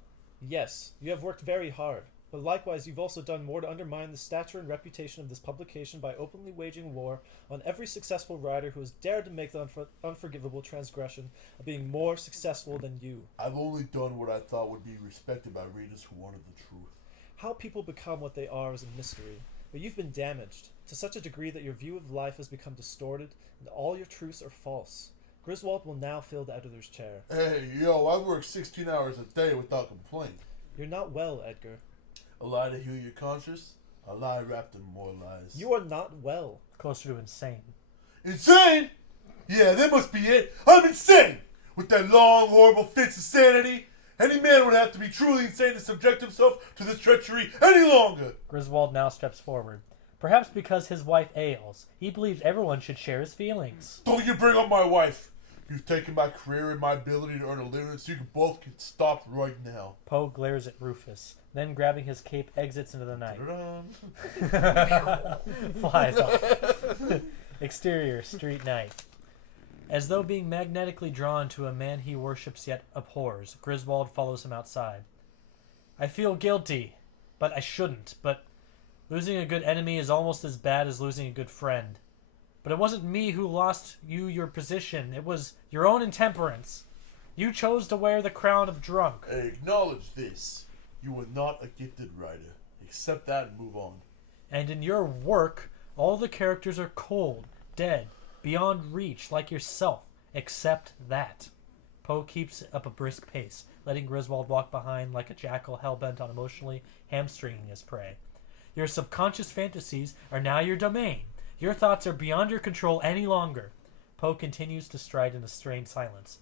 Yes, you have worked very hard, but likewise you've also done more to undermine the stature and reputation of this publication by openly waging war on every successful writer who has dared to make the unforgivable transgression of being more successful than you. I've only done what I thought would be respected by readers who wanted the truth. How people become what they are is a mystery, but you've been damaged to such a degree that your view of life has become distorted and all your truths are false. Griswold will now fill the editor's chair. Hey, yo, I work 16 hours a day without complaint. You're not well, Edgar. A lie to heal your conscience? A lie wrapped in more lies. You are not well. Closer to insane. Insane? Yeah, that must be it. I'm insane! With that long, horrible fits of sanity. Any man would have to be truly insane to subject himself to this treachery any longer. Griswold now steps forward. Perhaps because his wife ails, he believes everyone should share his feelings. Don't you bring up my wife. You've taken my career and my ability to earn a living, so you both can stop right now. Poe glares at Rufus, then grabbing his cape exits into the night. Flies off. Exterior, street night. As though being magnetically drawn to a man he worships yet abhors, Griswold follows him outside. I feel guilty, but I shouldn't. But losing a good enemy is almost as bad as losing a good friend. But it wasn't me who lost you your position. It was your own intemperance. You chose to wear the crown of drunk. I acknowledge this. You are not a gifted writer. Accept that and move on. And in your work, all the characters are cold, dead, beyond reach, like yourself. Accept that. Poe keeps up a brisk pace, letting Griswold walk behind like a jackal hell-bent on emotionally hamstringing his prey. Your subconscious fantasies are now your domain. Your thoughts are beyond your control any longer. Poe continues to stride in a strained silence.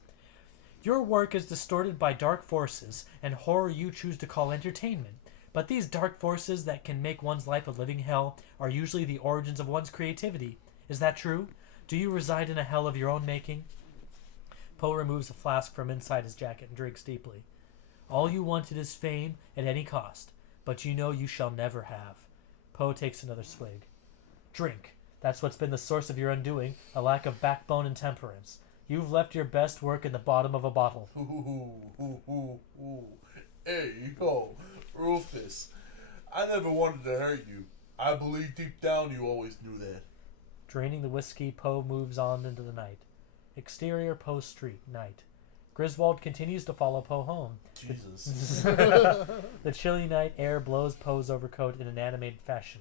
Your work is distorted by dark forces and horror you choose to call entertainment. But these dark forces that can make one's life a living hell are usually the origins of one's creativity. Is that true? Do you reside in a hell of your own making? Poe removes a flask from inside his jacket and drinks deeply. All you wanted is fame at any cost, but you know you shall never have. Poe takes another swig. Drink. That's what's been the source of your undoing, a lack of backbone and temperance. You've left your best work in the bottom of a bottle. Hey, yo, Rufus. I never wanted to hurt you. I believe deep down you always knew that. Draining the whiskey, Poe moves on into the night. Exterior Poe Street, night. Griswold continues to follow Poe home. Jesus. The chilly night air blows Poe's overcoat in an animated fashion.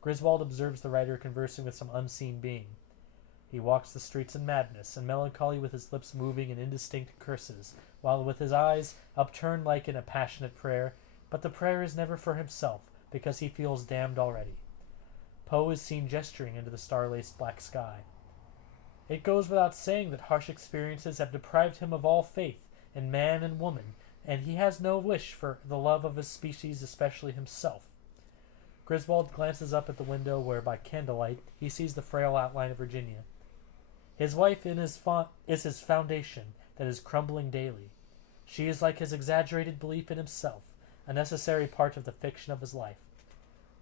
Griswold observes the writer conversing with some unseen being. He walks the streets in madness and melancholy, with his lips moving in indistinct curses, while with his eyes upturned like in a passionate prayer, but the prayer is never for himself, because he feels damned already. Poe is seen gesturing into the star-laced black sky. It goes without saying that harsh experiences have deprived him of all faith in man and woman, and he has no wish for the love of his species, especially himself. Griswold glances up at the window where, by candlelight, he sees the frail outline of Virginia. His wife is his foundation that is crumbling daily. She is like his exaggerated belief in himself, a necessary part of the fiction of his life.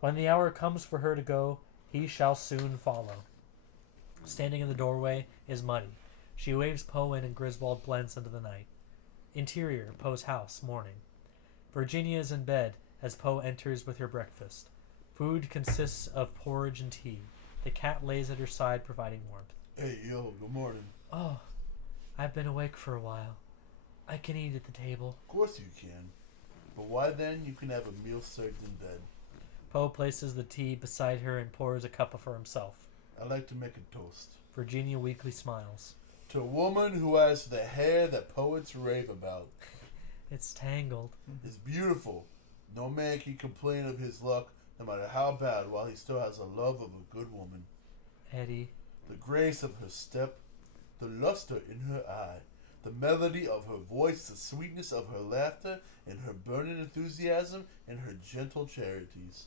When the hour comes for her to go, he shall soon follow. Standing in the doorway is Muddy. She waves Poe in and Griswold blends into the night. Interior, Poe's house, morning. Virginia is in bed as Poe enters with her breakfast. Food consists of porridge and tea. The cat lays at her side, providing warmth. Hey, yo, good morning. Oh, I've been awake for a while. I can eat at the table. Of course you can. But why then you can have a meal served in bed? Poe places the tea beside her and pours a cup for himself. I like to make a toast. Virginia weakly smiles. To a woman who has the hair that poets rave about. It's tangled. It's beautiful. No man can complain of his luck, no matter how bad, while he still has a love of a good woman. Eddie. The grace of her step, the luster in her eye, the melody of her voice, the sweetness of her laughter, and her burning enthusiasm, and her gentle charities.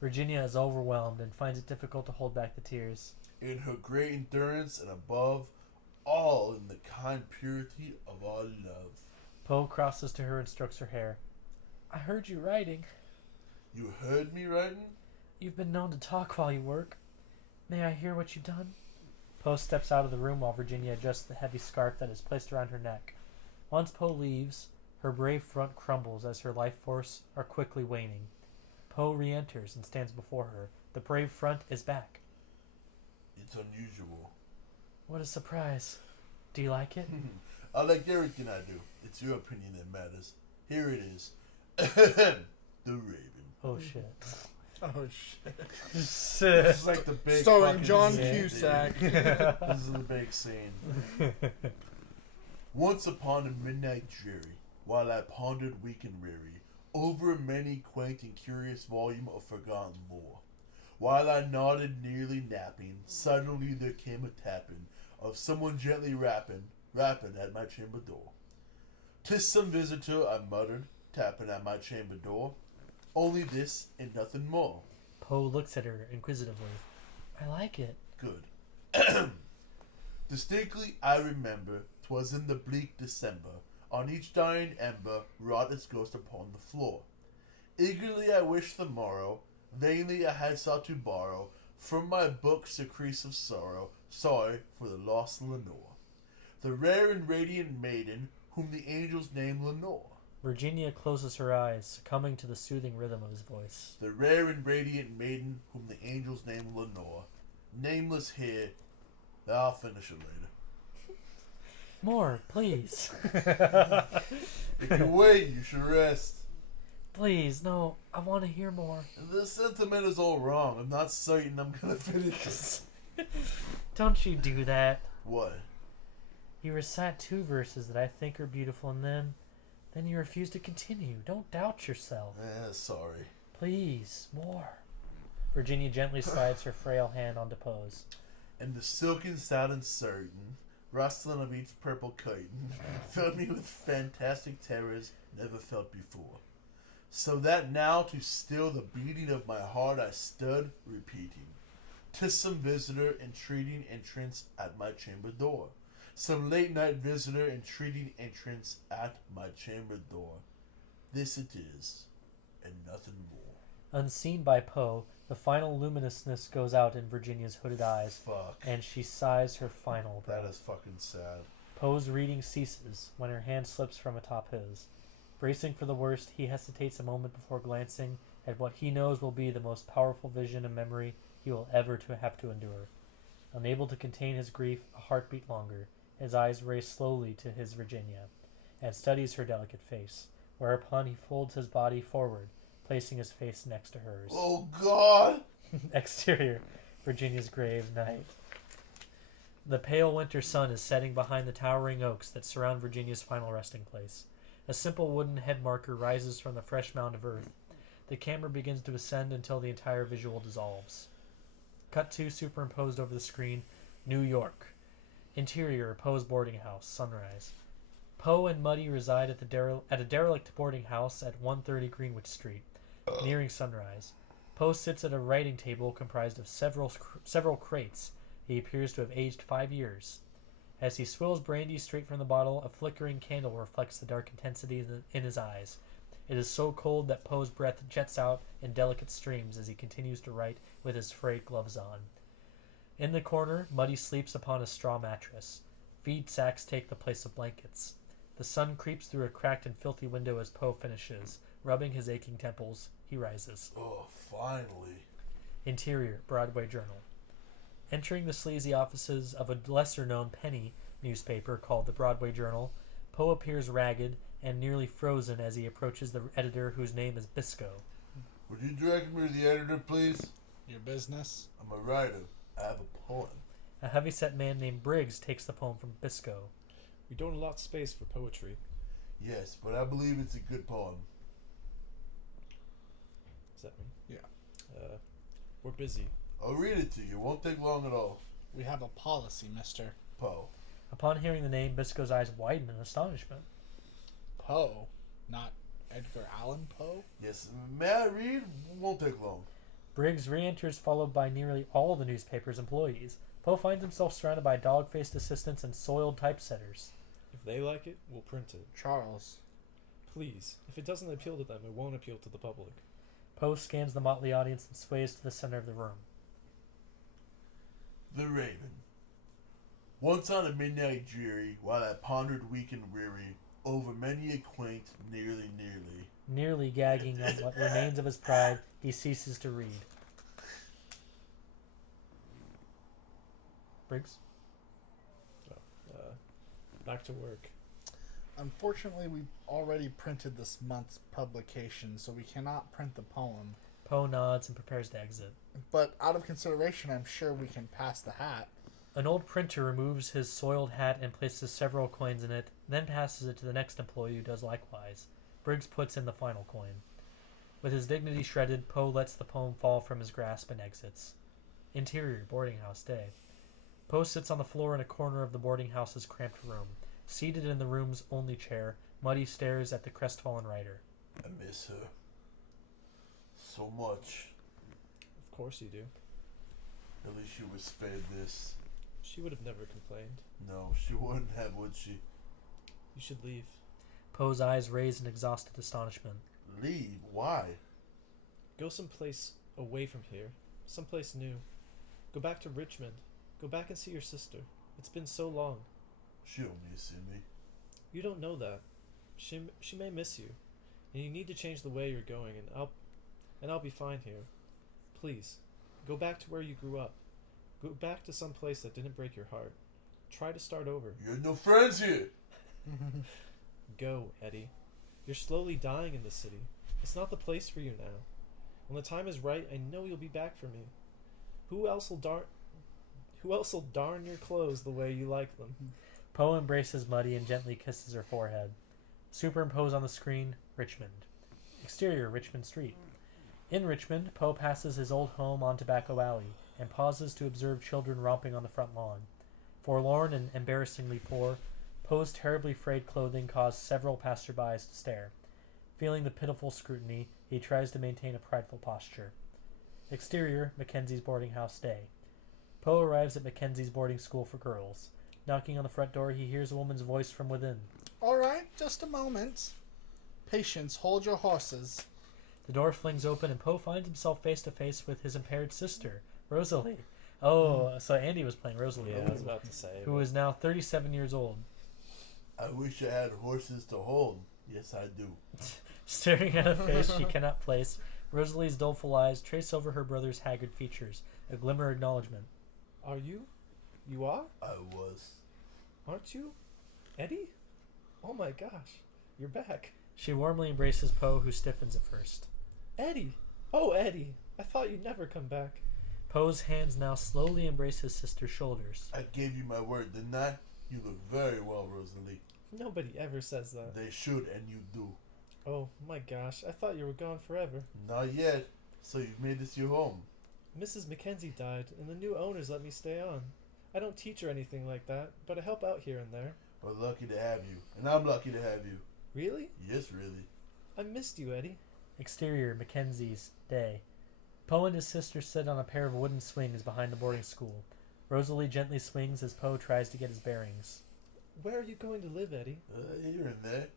Virginia is overwhelmed and finds it difficult to hold back the tears. In her great endurance, and above all in the kind purity of our love. Poe crosses to her and strokes her hair. I heard you writing. You heard me writing? You've been known to talk while you work. May I hear what you've done? Poe steps out of the room while Virginia adjusts the heavy scarf that is placed around her neck. Once Poe leaves, her brave front crumbles as her life force are quickly waning. Poe re-enters and stands before her. The brave front is back. It's unusual. What a surprise. Do you like it? I like everything I do. It's your opinion that matters. Here it is. The Raven. Oh, shit. Oh shit! This is like the big Starring fucking John scene, Cusack. dude. This is the big scene. Once upon a midnight dreary, while I pondered weak and weary over a many quaint and curious volume of forgotten lore, while I nodded nearly napping, suddenly there came a tapping of someone gently rapping at my chamber door. "'Tis some visitor," I muttered, tapping at my chamber door. Only this and nothing more. Poe looks at her inquisitively. I like it. Good. Distinctly I remember 'twas in the bleak December. On each dying ember wrought its ghost upon the floor. Eagerly I wished the morrow. Vainly I had sought to borrow from my books a crease of sorrow. Sorry for the lost Lenore, the rare and radiant maiden whom the angels name Lenore. Virginia closes her eyes, succumbing to the soothing rhythm of his voice. The rare and radiant maiden whom the angels name Lenore. Nameless here. I'll finish it later. More, please. If you wait, you should rest. Please, no, I want to hear more. The sentiment is all wrong. I'm not certain I'm gonna finish this. Don't you do that. What? You recite 2 verses that I think are beautiful, and then you refuse to continue. Don't doubt yourself. Sorry. Please, more. Virginia gently slides her frail hand onto Poe's. And the silken satin certain, rustling of each purple curtain, filled me with fantastic terrors never felt before. So that now to still the beating of my heart I stood repeating. 'Tis some visitor entreating entrance at my chamber door. Some late night visitor entreating entrance at my chamber door. This it is, and nothing more. Unseen by Poe, the final luminousness goes out in Virginia's hooded eyes, Fuck. and she sighs her final breath. That is fucking sad. Poe's reading ceases when her hand slips from atop his. Bracing for the worst, he hesitates a moment before glancing at what he knows will be the most powerful vision and memory he will ever have to endure. Unable to contain his grief a heartbeat longer, his eyes race slowly to his Virginia, and studies her delicate face, whereupon he folds his body forward, placing his face next to hers. Oh God! Exterior, Virginia's grave, night. The pale winter sun is setting behind the towering oaks that surround Virginia's final resting place. A simple wooden head marker rises from the fresh mound of earth. The camera begins to ascend until the entire visual dissolves. Cut 2 superimposed over the screen, New York. Interior, Poe's boarding house, sunrise. Poe and Muddy reside at a derelict boarding house at 130 Greenwich Street, nearing sunrise. Poe sits at a writing table comprised of several crates. He appears to have aged 5 years. As he swills brandy straight from the bottle, a flickering candle reflects the dark intensity in his eyes. It is so cold that Poe's breath jets out in delicate streams as he continues to write with his frayed gloves on. In the corner, Muddy sleeps upon a straw mattress. Feed sacks take the place of blankets. The sun creeps through a cracked and filthy window as Poe finishes. Rubbing his aching temples, he rises. Oh, finally. Interior, Broadway Journal. Entering the sleazy offices of a lesser-known penny newspaper called the Broadway Journal, Poe appears ragged and nearly frozen as he approaches the editor, whose name is Biscoe. Would you direct me to the editor, please? Your business? I'm a writer. I have a poem. A heavyset man named Briggs takes the poem from Biscoe. We don't allot space for poetry. Yes, but I believe it's a good poem. Does that mean? Yeah. We're busy. I'll read it to you. Won't take long at all. We have a policy, mister. Poe. Upon hearing the name, Biscoe's eyes widen in astonishment. Poe? Not Edgar Allan Poe? Yes, may I read? Won't take long. Briggs re-enters, followed by nearly all the newspaper's employees. Poe finds himself surrounded by dog-faced assistants and soiled typesetters. If they like it, we'll print it. Charles. Please, if it doesn't appeal to them, it won't appeal to the public. Poe scans the motley audience and sways to the center of the room. The Raven. Once on a midnight dreary, while I pondered weak and weary over many a quaint nearly. Nearly gagging on what remains of his pride, he ceases to read. Briggs? Back to work. Unfortunately, we've already printed this month's publication, so we cannot print the poem. Poe nods and prepares to exit. But out of consideration, I'm sure we can pass the hat. An old printer removes his soiled hat and places several coins in it, then passes it to the next employee who does likewise. Briggs puts in the final coin. With his dignity shredded, Poe lets the poem fall from his grasp and exits. Interior, boarding house, day. Poe sits on the floor in a corner of the boarding house's cramped room. Seated in the room's only chair, Muddy stares at the crestfallen writer. I miss her. So much. Of course you do. At least she was spared this. She would have never complained. No, she wouldn't have, would she? You should leave. Poe's eyes raise in exhausted astonishment. Leave? Why? Go someplace away from here. Someplace new. Go back to Richmond. Go back and see your sister. It's been so long. She don't need to see me. You don't know that. She may miss you. And you need to change the way you're going, and I'll be fine here. Please, go back to where you grew up. Go back to some place that didn't break your heart. Try to start over. You have no friends here. Go, Eddie. You're slowly dying in this city. It's not the place for you now. When the time is right, I know you'll be back for me. Who else will darn your clothes the way you like them? Poe embraces Muddy and gently kisses her forehead. Superimposed on the screen, Richmond. Exterior, Richmond Street. In Richmond, Poe passes his old home on Tobacco Alley and pauses to observe children romping on the front lawn. Forlorn and embarrassingly poor, Poe's terribly frayed clothing caused several passerbys to stare. Feeling the pitiful scrutiny, he tries to maintain a prideful posture. Exterior, Mackenzie's boarding house day. Poe arrives at Mackenzie's boarding school for girls. Knocking on the front door, he hears a woman's voice from within. All right, just a moment. Patience, hold your horses. The door flings open and Poe finds himself face to face with his impaired sister, Rosalie. Oh, so Andy was playing Rosalie. Yeah, I was about to say. Who is now 37 years old. I wish I had horses to hold. Yes, I do. Staring at a face she cannot place, Rosalie's doleful eyes trace over her brother's haggard features, a glimmer of acknowledgement. Are you? You are? I was. Aren't you? Eddie? Oh my gosh. You're back. She warmly embraces Poe, who stiffens at first. Eddie! Oh, Eddie! I thought you'd never come back. Poe's hands now slowly embrace his sister's shoulders. I gave you my word, didn't I? You look very well, Rosalie. Nobody ever says that. They should, and you do. Oh my gosh, I thought you were gone forever. Not yet. So you've made this your home. Mrs. Mackenzie died, and the new owners let me stay on. I don't teach or anything like that, but I help out here and there. We're lucky to have you. And I'm lucky to have you. Really? Yes, really. I missed you, Eddie. Exterior, Mackenzie's day. Poe and his sister sit on a pair of wooden swings behind the boarding school. Rosalie gently swings as Poe tries to get his bearings. Where are you going to live, Eddie? Here and there.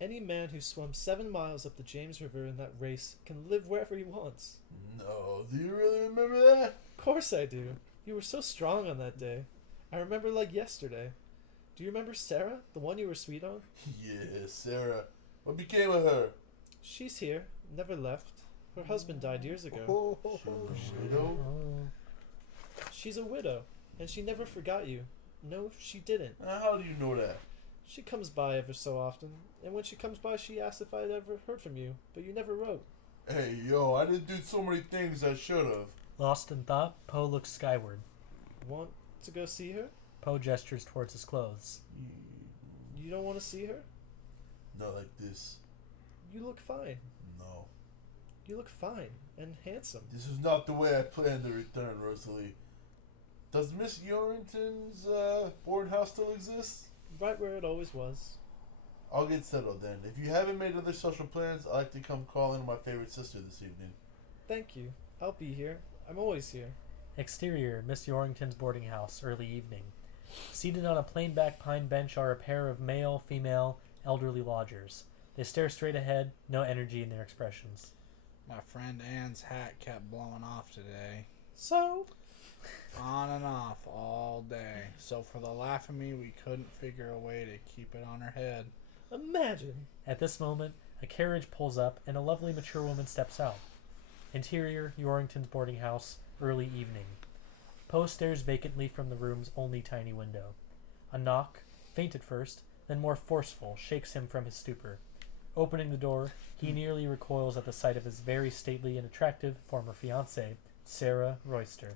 Any man who swum 7 miles up the James River in that race can live wherever he wants. No, do you really remember that? Of course I do. You were so strong on that day. I remember like yesterday. Do you remember Sarah, the one you were sweet on? Yeah, Sarah. What became of her? She's here, never left. Her husband died years ago. Widow? She's a widow, and she never forgot you. No, she didn't. How do you know that? She comes by ever so often, and when she comes by she asks if I'd ever heard from you, but you never wrote. Hey, yo, I didn't do so many things I should have. Lost in thought, Poe looks skyward. Want to go see her? Poe gestures towards his clothes. You don't want to see her? Not like this. You look fine. No. You look fine and handsome. This is not the way I planned to return, Rosalie. Does Miss Yorrington's boarding house still exist? Right where it always was. I'll get settled then. If you haven't made other social plans, I'd like to come call in on my favorite sister this evening. Thank you. I'll be here. I'm always here. Exterior, Miss Yorrington's boarding house, early evening. Seated on a plain-back pine bench are a pair of male, female, elderly lodgers. They stare straight ahead, no energy in their expressions. My friend Anne's hat kept blowing off today. So? On and off all day. So for the life of me, we couldn't figure a way to keep it on her head. Imagine. At this moment, a carriage pulls up and a lovely mature woman steps out. Interior, Yorrington's boarding house, early evening. Poe stares vacantly from the room's only tiny window. A knock, faint at first, then more forceful, shakes him from his stupor. Opening the door, he nearly recoils at the sight of his very stately and attractive former fiancée, Sarah Royster.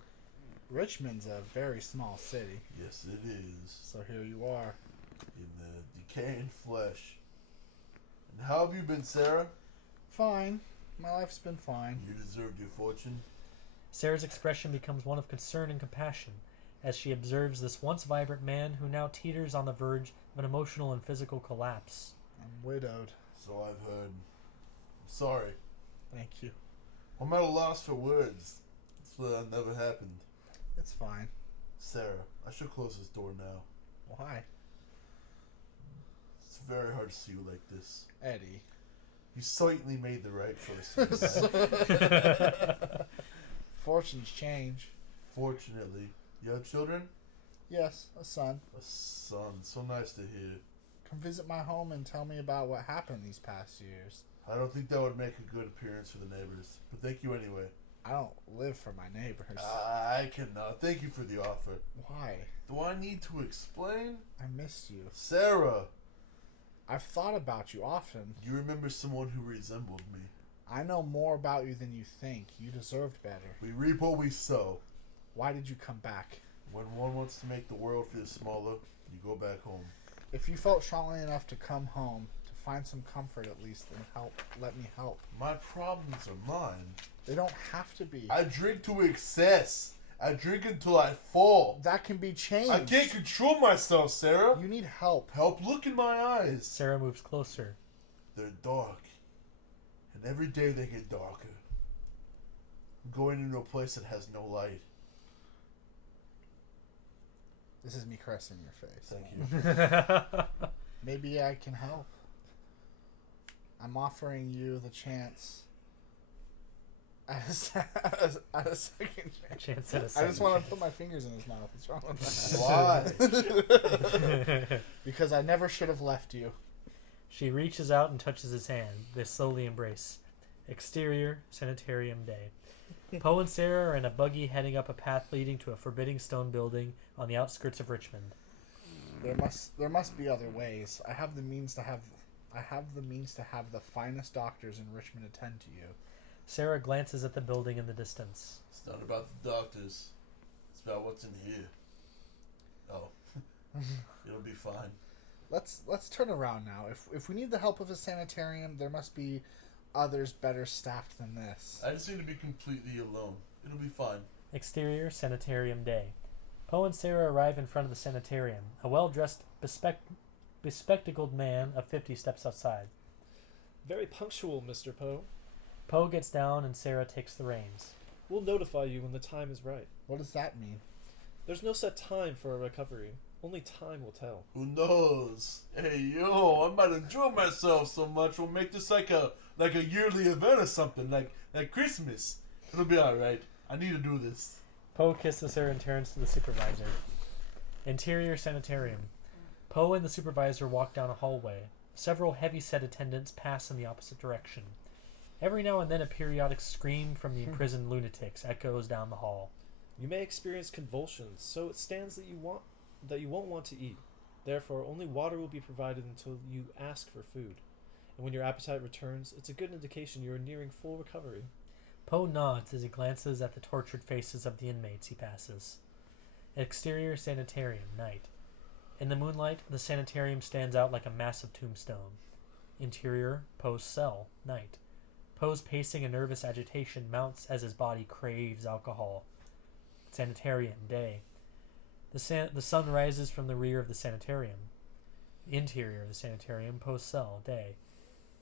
Richmond's a very small city. Yes, it is. So here you are. In the decaying flesh. And how have you been, Sarah? Fine. My life's been fine. You deserved your fortune. Sarah's expression becomes one of concern and compassion as she observes this once vibrant man who now teeters on the verge of an emotional and physical collapse. I'm widowed. So I've heard. I'm sorry. Thank you. I'm at a loss for words. That never happened. It's fine. Sarah, I should close this door now. Why? It's very hard to see you like this. Eddie. You certainly made the right choice. Fortunes change. Fortunately, you have children? Yes, a son. A son. So nice to hear. Come visit my home and tell me about what happened these past years. I don't think that would make a good appearance for the neighbors, but thank you anyway. I don't live for my neighbors. I can thank you for the offer. Why? Do I need to explain? I missed you. Sarah, I've thought about you often. you remember someone who resembled me. I know more about you than you think. You deserved better. We reap what we sow. Why did you come back? When one wants to make the world feel smaller, you go back home. If you felt strongly enough to come home, to find some comfort at least, then let me help. My problems are mine. They don't have to be. I drink to excess. I drink until I fall. That can be changed. I can't control myself, Sarah. You need help. Help, look in my eyes. Sarah moves closer. They're dark. And every day they get darker. I'm going into a place that has no light. This is me caressing your face. Thank you. Maybe I can help. I'm offering you the chance at a second Chance at a I second just want to chance. put my fingers in his mouth. What's wrong with that? Why? Because I never should have left you. She reaches out and touches his hand. They slowly embrace. Exterior, sanitarium day. Poe and Sarah are in a buggy heading up a path leading to a forbidding stone building on the outskirts of Richmond. There must be other ways. I have the means to have the finest doctors in Richmond attend to you. Sarah glances at the building in the distance. It's not about the doctors. It's about what's in here. Oh. It'll be fine. Let's turn around now. If we need the help of a sanitarium, there must be others better staffed than this. I just need to be completely alone. It'll be fine. Exterior, sanitarium day. Poe and Sarah arrive in front of the sanitarium. A well-dressed, bespectacled man of 50 steps outside. Very punctual, Mr. Poe. Poe gets down and Sarah takes the reins. We'll notify you when the time is right. What does that mean? There's no set time for a recovery. Only time will tell. Who knows? Hey, yo, I might enjoy myself so much. We'll make this like a yearly event or something, like Christmas. It'll be alright. I need to do this. Poe kisses her and turns to the supervisor. Interior sanitarium. Poe and the supervisor walk down a hallway. Several heavy-set attendants pass in the opposite direction. Every now and then a periodic scream from the imprisoned lunatics echoes down the hall. You may experience convulsions, so it stands that you won't want to eat. Therefore, only water will be provided until you ask for food. And when your appetite returns, it's a good indication you are nearing full recovery. Poe nods as he glances at the tortured faces of the inmates he passes. Exterior sanitarium, night. In the moonlight, the sanitarium stands out like a massive tombstone. Interior, Poe's cell, night. Poe's pacing and nervous agitation mounts as his body craves alcohol. Sanitarium, day. The sun rises from the rear of the sanitarium. Interior of the sanitarium, Poe's cell, day.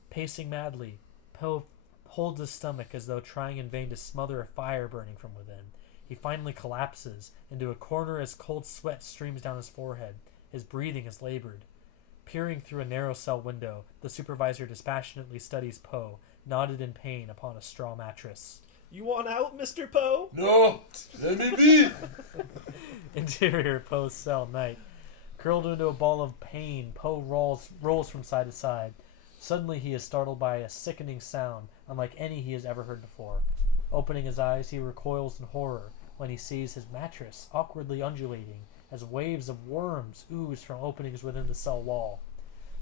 Pacing madly, Poe holds his stomach as though trying in vain to smother a fire burning from within. He finally collapses into a corner as cold sweat streams down his forehead. His breathing is labored. Peering through a narrow cell window, the supervisor dispassionately studies Poe, knotted in pain upon a straw mattress. You want out, Mr. Poe? No! Let me be! Interior, Poe's cell, night. Curled into a ball of pain, Poe rolls from side to side. Suddenly he is startled by a sickening sound, unlike any he has ever heard before. Opening his eyes, he recoils in horror when he sees his mattress awkwardly undulating as waves of worms ooze from openings within the cell wall.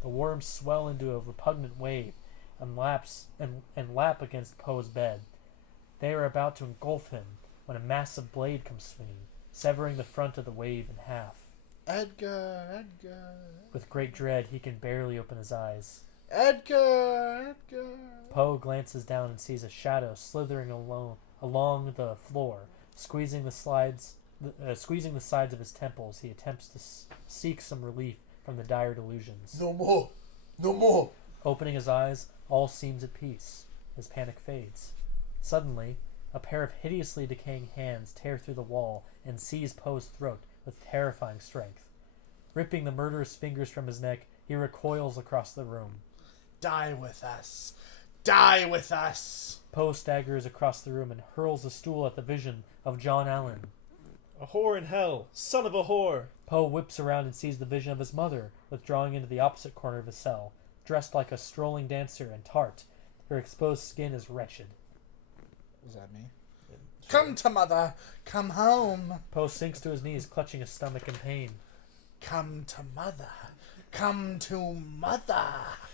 The worms swell into a repugnant wave and lap against Poe's bed. They are about to engulf him when a massive blade comes swinging, severing the front of the wave in half. Edgar. With great dread, he can barely open his eyes. Edgar. Poe glances down and sees a shadow slithering along the floor, squeezing the sides of his temples. He attempts to seek some relief from the dire delusions. No more! No more! Opening his eyes, all seems at peace. His panic fades. Suddenly, a pair of hideously decaying hands tear through the wall and seize Poe's throat with terrifying strength. Ripping the murderous fingers from his neck, he recoils across the room. Die with us. Die with us. Poe staggers across the room and hurls a stool at the vision of John Allen. A whore in hell! Son of a whore! Poe whips around and sees the vision of his mother, withdrawing into the opposite corner of his cell, dressed like a strolling dancer and tart. Her exposed skin is wretched. Was that me? Come to mother. Come home. Poe sinks to his knees, clutching his stomach in pain. Come to mother. Come to mother.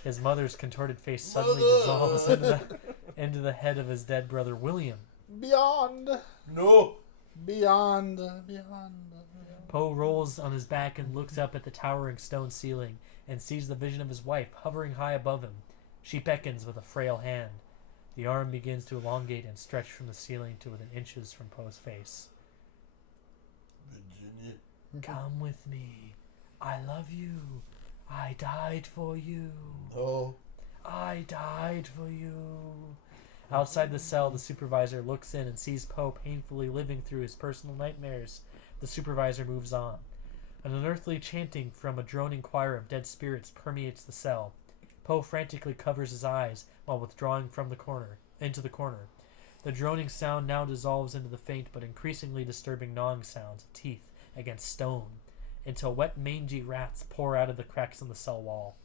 His mother's contorted face suddenly Mother! dissolves into the head of his dead brother William. Beyond. No. Beyond. Beyond. Poe rolls on his back and looks up at the towering stone ceiling and sees the vision of his wife hovering high above him. She beckons with a frail hand. The arm begins to elongate and stretch from the ceiling to within inches from Poe's face. Virginia. Come with me. I love you. I died for you. No. I died for you. Outside the cell, the supervisor looks in and sees Poe painfully living through his personal nightmares. The supervisor moves on. An unearthly chanting from a droning choir of dead spirits permeates the cell. Poe frantically covers his eyes while withdrawing into the corner. The droning sound now dissolves into the faint but increasingly disturbing gnawing sounds of teeth against stone, until wet mangy rats pour out of the cracks in the cell wall.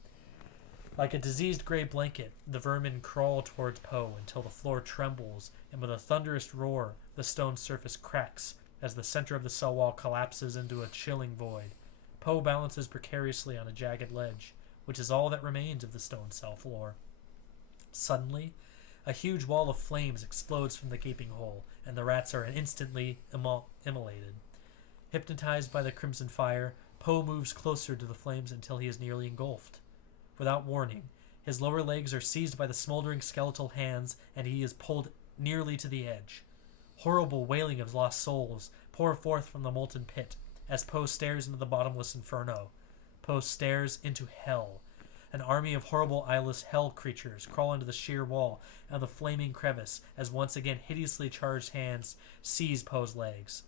Like a diseased gray blanket, the vermin crawl towards Poe until the floor trembles, and with a thunderous roar, the stone surface cracks as the center of the cell wall collapses into a chilling void. Poe balances precariously on a jagged ledge, which is all that remains of the stone cell floor. Suddenly, a huge wall of flames explodes from the gaping hole, and the rats are instantly immolated. Hypnotized by the crimson fire, Poe moves closer to the flames until he is nearly engulfed. Without warning, his lower legs are seized by the smoldering skeletal hands, and he is pulled nearly to the edge. Horrible wailing of lost souls pour forth from the molten pit as Poe stares into the bottomless inferno. Poe stares into hell. An army of horrible eyeless hell creatures crawl into the sheer wall of the flaming crevice as once again hideously charged hands seize Poe's legs.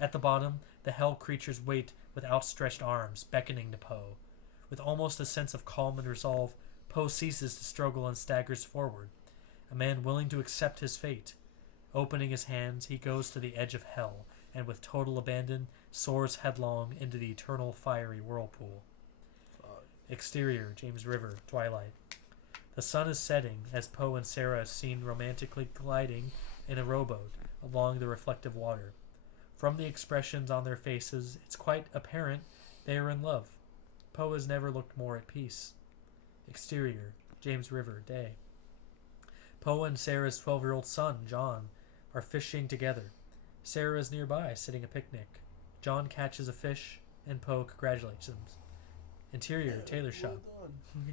At the bottom, the hell creatures wait with outstretched arms, beckoning to Poe. With almost a sense of calm and resolve, Poe ceases to struggle and staggers forward, a man willing to accept his fate. Opening his hands, he goes to the edge of hell, and with total abandon, soars headlong into the eternal fiery whirlpool. Exterior, James River, twilight. The sun is setting as Poe and Sarah are seen romantically gliding in a rowboat along the reflective water. From the expressions on their faces, it's quite apparent they are in love. Poe has never looked more at peace. Exterior, James River, day. Poe and Sarah's 12-year-old son, John, are fishing together. Sarah is nearby, sitting a picnic. John catches a fish, and Poe congratulates him. Interior, tailor shop.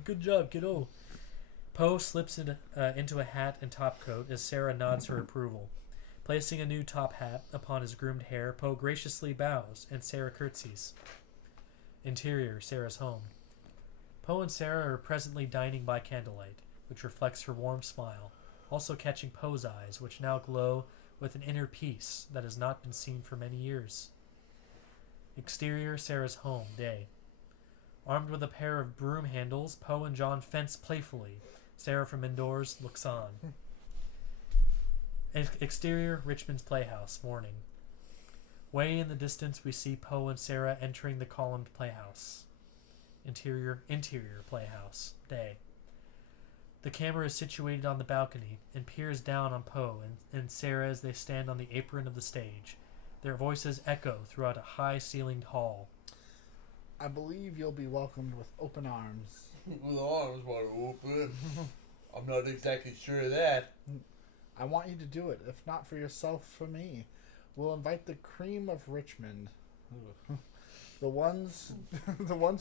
Good job, kiddo. Poe slips into a hat and topcoat as Sarah nods her approval. Placing a new top hat upon his groomed hair, Poe graciously bows, and Sarah curtsies. Interior, Sarah's home. Poe and Sarah are presently dining by candlelight, which reflects her warm smile, also catching Poe's eyes, which now glow with an inner peace that has not been seen for many years. Exterior, Sarah's home, day. Armed with a pair of broom handles, Poe and John fence playfully. Sarah from indoors looks on. Exterior, Richmond's Playhouse, morning. Way in the distance we see Poe and Sarah entering the columned playhouse. Interior playhouse, day. The camera is situated on the balcony and peers down on Poe and Sarah as they stand on the apron of the stage. Their voices echo throughout a high-ceilinged hall. I believe you'll be welcomed with open arms. With arms wide open. I'm not exactly sure of that. I want you to do it, if not for yourself, for me. We'll invite the cream of Richmond. The ones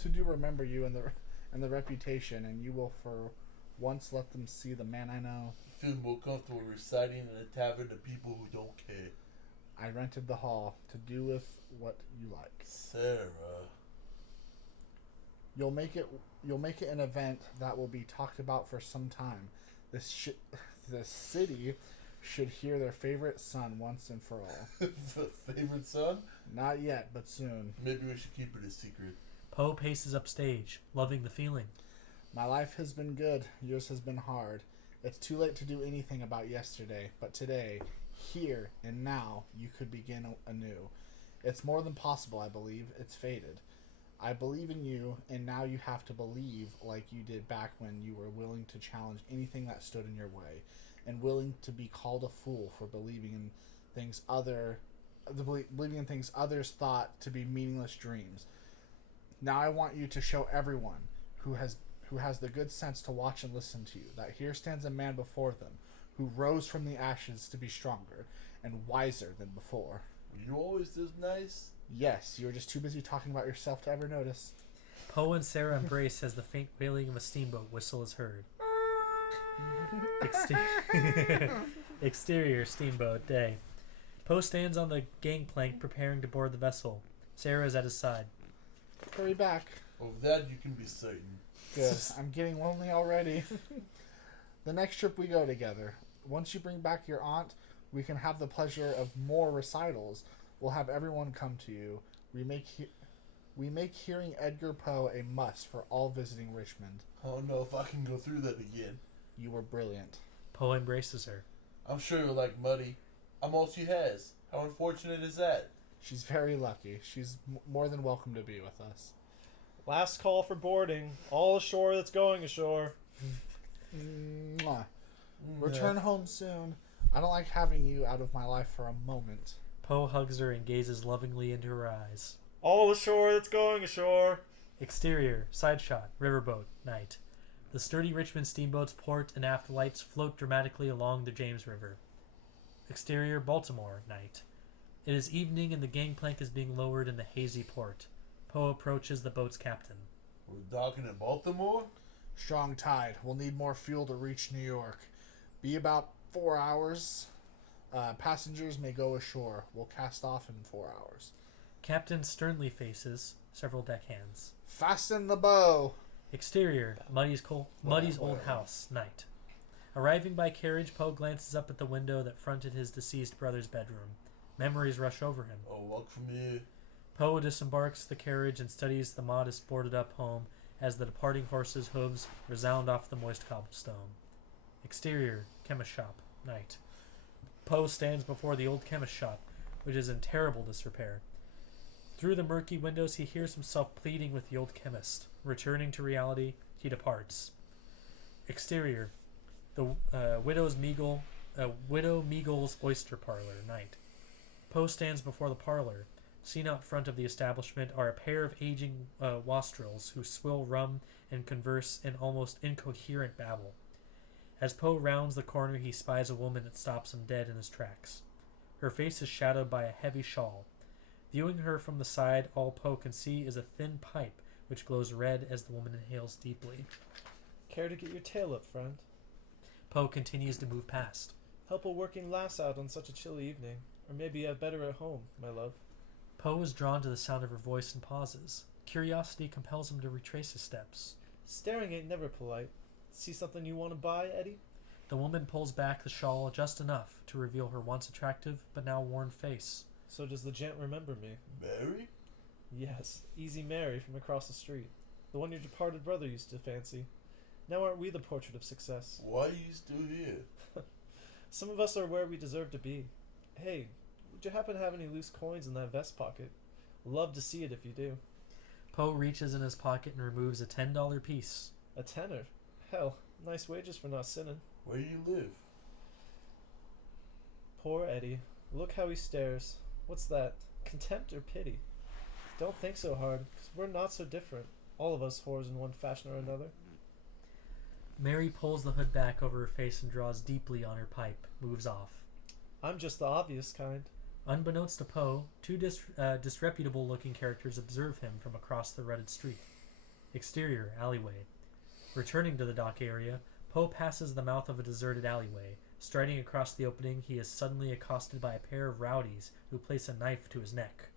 who do remember you and the reputation, and you will for once let them see the man I know. I feel more comfortable reciting in a tavern to people who don't care. I rented the hall to do with what you like. Sarah. You'll make it an event that will be talked about for some time. This city should hear their favorite son once and for all. The favorite son? Not yet, but soon. Maybe we should keep it a secret. Poe paces upstage, loving the feeling. My life has been good. Yours has been hard. It's too late to do anything about yesterday, but today, here and now, you could begin anew. It's more than possible, I believe. It's fated. I believe in you, and now you have to believe like you did back when you were willing to challenge anything that stood in your way, and willing to be called a fool for believing in believing in things others thought to be meaningless dreams. Now I want you to show everyone who has the good sense to watch and listen to you that here stands a man before them who rose from the ashes to be stronger and wiser than before. Were you always this nice? Yes, you were just too busy talking about yourself to ever notice. Poe and Sarah embrace as the faint wailing of a steamboat whistle is heard. Exterior steamboat day. Poe stands on the gangplank preparing to board the vessel. Sarah is at his side. Hurry back. Of that you can be certain. Good. I'm getting lonely already. The next trip we go together. Once you bring back your aunt, we can have the pleasure of more recitals. We'll have everyone come to you. We make hearing Edgar Poe a must for all visiting Richmond. I don't know if I can go through that again. You were brilliant. Poe embraces her. I'm sure you'll like Muddy. I'm all she has. How unfortunate is that? She's very lucky. She's more than welcome to be with us. Last call for boarding. All ashore that's going ashore. Mwah. Return home soon. I don't like having you out of my life for a moment. Poe hugs her and gazes lovingly into her eyes. All ashore that's going ashore. Exterior, side shot, riverboat, night. The sturdy Richmond steamboat's port and aft lights float dramatically along the James River. Exterior, Baltimore, night. It is evening and the gangplank is being lowered in the hazy port. Poe approaches the boat's captain. We're docking in Baltimore? Strong tide. We'll need more fuel to reach New York. Be about 4 hours. Passengers may go ashore. We'll cast off in 4 hours. Captain sternly faces several deckhands. Fasten the bow. Exterior, Muddy's old house, night. Arriving by carriage, Poe glances up at the window that fronted his deceased brother's bedroom. Memories rush over him. Oh, look from you. Poe disembarks the carriage and studies the modest boarded-up home as the departing horse's hooves resound off the moist cobblestone. Exterior, chemist shop, night. Poe stands before the old chemist shop, which is in terrible disrepair. Through the murky windows, he hears himself pleading with the old chemist. Returning to reality, he departs. Exterior, the Widow Meagle's oyster parlor, night. Poe stands before the parlor. Seen out front of the establishment are a pair of aging wastrels who swill rum and converse in almost incoherent babble. As Poe rounds the corner, he spies a woman that stops him dead in his tracks. Her face is shadowed by a heavy shawl. Viewing her from the side, all Poe can see is a thin pipe which glows red as the woman inhales deeply. Care to get your tail up, friend? Poe continues to move past. Help a working lass out on such a chilly evening. Or maybe you have better at home, my love. Poe is drawn to the sound of her voice and pauses. Curiosity compels him to retrace his steps. Staring ain't never polite. See something you want to buy, Eddie? The woman pulls back the shawl just enough to reveal her once attractive but now worn face. So does the gent remember me? Mary? Yes, Easy Mary from across the street. The one your departed brother used to fancy. Now aren't we the portrait of success? Why are you still here? Some of us are where we deserve to be. Hey, would you happen to have any loose coins in that vest pocket? Love to see it if you do. Poe reaches in his pocket and removes a $10 piece. A tenner? Hell, nice wages for not sinning. Where do you live? Poor Eddie. Look how he stares. What's that? Contempt or pity? Don't think so hard, 'cause we're not so different. All of us whores in one fashion or another. Mary pulls the hood back over her face and draws deeply on her pipe, moves off. I'm just the obvious kind. Unbeknownst to Poe, two disreputable-looking characters observe him from across the rutted street. Exterior, alleyway. Returning to the dock area, Poe passes the mouth of a deserted alleyway. Striding across the opening, he is suddenly accosted by a pair of rowdies who place a knife to his neck.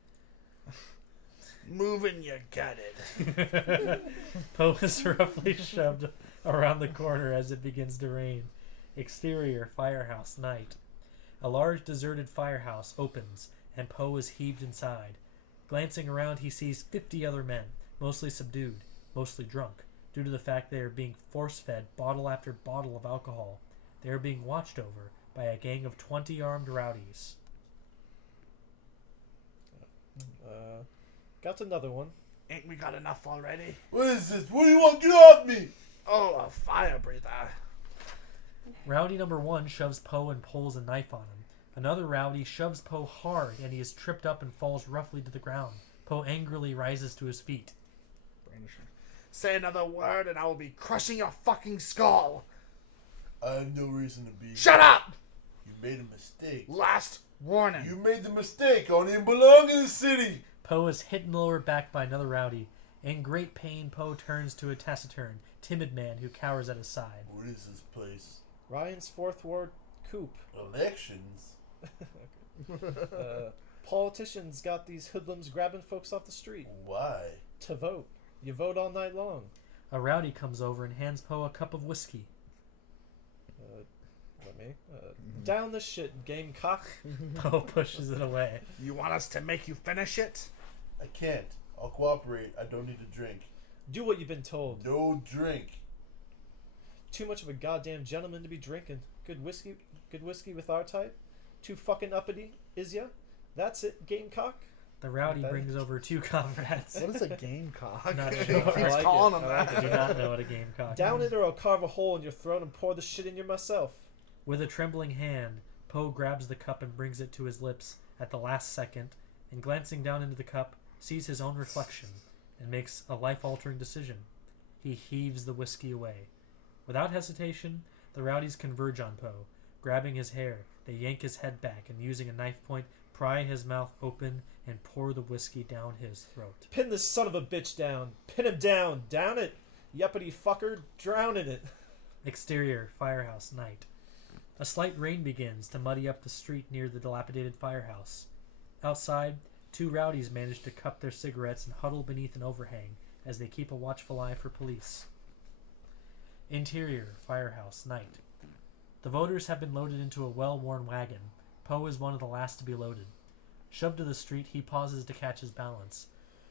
Move and you got it. Poe is roughly shoved around the corner as it begins to rain. Exterior, firehouse, night. A large deserted firehouse opens, and Poe is heaved inside. Glancing around, he sees 50 other men, mostly subdued, mostly drunk, due to the fact they are being force-fed bottle after bottle of alcohol. They are being watched over by a gang of 20 armed rowdies. Got another one. Ain't we got enough already? What is this? What do you want? Get off me! Oh, a fire breather. Rowdy number 1 shoves Poe and pulls a knife on him. Another rowdy shoves Poe hard, and he is tripped up and falls roughly to the ground. Poe angrily rises to his feet. Say another word and I will be crushing your fucking skull. I have no reason to be. Shut up! You made a mistake. Last warning. You made the mistake. I don't even belong in the city. Poe is hit in the lower back by another rowdy. In great pain, Poe turns to a taciturn, timid man who cowers at his side. What is this place? Ryan's Fourth Ward Coop. Elections? Politicians got these hoodlums grabbing folks off the street. Why? To vote. You vote all night long. A rowdy comes over and hands Poe a cup of whiskey. Down the shit, gamecock. Poe pushes it away. You want us to make you finish it? I can't. I'll cooperate. I don't need to drink. Do what you've been told. No drink. Too much of a goddamn gentleman to be drinking. Good whiskey with our type. Too fucking uppity, is ya? That's it, gamecock. The rowdy brings over two comrades. What is a gamecock? Not He sure. keeps I like calling it. him I like that. I do not know what a gamecock Down is. it or I'll carve a hole in your throat and pour the shit in you myself. With a trembling hand, Poe grabs the cup and brings it to his lips at the last second, and glancing down into the cup, sees his own reflection, and makes a life-altering decision. He heaves the whiskey away. Without hesitation, the rowdies converge on Poe. Grabbing his hair, they yank his head back, and using a knife point, pry his mouth open and pour the whiskey down his throat. Pin this son of a bitch down. Pin him down. Down it. Yuppity fucker. Drown in it. Exterior, firehouse, night. A slight rain begins to muddy up the street near the dilapidated firehouse. Outside, two rowdies manage to cup their cigarettes and huddle beneath an overhang as they keep a watchful eye for police. Interior, firehouse, night. The voters have been loaded into a well-worn wagon. Poe is one of the last to be loaded. Shoved to the street, he pauses to catch his balance,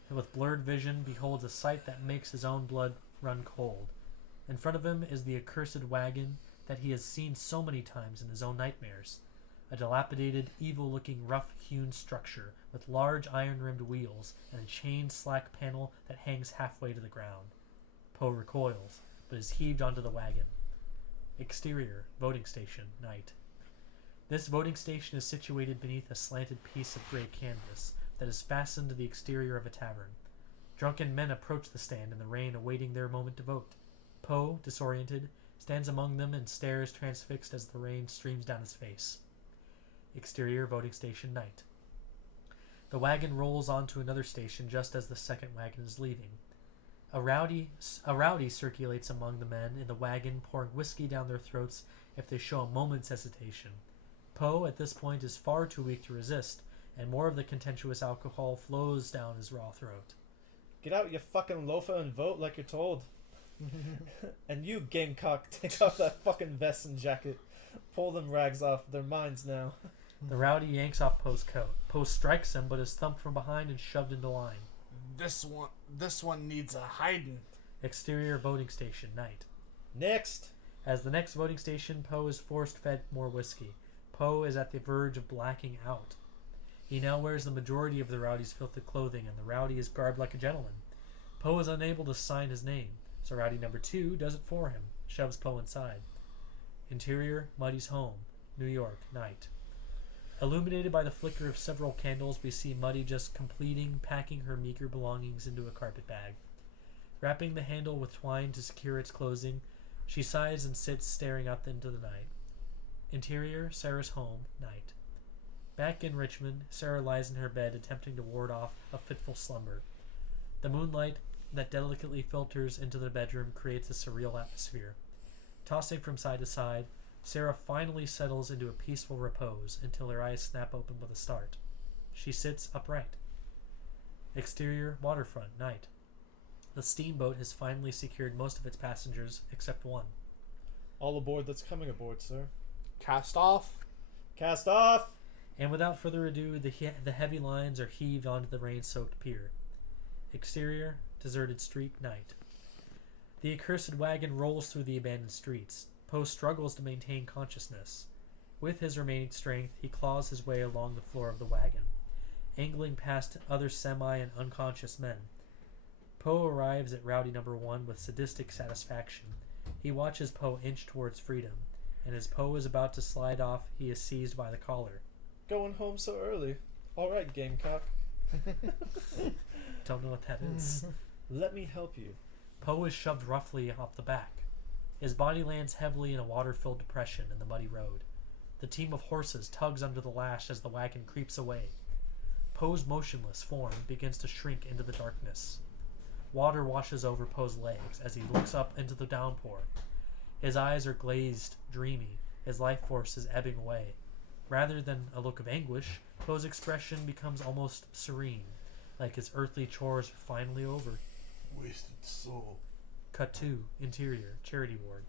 and with blurred vision beholds a sight that makes his own blood run cold. In front of him is the accursed wagon that he has seen so many times in his own nightmares. A dilapidated, evil-looking, rough-hewn structure with large iron-rimmed wheels and a chain slack panel that hangs halfway to the ground. Poe recoils, but is heaved onto the wagon. Exterior, voting station, night. This voting station is situated beneath a slanted piece of gray canvas that is fastened to the exterior of a tavern. Drunken men approach the stand in the rain, awaiting their moment to vote. Poe, disoriented, stands among them and stares transfixed as the rain streams down his face. Exterior, voting station, night. The wagon rolls onto another station just as the second wagon is leaving. A rowdy circulates among the men in the wagon, pouring whiskey down their throats if they show a moment's hesitation. Poe, at this point, is far too weak to resist, and more of the contentious alcohol flows down his raw throat. Get out, you fucking loafer, and vote like you're told. And you, gamecock, take off that fucking vest and jacket. Pull them rags off. They're mine now. The rowdy yanks off Poe's coat. Poe strikes him, but is thumped from behind and shoved into line. This one needs a hiding. Exterior, voting station, night. Next. As the next voting station, Poe is force-fed more whiskey. Poe is at the verge of blacking out. He now wears the majority of the rowdy's filthy clothing, and the rowdy is garbed like a gentleman. Poe is unable to sign his name, so rowdy number 2 does it for him, shoves Poe inside. Interior, Muddy's home, New York, night. Illuminated by the flicker of several candles, we see Muddy just completing packing her meager belongings into a carpet bag. Wrapping the handle with twine to secure its closing, she sighs and sits staring out into the night. Interior, Sarah's home, night. Back in Richmond, Sarah lies in her bed attempting to ward off a fitful slumber. The moonlight that delicately filters into the bedroom creates a surreal atmosphere. Tossing from side to side, Sarah finally settles into a peaceful repose until her eyes snap open with a start. She sits upright. Exterior, waterfront, night. The steamboat has finally secured most of its passengers except one. All aboard that's coming aboard, sir. Cast off. Cast off! And without further ado, the heavy lines are heaved onto the rain-soaked pier. Exterior, deserted street, night. The accursed wagon rolls through the abandoned streets. Poe struggles to maintain consciousness. With his remaining strength, he claws his way along the floor of the wagon, angling past other semi and unconscious men. Poe arrives at rowdy number 1 with sadistic satisfaction. He watches Poe inch towards freedom, and as Poe is about to slide off, he is seized by the collar. Going home so early. All right, Gamecock. Don't know what that is. Let me help you. Poe is shoved roughly off the back. His body lands heavily in a water-filled depression in the muddy road. The team of horses tugs under the lash as the wagon creeps away. Poe's motionless form begins to shrink into the darkness. Water washes over Poe's legs as he looks up into the downpour. His eyes are glazed, dreamy. His life force is ebbing away. Rather than a look of anguish, Poe's expression becomes almost serene, like his earthly chores are finally over. Wasted soul. Cut 2, interior, charity ward.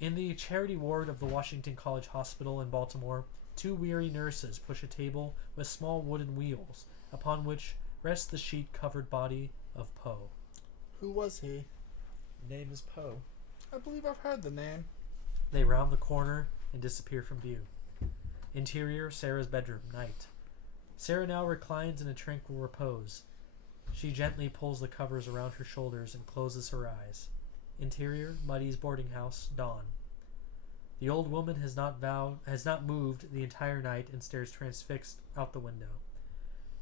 In the charity ward of the Washington College Hospital in Baltimore, 2 weary nurses push a table with small wooden wheels, upon which rests the sheet-covered body of Poe. Who was he? Name is Poe. I believe I've heard the name. They round the corner and disappear from view. Interior, Sarah's bedroom, night. Sarah now reclines in a tranquil repose. She gently pulls the covers around her shoulders and closes her eyes. Interior, Muddy's boarding house, dawn. The old woman has not moved the entire night and stares transfixed out the window.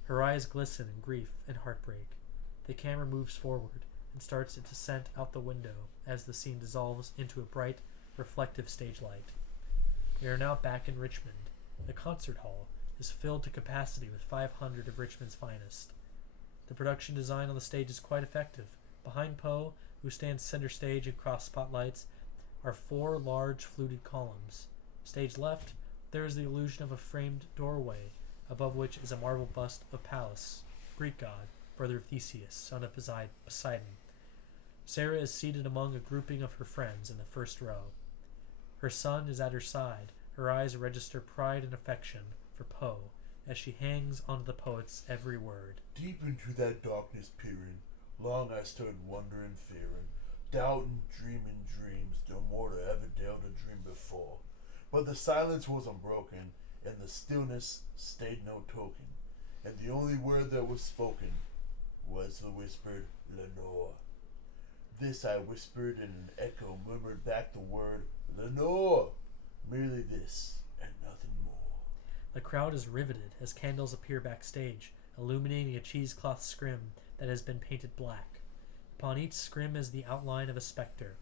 Her eyes glisten in grief and heartbreak. The camera moves forward and starts its descent out the window as the scene dissolves into a bright, reflective stage light. We are now back in Richmond. The concert hall is filled to capacity with 500 of Richmond's finest. The production design on the stage is quite effective. Behind Poe, who stands center stage across spotlights, are 4 large fluted columns. Stage left, there is the illusion of a framed doorway, above which is a marble bust of Pallas, Greek god, brother of Theseus, son of Poseidon. Sarah is seated among a grouping of her friends in the first row. Her son is at her side. Her eyes register pride and affection for Poe as she hangs onto the poet's every word. Deep into that darkness peering, long I stood wondering, fearing, doubting, dreaming dreams no mortal ever dared to dream before. But the silence was unbroken, and the stillness stayed no token, and the only word that was spoken was the whispered Lenore. This I whispered, and an echo murmured back the word Lenore. Merely this, and nothing more. The crowd is riveted as candles appear backstage, illuminating a cheesecloth scrim that has been painted black. Upon each scrim is the outline of a specter.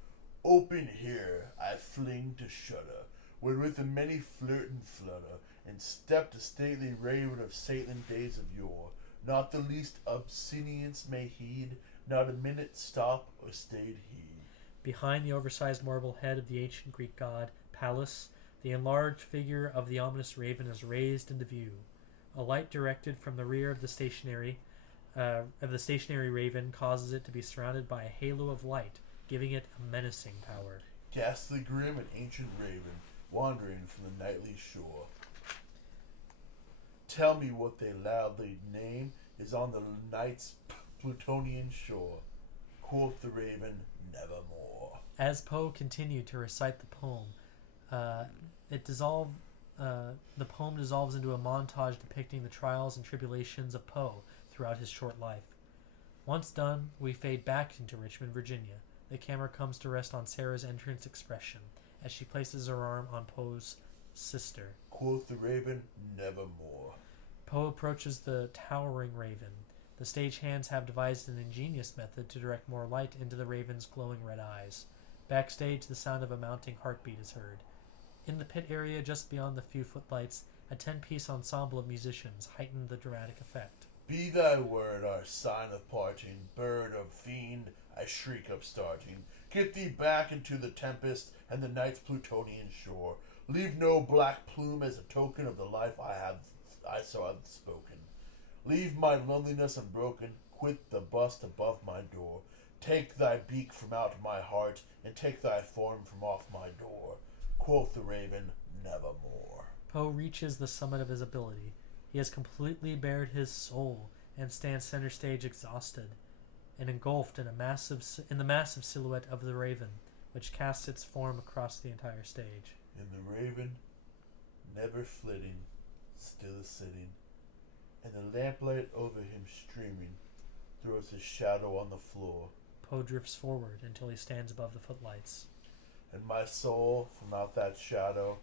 Open here I fling to shudder, when with a many flirt and flutter, and stepped a stately raven of saintly days of yore. Not the least obscenience may heed, not a minute stop or stayed he. Behind the oversized marble head of the ancient Greek god, Pallas, the enlarged figure of the ominous raven is raised into view. A light directed from the rear of the stationary raven causes it to be surrounded by a halo of light, giving it a menacing power. Ghastly grim and ancient raven, wandering from the nightly shore. Tell me what they loudly name is on the night's Plutonian shore. Quoth the raven, nevermore. As Poe continued to recite the poem, the poem dissolves into a montage depicting the trials and tribulations of Poe throughout his short life. Once done, we fade back into Richmond, Virginia. The camera comes to rest on Sarah's entrance expression as she places her arm on Poe's sister. Quoth the raven, nevermore. Poe approaches the towering raven. The stagehands have devised an ingenious method to direct more light into the raven's glowing red eyes. Backstage, the sound of a mounting heartbeat is heard. In the pit area just beyond the few footlights, a 10-piece ensemble of musicians heighten the dramatic effect. Be thy word our sign of parting, bird of fiend, I shriek upstarting. Get thee back into the tempest and the night's Plutonian shore. Leave no black plume as a token of the life I so have spoken. Leave my loneliness unbroken, quit the bust above my door. Take thy beak from out my heart, and take thy form from off my door. Quoth the raven, nevermore. Poe reaches the summit of his ability. He has completely bared his soul and stands center stage exhausted and engulfed in the massive silhouette of the raven, which casts its form across the entire stage. And the raven, never flitting, still is sitting, and the lamplight over him streaming throws his shadow on the floor. Poe drifts forward until he stands above the footlights. And my soul, from out that shadow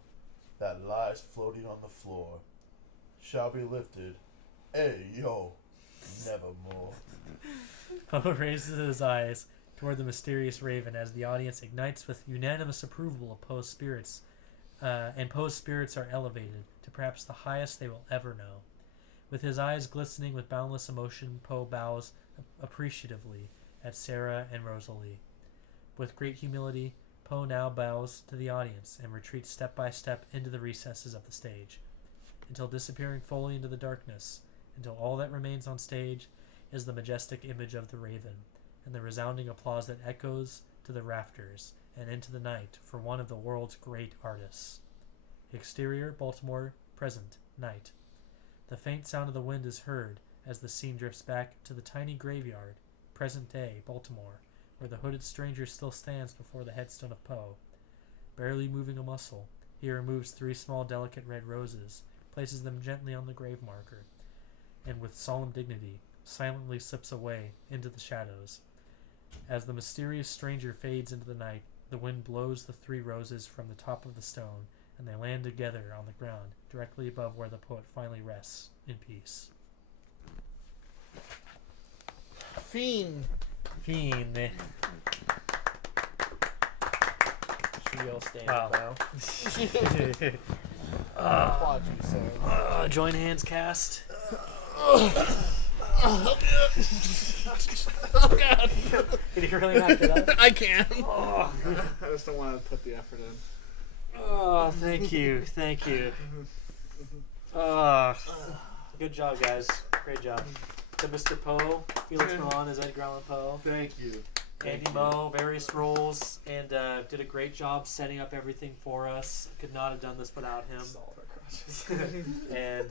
that lies floating on the floor, shall be lifted. Hey, yo, nevermore. Poe raises his eyes toward the mysterious raven as the audience ignites with unanimous approval of Poe's spirits, and Poe's spirits are elevated to perhaps the highest they will ever know. With his eyes glistening with boundless emotion, Poe bows appreciatively at Sarah and Rosalie. With great humility, Poe now bows to the audience and retreats step by step into the recesses of the stage, until disappearing fully into the darkness, until all that remains on stage is the majestic image of the raven, and the resounding applause that echoes to the rafters and into the night for one of the world's great artists. Exterior, Baltimore, present, night. The faint sound of the wind is heard as the scene drifts back to the tiny graveyard, present day, Baltimore, where the hooded stranger still stands before the headstone of Poe. Barely moving a muscle, he removes 3 small delicate red roses, places them gently on the grave marker, and with solemn dignity, silently slips away into the shadows. As the mysterious stranger fades into the night, the wind blows the 3 roses from the top of the stone, and they land together on the ground, directly above where the poet finally rests in peace. Fiend. Fiend. Should we all stand Wow. now? Applaud you, sir. Join hands cast. Oh God! Did you really knock it out? I can. Oh. I just don't want to put the effort in. Oh, thank you. Thank you. Good job, guys. Great job. To Mr. Poe, Felix Milan as Edgar Allan Poe. Thank you. Andy Moe, various roles, and did a great job setting up everything for us. Could not have done this without him. And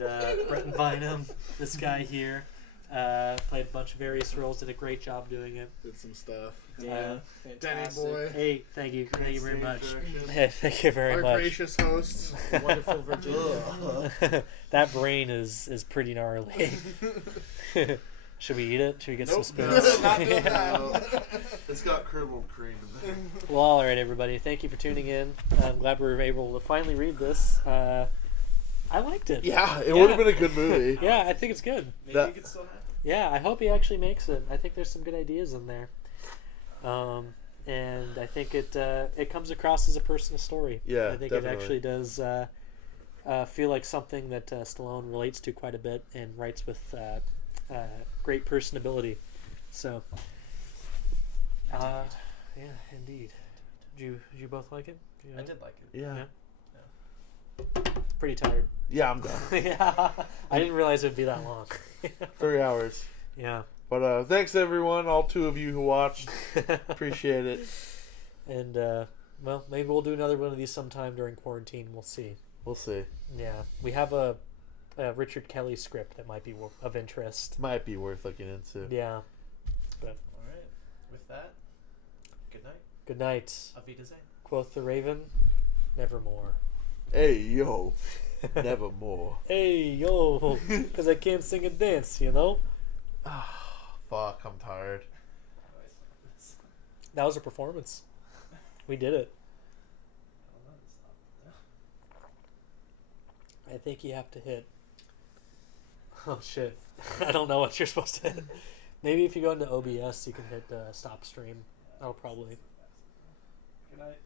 Bretton Bynum, this guy here, played a bunch of various roles, did a great job doing it. Did some stuff. Yeah. Danny boy. Hey, thank you very much. Hey, thank you very Our much. gracious hosts. Wonderful Virginia. That brain is pretty gnarly. Should we eat it? Should we get some Nope. spoons? Not doing that. It's got curdled cream in there. Well, all right, everybody. Thank you for tuning in. I'm glad we were able to finally read this. I liked it. Yeah, it would have been a good movie. Yeah, I think it's good. Maybe it could still happen. Yeah, I hope he actually makes it. I think there's some good ideas in there. And I think it comes across as a personal story. Yeah, I think definitely. it actually does feel like something that Stallone relates to quite a bit and writes with great personability. So, yeah, indeed. Did you both like it? Did you I like did like it. Yeah. Pretty tired. Yeah, I'm done. Yeah, I didn't realize it would be that long. 3 hours. Yeah. But thanks everyone, all 2 of you who watched. Appreciate it. And well, maybe we'll do another one of these sometime during quarantine. We'll see. We'll see. Yeah, we have a Richard Kelly script that might be of interest. Might be worth looking into. Yeah. All right. With that, good night. Good night. Auf Wiedersehen. Quoth the Raven, nevermore. Hey, yo. Nevermore. Hey, yo, because I can't sing and dance, you know? Fuck, I'm tired. That was a performance. We did it. I think you have to hit. Oh, shit. I don't know what you're supposed to hit. Maybe if you go into OBS, you can hit stop stream. That'll probably. Good night.